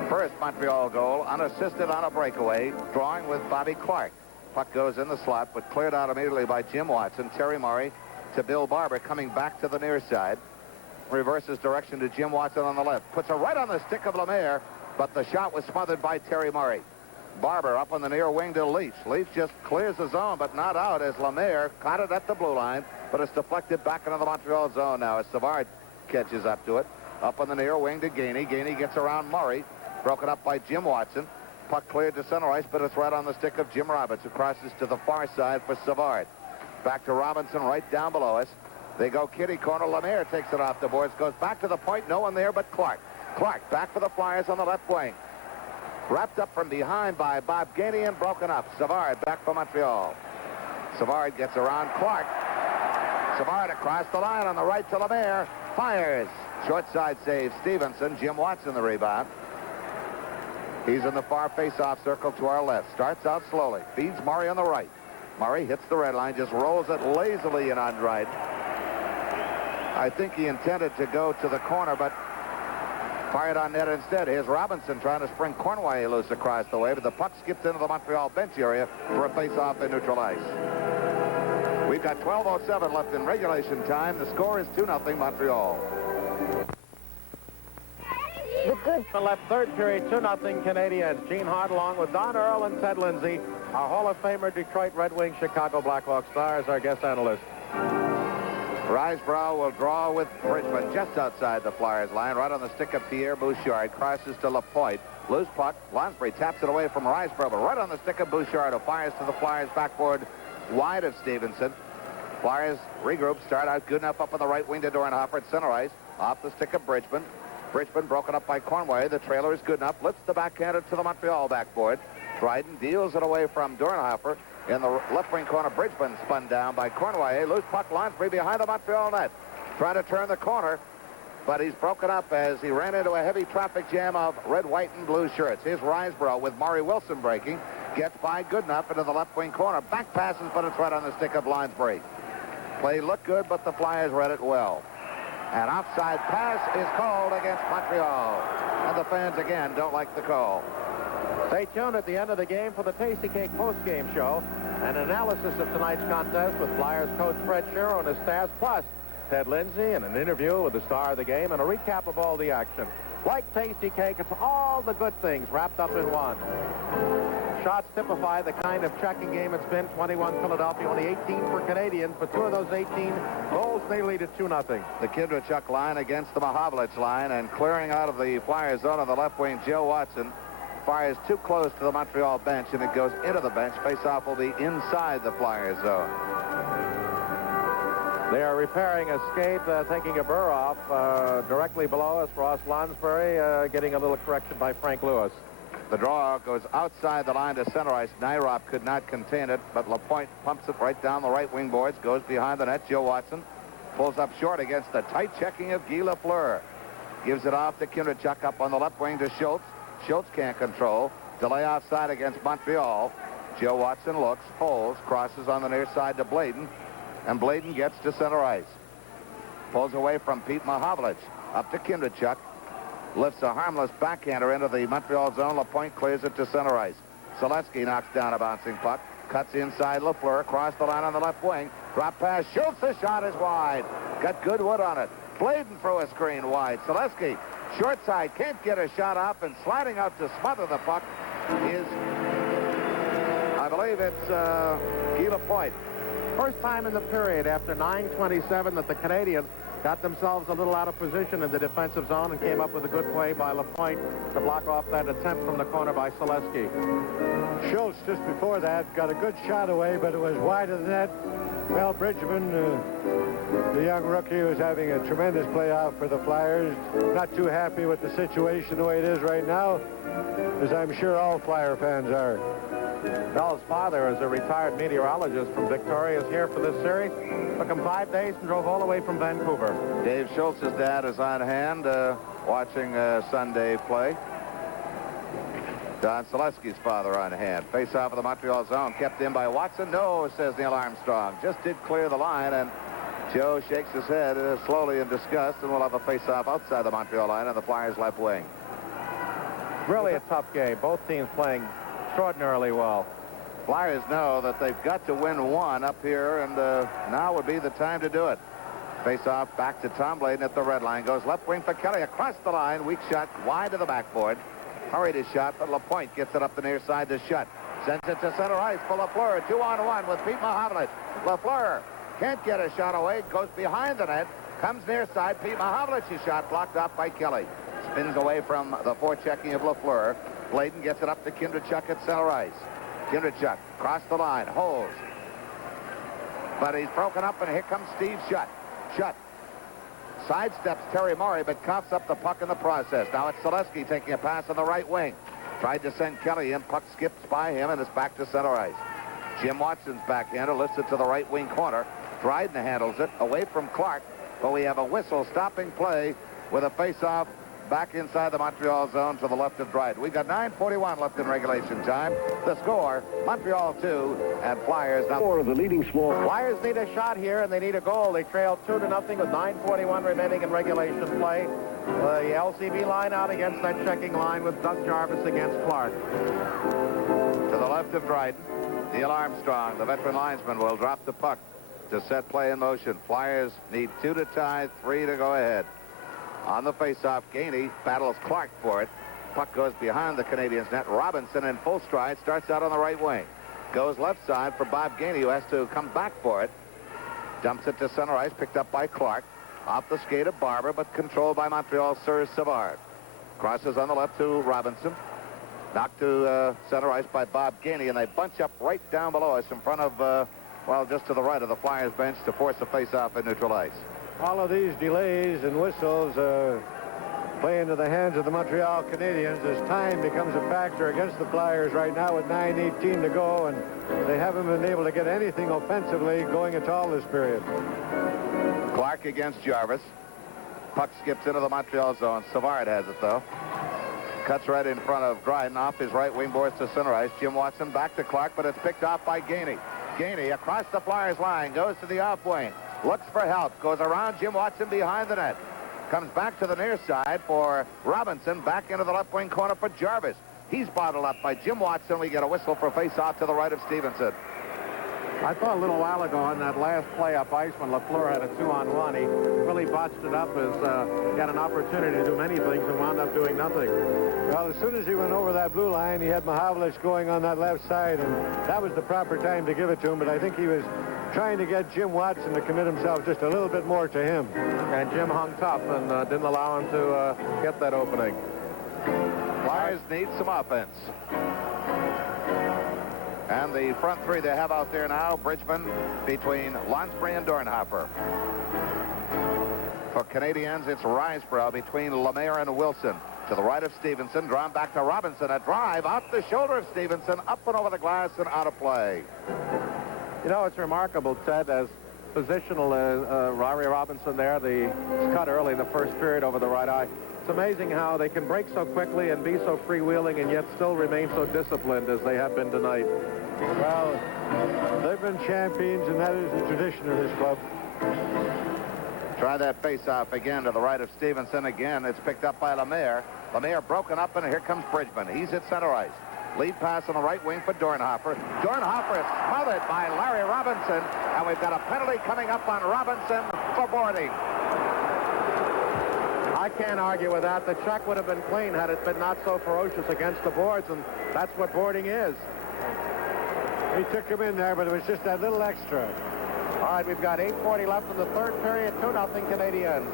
first Montreal goal, unassisted on a breakaway, drawing with Bobby Clark. Puck goes in the slot, but cleared out immediately by Jim Watson. Terry Murray to Bill Barber, coming back to the near side. Reverses direction to Jim Watson on the left. Puts it right on the stick of Lemaire, but the shot was smothered by Terry Murray. Barber up on the near wing to Leach. Leach just clears the zone, but not out as Lemaire caught it at the blue line, but it's deflected back into the Montreal zone now as Savard catches up to it. Up on the near wing to Gainey. Gainey gets around Murray. Broken up by Jim Watson. Puck cleared to center ice, but it's right on the stick of Jim Roberts, who crosses to the far side for Savard. Back to Robinson right down below us. They go kitty corner. Lemaire takes it off the boards. Goes back to the point. No one there but Clark. Clark back for the Flyers on the left wing. Wrapped up from behind by Bob Gainey and broken up. Savard back for Montreal. Savard gets around Clark. Savard across the line on the right to Lemaire. Fires. Short side save Stevenson. Jim Watson the rebound. He's in the far face-off circle to our left. Starts out slowly. Feeds Murray on the right. Murray hits the red line. Just rolls it lazily in on right. I think he intended to go to the corner, but fired on net instead. Here's Robinson trying to spring Cornway loose across the way, but the puck skips into the Montreal bench area for a face-off in neutral ice. We've got 12:07 left in regulation time. The score is 2-0 Montreal. The left third period, 2-0 Canadiens. Gene Hart along with Don Earl and Ted Lindsay. Our Hall of Famer, Detroit Red Wings, Chicago Blackhawks star is our guest analyst. Risebrough will draw with Bridgman just outside the Flyers line, right on the stick of Pierre Bouchard. Crosses to Lapointe. Loose puck. Lonsbury taps it away from Risebrough, but right on the stick of Bouchard, who fires to the Flyers backboard wide of Stevenson. Flyers regroup, start out good enough up on the right wing to Dornhofer at center ice. Off the stick of Bridgman. Bridgman broken up by Cornway. The trailer is good enough. Lifts the backhander to the Montreal backboard. Dryden deals it away from Dornhofer. In the left wing corner, Bridgman spun down by Cornway. Loose puck, Lonsbury behind the Montreal net. Trying to turn the corner, but he's broken up as he ran into a heavy traffic jam of red, white, and blue shirts. Here's Risebrough with Maury Wilson breaking. Gets by Goodenough into the left wing corner. Back passes, but it's right on the stick of Lonsbury. Play looked good, but the Flyers read it well. An offside pass is called against Montreal. And the fans again don't like the call. Stay tuned at the end of the game for the Tasty Cake post-game show. An analysis of tonight's contest with Flyers coach Fred Shero and his staff, plus Ted Lindsay and an interview with the star of the game and a recap of all the action. Like Tasty Cake, it's all the good things wrapped up in one. Shots typify the kind of checking game it's been. 21 Philadelphia, only 18 for Canadians, but two of those 18 goals, they lead at 2-0. The Kindrachuk line against the Mahavlich line, and clearing out of the Flyers zone on the left wing, Joe Watson fires too close to the Montreal bench, and it goes into the bench. Face-off will be inside the Flyers zone. They are repairing a skate, taking a burr off directly below us. Ross Lonsbury getting a little correction by Frank Lewis. The draw goes outside the line to center ice. Nyrop could not contain it, but Lapointe pumps it right down the right wing boards, goes behind the net. Joe Watson pulls up short against the tight checking of Guy Lafleur. Gives it off to Kindrachuk up on the left wing to Schultz. Schultz can't control. Delay offside against Montreal. Joe Watson looks, holds, crosses on the near side to Bladen, and Bladen gets to center ice. Pulls away from Pete Mahavlich. Up to Kindrachuk. Lifts a harmless backhander into the Montreal zone. Lapointe clears it to center ice. Selesky knocks down a bouncing puck. Cuts inside Lafleur. Across the line on the left wing. Drop pass. Schultz. The shot is wide. Got good wood on it. Bladen through a screen wide. Selesky, short side, can't get a shot off, and sliding out to smother the puck is, I believe it's Guy Lapointe. First time in the period after 9:27 that the Canadiens got themselves a little out of position in the defensive zone and came up with a good play by Lapointe to block off that attempt from the corner by Selesky. Schultz, just before that, got a good shot away, but it was wide of the net. Well, Bridgman, the young rookie, was having a tremendous playoff for the Flyers. Not too happy with the situation the way it is right now, as I'm sure all Flyer fans are. Bell's father is a retired meteorologist from Victoria, is here for this series. Took him 5 days and drove all the way from Vancouver. Dave Schultz's dad is on hand watching Sunday play. Don Selesky's father on hand. Face off of the Montreal zone. Kept in by Watson. No, says Neil Armstrong. Just did clear the line, and Joe shakes his head slowly in disgust, and we'll have a face-off outside the Montreal line on the Flyers' left wing. Really a tough game. Both teams playing extraordinarily well. Flyers know that they've got to win one up here, and now would be the time to do it. Face-off back to Tom Bladen at the red line. Goes left wing for Kelly. Across the line. Weak shot wide to the backboard. Hurried his shot, but Lapointe gets it up the near side to Shutt. Sends it to center ice for Lafleur. 2-on-1 with Pete Mahovlich. Lafleur can't get a shot away. Goes behind the net. Comes near side. Pete Mahovlich's shot blocked off by Kelly. Spins away from the forechecking of Lafleur. Bladen gets it up to Kindrachuk at center ice. Kindrachuk across the line. Holds. But he's broken up, and here comes Steve Shutt. Shutt sidesteps Terry Murray, but coughs up the puck in the process. Now it's Selesky taking a pass on the right wing. Tried to send Kelly in. Puck skips by him, and it's back to center ice. Jim Watson's backhander lifts it to the right wing corner. Dryden handles it away from Clark, but we have a whistle stopping play with a face-off back inside the Montreal zone to the left of Dryden. We've got 9:41 left in regulation time. The score, Montreal 2 and Flyers nothing. Four of the leading small. Flyers need a shot here, and they need a goal. They trail 2-0 with 9:41 remaining in regulation play. The LCB line out against that checking line with Doug Jarvis against Clark. To the left of Dryden, Neil Armstrong, the veteran linesman, will drop the puck to set play in motion. Flyers need 2 to tie, 3 to go ahead. On the face-off, Gainey battles Clark for it. Puck goes behind the Canadiens' net. Robinson in full stride starts out on the right wing. Goes left side for Bob Gainey, who has to come back for it. Dumps it to center ice, picked up by Clark. Off the skate of Barber, but controlled by Montreal's Sir Savard. Crosses on the left to Robinson. Knocked to center ice by Bob Gainey, and they bunch up right down below us in front of, well, just to the right of the Flyers bench to force a face-off in neutral ice. All of these delays and whistles play into the hands of the Montreal Canadiens as time becomes a factor against the Flyers right now with 9:18 to go, and they haven't been able to get anything offensively going at all this period. Clark against Jarvis. Puck skips into the Montreal zone. Savard has it, though. Cuts right in front of Dryden off his right wing boards to center ice. Jim Watson back to Clark, but it's picked off by Gainey. Gainey across the Flyers line, goes to the off wing. Looks for help, goes around Jim Watson behind the net. Comes back to the near side for Robinson, back into the left wing corner for Jarvis. He's bottled up by Jim Watson. We get a whistle for face-off to the right of Stevenson. I thought a little while ago on that last play up ice when Lafleur had a 2-on-1, he really botched it up as he had an opportunity to do many things and wound up doing nothing. Well, as soon as he went over that blue line, he had Mahovlich going on that left side, and that was the proper time to give it to him, but I think he was trying to get Jim Watson to commit himself just a little bit more to him. And Jim hung tough and didn't allow him to get that opening. Flyers need some offense. And the front three they have out there now, Bridgman between Lonsbury and Dornhofer. For Canadiens, it's Risebrough between Lemaire and Wilson. To the right of Stevenson, drawn back to Robinson. A drive off the shoulder of Stevenson, up and over the glass and out of play. You know, it's remarkable, Ted, as positional as Rory Robinson there, the cut early in the first period over the right eye. It's amazing how they can break so quickly and be so freewheeling and yet still remain so disciplined as they have been tonight. Well, they've been champions, and that is the tradition of this club. Try that face-off again to the right of Stevenson. Again, it's picked up by Lemaire. Lemaire broken up, and here comes Bridgman. He's at center ice. Lead pass on the right wing for Dornhofer. Dornhofer is smothered by Larry Robinson, and we've got a penalty coming up on Robinson for boarding. I can't argue with that. The check would have been clean had it been not so ferocious against the boards, and that's what boarding is. He took him in there, but it was just that little extra. All right, we've got 8:40 left in the third period. 2-0 Canadiens.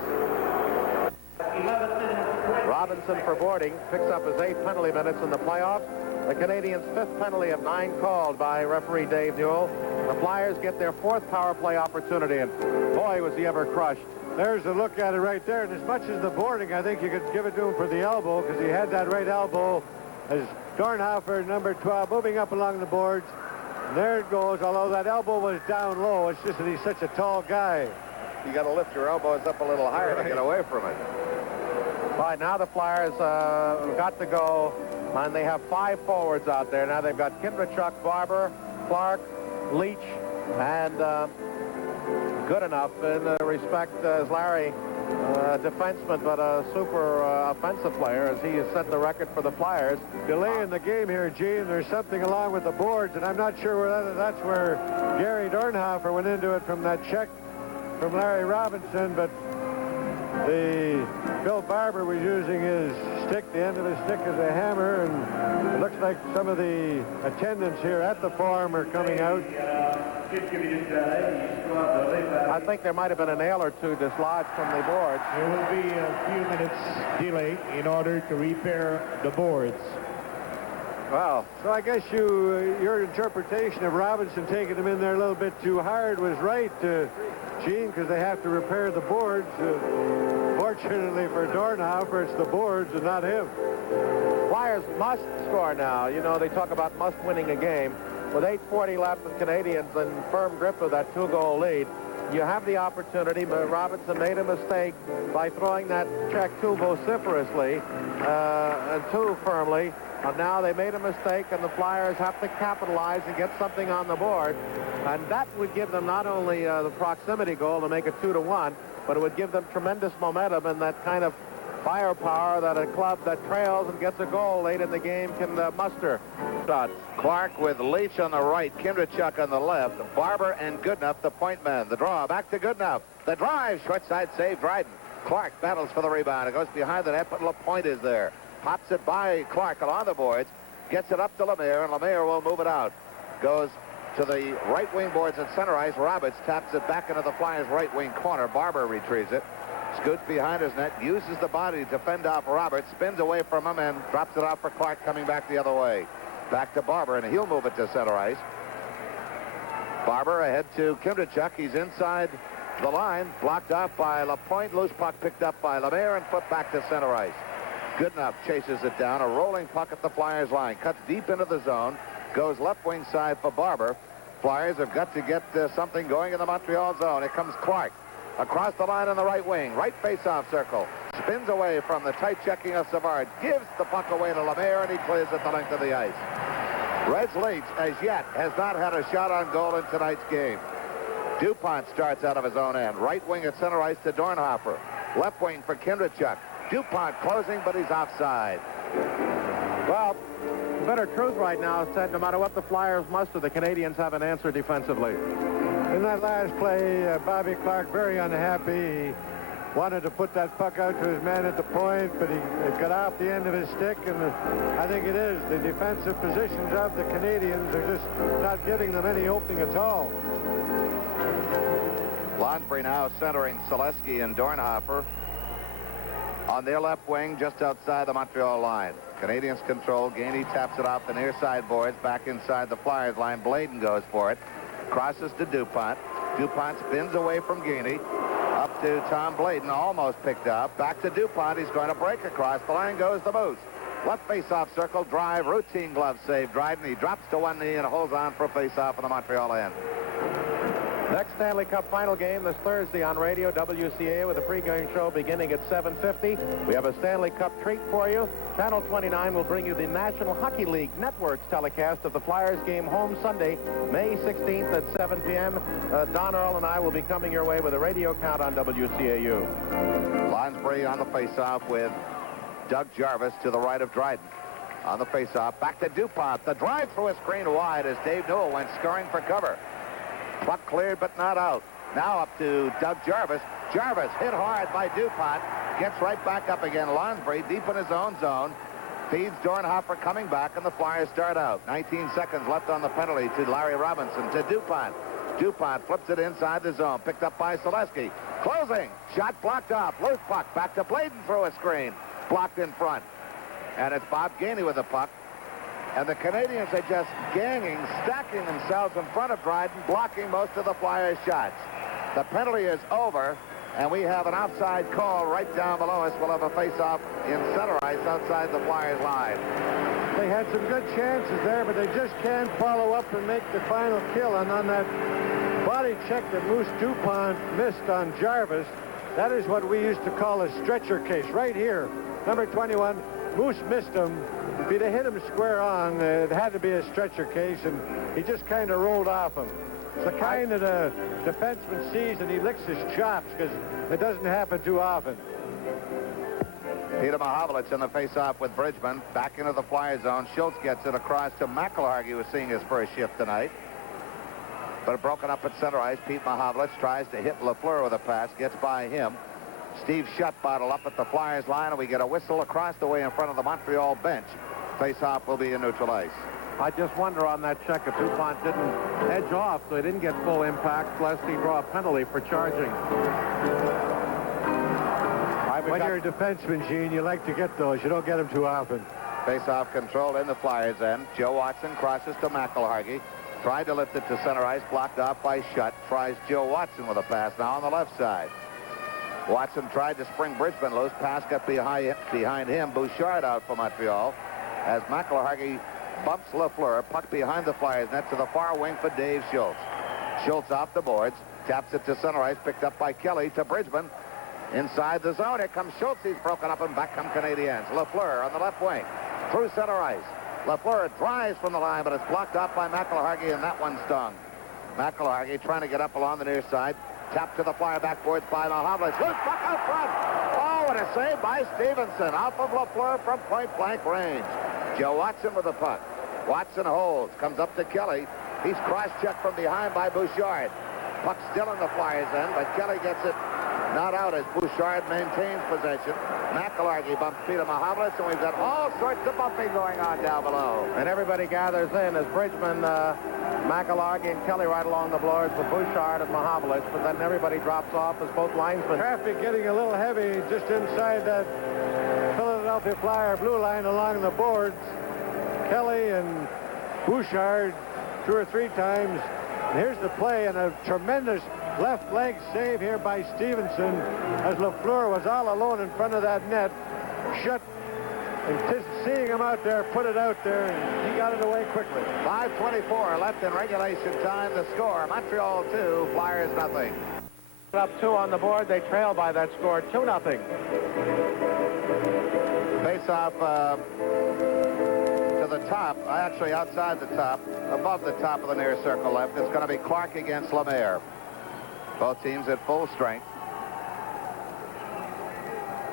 Robinson for boarding picks up his 8th penalty minutes in the playoffs. The Canadiens' 5th penalty of 9 called by referee Dave Newell. The Flyers get their 4th power play opportunity, and boy, was he ever crushed. There's a look at it right there, and as much as the boarding, I think you could give it to him for the elbow, because he had that right elbow as Dornhofer, number 12, moving up along the boards. And there it goes, although that elbow was down low. It's just that he's such a tall guy. You got to lift your elbows up a little higher to get away from it. All right, now the Flyers got to go, and they have 5 forwards out there. Now they've got Kindrachuk, Barber, Clark, Leach, and good enough in respect as Larry, defenseman, but a super offensive player, as he has set the record for the Flyers. Delay in the game here, Gene. There's something along with the boards, and I'm not sure whether that's where Gary Dornhofer went into it from that check from Larry Robinson, but Bill Barber was using his stick, the end of his stick as a hammer, and it looks like some of the attendants here at the farm are coming out. I think there might have been a nail or two dislodged from the boards. There will be a few minutes delay in order to repair the boards. Well, so I guess your interpretation of Robinson taking him in there a little bit too hard was right, Gene, because they have to repair the boards. Fortunately for Dornhofer, it's the boards and not him. Flyers must score now. You know, they talk about must winning a game. With 8:40 left, the Canadiens in firm grip of that 2-goal lead. You have the opportunity, but Robinson made a mistake by throwing that check too vociferously and too firmly. Now they made a mistake, and the Flyers have to capitalize and get something on the board. And that would give them not only the proximity goal to make it 2-1, but it would give them tremendous momentum and that kind of firepower that a club that trails and gets a goal late in the game can muster. Shots. Clark with Leach on the right, Kindrachuk on the left, Barber and Goodenough, the point man. The draw back to Goodenough. The drive, short side save, Dryden. Clark battles for the rebound. It goes behind the net, but LaPointe is there. Pops it by Clark along the boards, gets it up to Lemire, and Lemire will move it out. Goes to the right wing boards at center ice. Roberts taps it back into the Flyers' right wing corner. Barber retrieves it. Scoots behind his net, uses the body to fend off Roberts, spins away from him, and drops it off for Clark coming back the other way. Back to Barber, and he'll move it to center ice. Barber ahead to Kindrachuk. He's inside the line, blocked off by LaPointe. Loose puck picked up by Lemire and put back to center ice. Goodenough chases it down. A rolling puck at the Flyers line. Cuts deep into the zone. Goes left wing side for Barber. Flyers have got to get something going in the Montreal zone. Here comes Clark. Across the line on the right wing. Right face-off circle. Spins away from the tight checking of Savard. Gives the puck away to Lemire, and he clears at the length of the ice. Reg Leach, as yet, has not had a shot on goal in tonight's game. DuPont starts out of his own end. Right wing at center ice to Dornhofer. Left wing for Kindrachuk. DuPont closing, but he's offside. Well, the bitter truth right now is that no matter what the Flyers muster, the Canadiens have an answer defensively. In that last play, Bobby Clark very unhappy. He wanted to put that puck out to his man at the point, but it got off the end of his stick, and I think it is. The defensive positions of the Canadiens are just not giving them any opening at all. Lonsbury now centering Selesky and Dornhofer on their left wing just outside the Montreal line. Canadiens control. Gainey taps it off the near side boards back inside the Flyers line. Bladen goes for it. Crosses to DuPont. DuPont spins away from Gainey. Up to Tom Bladen, almost picked up. Back to DuPont. He's going to break across. The line goes the Moose. Left face-off circle, drive, routine glove save. Dryden, he drops to one knee and holds on for a face-off on the Montreal end. Next Stanley Cup final game this Thursday on radio, WCA, with a pregame show beginning at 7:50. We have a Stanley Cup treat for you. Channel 29 will bring you the National Hockey League Network's telecast of the Flyers game home Sunday, May 16th at 7 p.m. Don Earl and I will be coming your way with a radio count on WCAU. Lonsbury on the face-off with Doug Jarvis to the right of Dryden. On the face-off, back to DuPont. The drive through a screen wide as Dave Newell went scurrying for cover. Puck cleared but not out. Now up to Doug Jarvis. Jarvis hit hard by DuPont. Gets right back up again. Lonsbury deep in his own zone. Feeds Dornhofer coming back, and the Flyers start out. 19 seconds left on the penalty to Larry Robinson. To DuPont. DuPont flips it inside the zone. Picked up by Selesky. Closing. Shot blocked off. Loose puck. Back to Bladen through a screen. Blocked in front. And it's Bob Gainey with the puck. And the Canadiens are just ganging, stacking themselves in front of Dryden, blocking most of the Flyers' shots. The penalty is over, and we have an offside call right down below us. We'll have a face-off in center ice outside the Flyers' line. They had some good chances there, but they just can't follow up and make the final kill. And on that body check that Moose DuPont missed on Jarvis, that is what we used to call a stretcher case. Right here, number 21, Moose missed him. If he'd have hit him square on, it had to be a stretcher case, and he just kind of rolled off him. It's the kind that a defenseman sees and he licks his chops, because it doesn't happen too often. Peter Mahovlich in the face-off with Bridgman. Back into the Flyer zone. Schultz gets it across to McIlhargey, who's seeing his first shift tonight. But broken up at center ice. Pete Mahovlich tries to hit Lafleur with a pass. Gets by him. Steve Shutt bottle up at the Flyers line, and we get a whistle across the way in front of the Montreal bench. Face-off will be in neutral ice. I just wonder on that check if DuPont didn't edge off so he didn't get full impact, lest he draw a penalty for charging. When you're a defenseman, Gene, you like to get those. You don't get them too often. Face-off control in the Flyers' end. Joe Watson crosses to McIlhargey. Tried to lift it to center ice. Blocked off by Shutt. Tries Joe Watson with a pass now on the left side. Watson tried to spring Bridgman loose. Pass got behind him. Bouchard out for Montreal. As McIlhargey bumps Lafleur. Puck behind the Flyers net to the far wing for Dave Schultz. Schultz off the boards. Taps it to center ice. Picked up by Kelly to Bridgman. Inside the zone. Here comes Schultz. He's broken up, and back come Canadiens. Lafleur on the left wing. Through center ice. Lafleur drives from the line, but it's blocked off by McIlhargey, and that one stung. McIlhargey trying to get up along the near side. Tap to the Flyer backboards by Mahovlich. Loose puck out front. Oh, and a save by Stevenson. Off of Lafleur from point-blank range. Joe Watson with the puck. Watson holds. Comes up to Kelly. He's cross-checked from behind by Bouchard. Puck still in the Flyers' end, but Kelly gets it not out as Bouchard maintains possession. McIlhargey bumps Peter Mahovlich, and we've got all sorts of bumping going on down below. And everybody gathers in as Bridgman, McIlhargey, and Kelly right along the boards with Bouchard and Mahovlich, but then everybody drops off as both linesmen. Traffic getting a little heavy just inside that Philadelphia Flyer blue line along the boards. Kelly and Bouchard 2 or 3 times. And here's the play, and a tremendous left leg save here by Stevenson as Lafleur was all alone in front of that net. Shut, and just seeing him out there, put it out there, and he got it away quickly. 5:24 left in regulation time. The score, Montreal 2, Flyers nothing. Up 2 on the board. They trail by that score, 2-0. Face-off to the top, actually outside the top, above the top of the near circle left. It's going to be Clark against Lemaire. Both teams at full strength.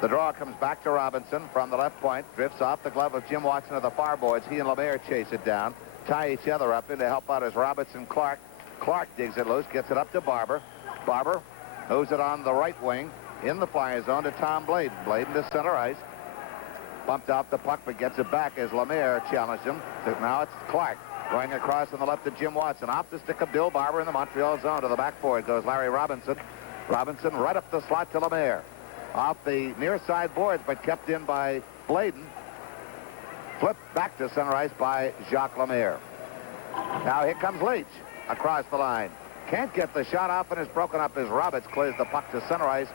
The draw comes back to Robinson from the left point. Drifts off the glove of Jim Watson to the far boards. He and Lemaire chase it down. Tie each other up in to help out as Robinson Clark. Clark digs it loose. Gets it up to Barber. Barber moves it on the right wing in the Flyer zone to Tom Bladen. Bladen to center ice. Bumped off the puck, but gets it back as Lemaire challenged him. So now it's Clark. Going across on the left to Jim Watson. Off the stick of Bill Barber in the Montreal zone. To the backboard goes Larry Robinson. Robinson right up the slot to Lemaire. Off the near side boards, but kept in by Bladen. Flipped back to center ice by Jacques Lemaire. Now here comes Leach across the line. Can't get the shot off, and is broken up as Roberts clears the puck to center ice.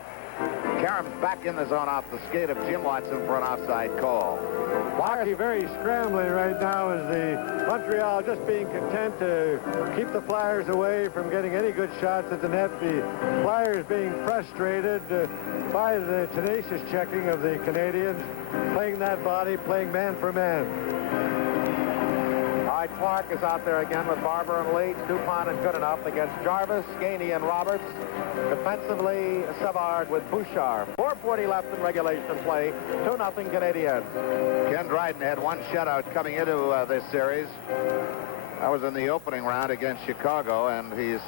Karam's back in the zone off the skate of Jim Watson for an offside call. Hockey very scrambling right now as the Montreal just being content to keep the Flyers away from getting any good shots at the net. The Flyers being frustrated by the tenacious checking of the Canadiens, playing that body, playing man for man. All right, Clark is out there again with Barber and Leach. DuPont and Goodenough against Jarvis, Gainey, and Roberts. Defensively, Savard with Bouchard. 4:40 left in regulation play. 2-0 Canadiens. Ken Dryden had one shutout coming into this series. That was in the opening round against Chicago, and he's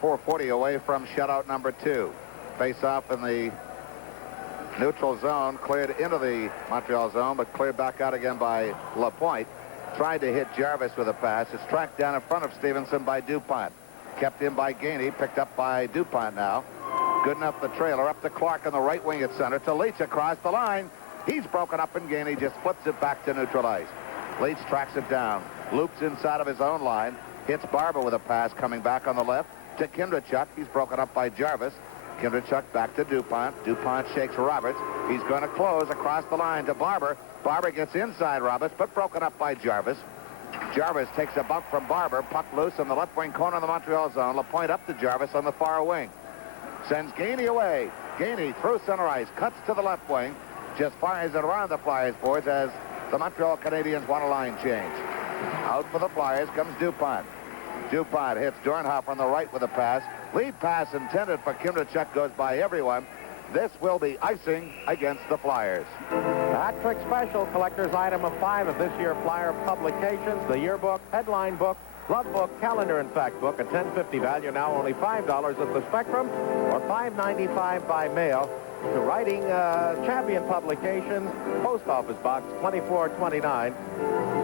4:40 away from shutout number 2. Face-off in the neutral zone, cleared into the Montreal zone, but cleared back out again by Lapointe. Tried to hit Jarvis with a pass. It's tracked down in front of Stevenson by DuPont. Kept in by Gainey. Picked up by DuPont now. Good enough the trailer. Up to Clark on the right wing at center. To Leach across the line. He's broken up, and Gainey just flips it back to neutral ice. Leach tracks it down. Loops inside of his own line. Hits Barber with a pass coming back on the left to Kindrachuk. He's broken up by Jarvis. Kindrachuk back to DuPont. DuPont shakes Roberts. He's going to close across the line to Barber. Barber gets inside Roberts, but broken up by Jarvis. Jarvis takes a bump from Barber. Puck loose in the left wing corner of the Montreal zone. Lapointe up to Jarvis on the far wing. Sends Gainey away. Gainey through center ice. Cuts to the left wing. Just fires it around the Flyers boards as the Montreal Canadiens want a line change. Out for the Flyers comes DuPont. DuPont hits Dornhofer on the right with a pass. Lead pass intended for Kindrachuk goes by everyone. This will be icing against the Flyers. Hat trick special, collector's item of 5 of this year Flyer publications. The yearbook, headline book, glove book, calendar and fact book. A $10.50 value, now only $5 at the Spectrum or $5.95 by mail. To Writing Champion Publications, Post Office Box 2429.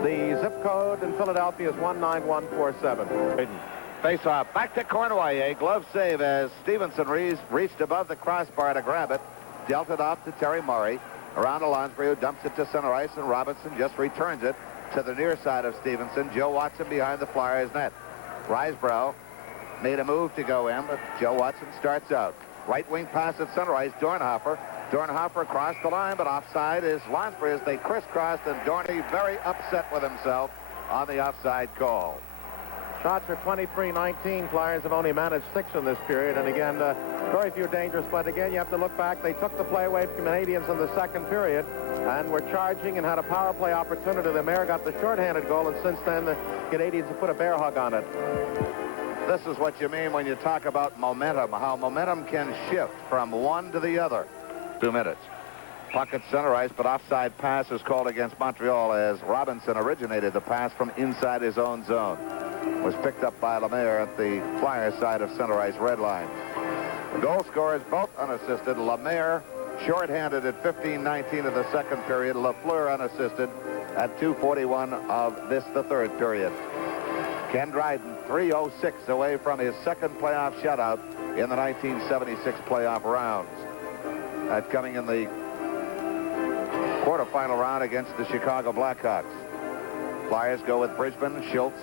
The zip code in Philadelphia is 19147. Face off. Back to Cournoyer. Glove save as Stevenson reached above the crossbar to grab it. Dealt it off to Terry Murray. Around to Lonsbury, who dumps it to center ice, and Robinson just returns it to the near side of Stevenson. Joe Watson behind the Flyers net. Risebrough made a move to go in, but Joe Watson starts out. Right wing pass at center ice. Dornhofer. Dornhofer across the line, but offside is Lonsbury as they crisscrossed, and Dorney very upset with himself on the offside call. Shots are 23-19. Flyers have only managed 6 in this period. And again, very few dangerous. But again, you have to look back. They took the play away from the Canadiens in the second period and were charging and had a power play opportunity. The Mayor got the shorthanded goal, and since then, the Canadiens have put a bear hug on it. This is what you mean when you talk about momentum, how momentum can shift from one to the other. 2 minutes. Puck at center ice, but offside pass is called against Montreal as Robinson originated the pass from inside his own zone. Was picked up by Lemaire at the Flyers side of center ice red line. The goal scorers both unassisted. Lemaire shorthanded at 15:19 of the second period. Lafleur unassisted at 2:41 of the third period. Ken Dryden 3:06 away from his second playoff shutout in the 1976 playoff rounds. That's coming in the quarterfinal round against the Chicago Blackhawks. Flyers go with Bridgman, Schultz,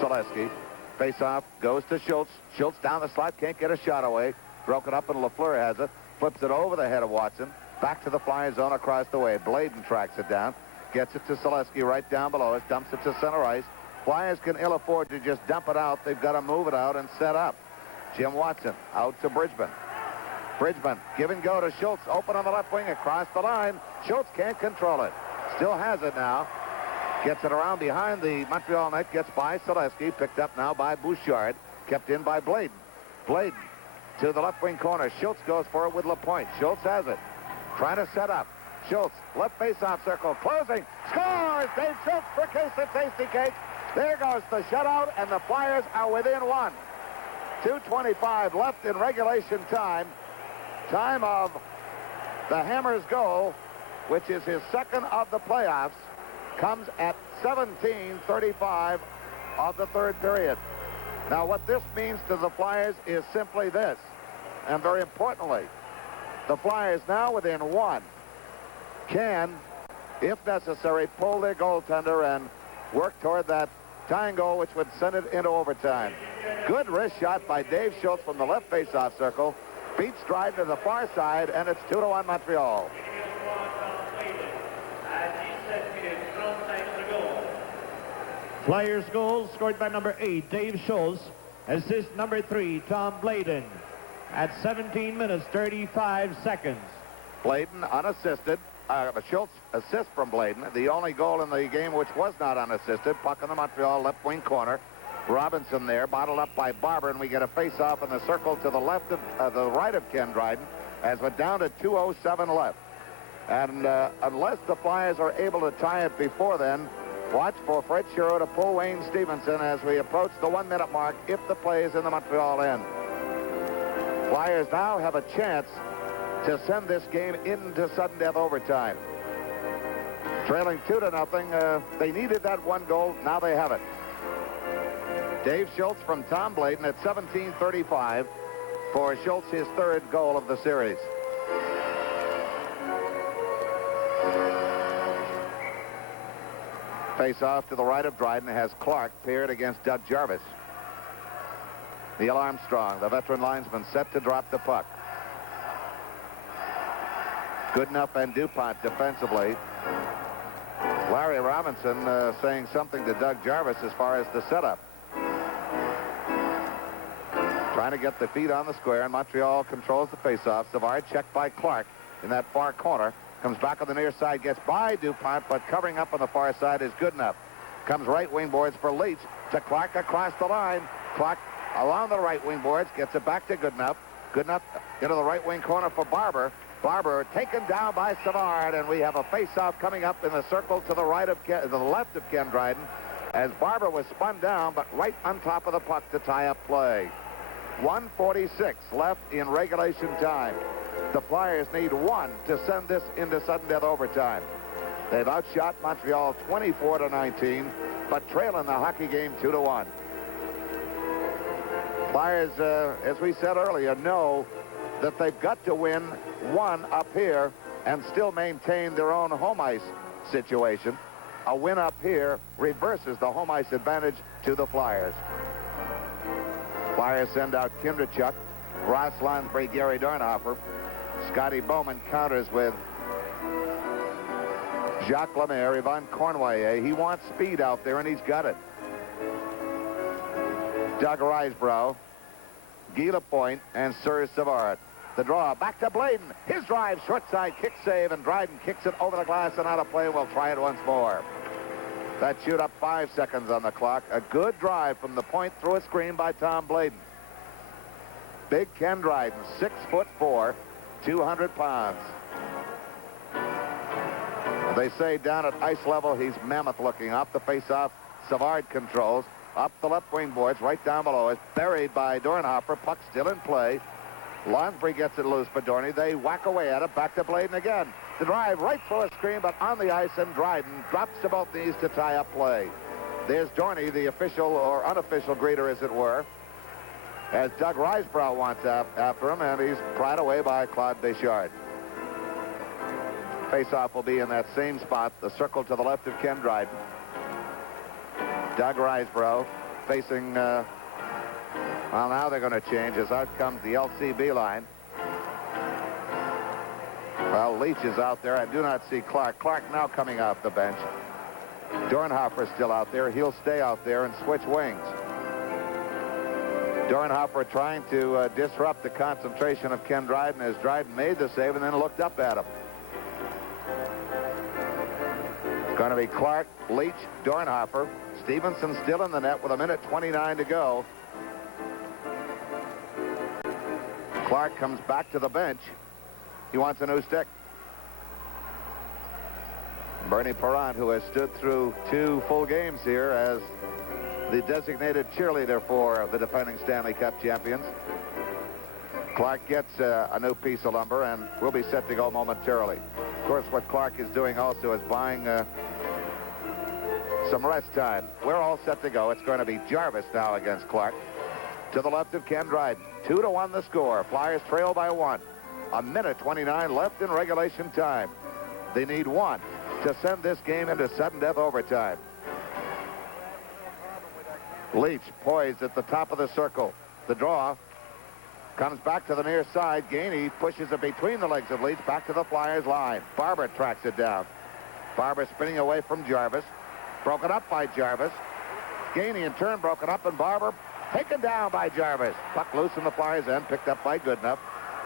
Selesky. Face-off goes to Schultz. Schultz down the slot, can't get a shot away. Broken up, and Lafleur has it. Flips it over the head of Watson. Back to the Flyers zone across the way. Bladen tracks it down. Gets it to Selesky right down below us. Dumps it to center ice. Flyers can ill afford to just dump it out. They've got to move it out and set up. Jim Watson out to Bridgman. Bridgman give and go to Schultz. Open on the left wing across the line. Schultz can't control it. Still has it now. Gets it around behind the Montreal net. Gets by Selesky. Picked up now by Bouchard. Kept in by Bladen. Bladen to the left wing corner. Schultz goes for it with Lapointe. Schultz has it. Trying to set up. Schultz, left face-off circle. Closing. Scores! Dave Schultz for K6 AC Cake. There goes the shutout, and the Flyers are within 1. 2:25 left in regulation time. Time of the Hammer's goal, which is his second of the playoffs, comes at 17:35 of the third period. Now, what this means to the Flyers is simply this, and very importantly, the Flyers now within 1 can, if necessary, pull their goaltender and work toward that tying goal, which would send it into overtime. Good wrist shot by Dave Schultz from the left face-off circle. Beats Dryden to the far side, and it's 2-1 Montreal. Flyers goal scored by number 8, Dave Schultz. Assist number 3, Tom Bladen. At 17 minutes, 35 seconds. Bladen unassisted. Schultz assist from Bladen. The only goal in the game which was not unassisted. Puck in the Montreal left wing corner. Robinson there, bottled up by Barber, and we get a face-off in the circle to the left of the right of Ken Dryden as we're down to 2:07 left. And unless the Flyers are able to tie it before then, watch for Fred Shero to pull Wayne Stevenson as we approach the 1-minute mark if the play is in the Montreal end. Flyers now have a chance to send this game into sudden death overtime. Trailing 2-0, they needed that one goal. Now they have it. Dave Schultz from Tom Bladen at 17:35 for Schultz, his third goal of the series. Face off to the right of Dryden has Clark paired against Doug Jarvis. Neil Armstrong, the veteran linesman, set to drop the puck. Goodenough and DuPont defensively. Larry Robinson saying something to Doug Jarvis as far as the setup. Trying to get the feet on the square, and Montreal controls the faceoff. Savard checked by Clark in that far corner. Comes back on the near side, gets by DuPont, but covering up on the far side is Goodenough. Comes right wing boards for Leach to Clark across the line. Clark along the right wing boards, gets it back to Goodenough. Goodenough into the right wing corner for Barber. Barber taken down by Savard, and we have a face-off coming up in the circle to the right of the left of Ken Dryden, as Barber was spun down, but right on top of the puck to tie up play. 1:46 left in regulation time. The Flyers need one to send this into sudden death overtime. They've outshot Montreal 24-19, but trailing the hockey game 2-1. Flyers, as we said earlier, know that they've got to win one up here and still maintain their own home ice situation. A win up here reverses the home ice advantage to the Flyers. Flyers send out Kindrachuk, Ross Lonsbury, Gary Dornhofer. Scotty Bowman counters with Jacques Lemaire, Yvon Cornwallier. He wants speed out there, and he's got it. Doug Risebrough, Guy Lapointe, and Sir Savard. The draw back to Bladen. His drive, short side kick save, and Dryden kicks it over the glass and out of play. We'll try it once more. That shoot up 5 seconds on the clock. A good drive from the point through a screen by Tom Bladen. Big Ken Dryden, 6'4", 200 pounds. They say down at ice level he's mammoth looking. Off the face-off, Savard controls. Up the left wing boards, right down below is buried by Dornhofer. Puck still in play. Lonsbury gets it loose for Dorney. They whack away at it. Back to Bladen again. The drive right through a screen, but on the ice, and Dryden drops to both knees to tie up play. There's Dorney, the official or unofficial greeter, as it were, as Doug Risebrough wants after him, and he's pried away by Claude Béchard. Face-off will be in that same spot, the circle to the left of Ken Dryden. Doug Risebrough facing, well, now they're going to change as out comes the LCB line. Well, Leach is out there. I do not see Clark. Clark now coming off the bench. Dornhofer's still out there. He'll stay out there and switch wings. Dornhofer trying to disrupt the concentration of Ken Dryden as Dryden made the save and then looked up at him. It's going to be Clark, Leach, Dornhofer. Stevenson still in the net with 1:29 to go. Clark comes back to the bench. He wants a new stick. Bernie Parent, who has stood through 2 full games here as the designated cheerleader for the defending Stanley Cup champions. Clark gets a new piece of lumber and will be set to go momentarily. Of course, what Clark is doing also is buying some rest time. We're all set to go. It's going to be Jarvis now against Clark. To the left of Ken Dryden. 2-1 the score. Flyers trail by 1. 1:29 left in regulation time. They need 1 to send this game into sudden death overtime. Leach poised at the top of the circle. The draw comes back to the near side. Gainey pushes it between the legs of Leach back to the Flyers line. Barber tracks it down. Barber spinning away from Jarvis. Broken up by Jarvis. Gainey in turn broken up, and Barber taken down by Jarvis. Puck loose in the Flyers' end, picked up by Goodenough.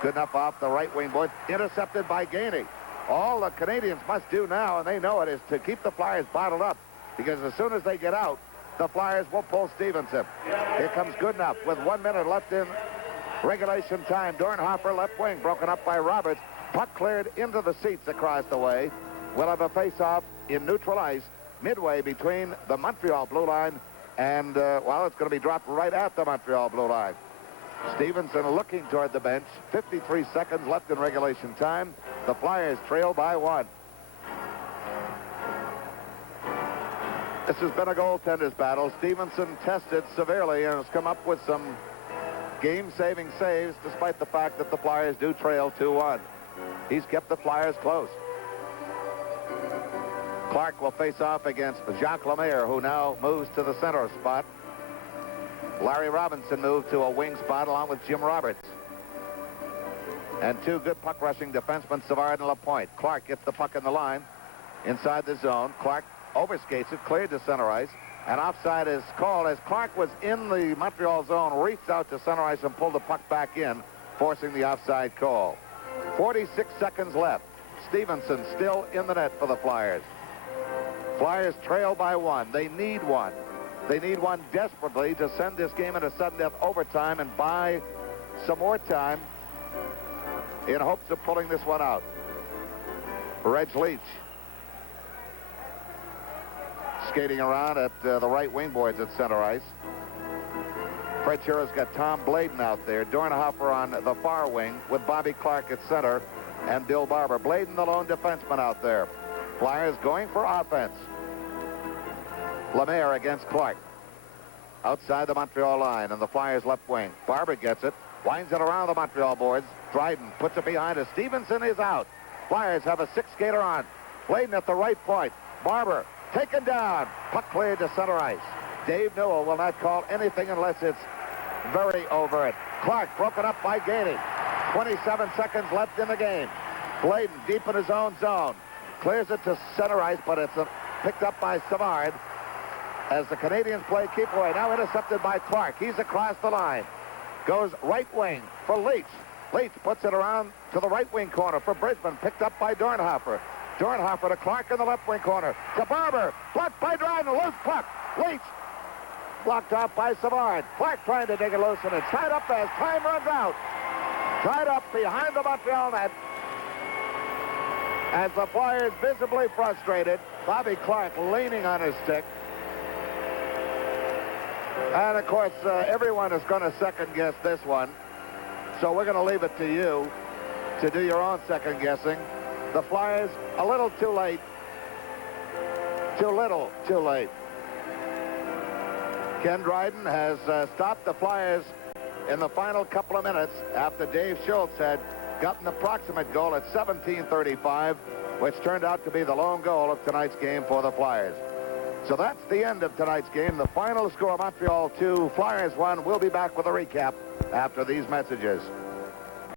Goodenough off the right wing board, intercepted by Gainey. All the Canadiens must do now, and they know it, is to keep the Flyers bottled up, because as soon as they get out, the Flyers will pull Stevenson. Here comes Goodenough with 1 minute left in regulation time. Dornhofer left wing, broken up by Roberts. Puck cleared into the seats across the way. We'll have a face-off in neutral ice midway between the Montreal blue line and, well, it's going to be dropped right at the Montreal blue line. Stevenson looking toward the bench. 53 seconds left in regulation time. The Flyers trail by 1. This has been a goaltender's battle. Stevenson tested severely and has come up with some game-saving saves despite the fact that the Flyers do trail 2-1. He's kept the Flyers close. Clark will face off against Jacques Lemaire, who now moves to the center spot. Larry Robinson moved to a wing spot along with Jim Roberts. And two good puck-rushing defensemen, Savard and Lapointe. Clark gets the puck in the line inside the zone. Clark overskates it, cleared to center ice, and offside is called as Clark was in the Montreal zone, reached out to center ice and pulled the puck back in, forcing the offside call. 46 seconds left. Stevenson still in the net for the Flyers. Flyers trail by 1. They need one. They need one desperately to send this game into sudden death overtime and buy some more time in hopes of pulling this one out. Reg Leach skating around at the right wing boards at center ice. Fred Chero's got Tom Bladen out there. Dornhofer on the far wing with Bobby Clark at center and Bill Barber. Bladen, the lone defenseman, out there. Flyers going for offense. Lemaire against Clark. Outside the Montreal line on the Flyers left wing. Barber gets it. Winds it around the Montreal boards. Dryden puts it behind us. Stevenson is out. Flyers have a 6-skater on. Bladen at the right point. Barber taken down. Puck cleared to center ice. Dave Newell will not call anything unless it's very overt. Clark broken up by Gainey. 27 seconds left in the game. Bladen deep in his own zone. Clears it to center ice, but it's picked up by Savard as the Canadiens play keep away. Now intercepted by Clark. He's across the line. Goes right wing for Leach. Leach puts it around to the right wing corner for Brisbane. Picked up by Dornhofer. Dornhofer to Clark in the left wing corner. To Barber. Blocked by Dryden. Loose puck. Leach blocked off by Savard. Clark trying to dig it loose, and it's tied up as time runs out. Tied up behind the Montreal net. As the Flyers visibly frustrated. Bobby Clark leaning on his stick. And, of course, everyone is going to second-guess this one. So we're going to leave it to you to do your own second-guessing. The Flyers, a little too late. Too little, too late. Ken Dryden has stopped the Flyers in the final couple of minutes after Dave Schultz had gotten the proximate goal at 17:35, which turned out to be the lone goal of tonight's game for the Flyers. So that's the end of tonight's game. The final score, Montreal 2, Flyers 1. We'll be back with a recap after these messages.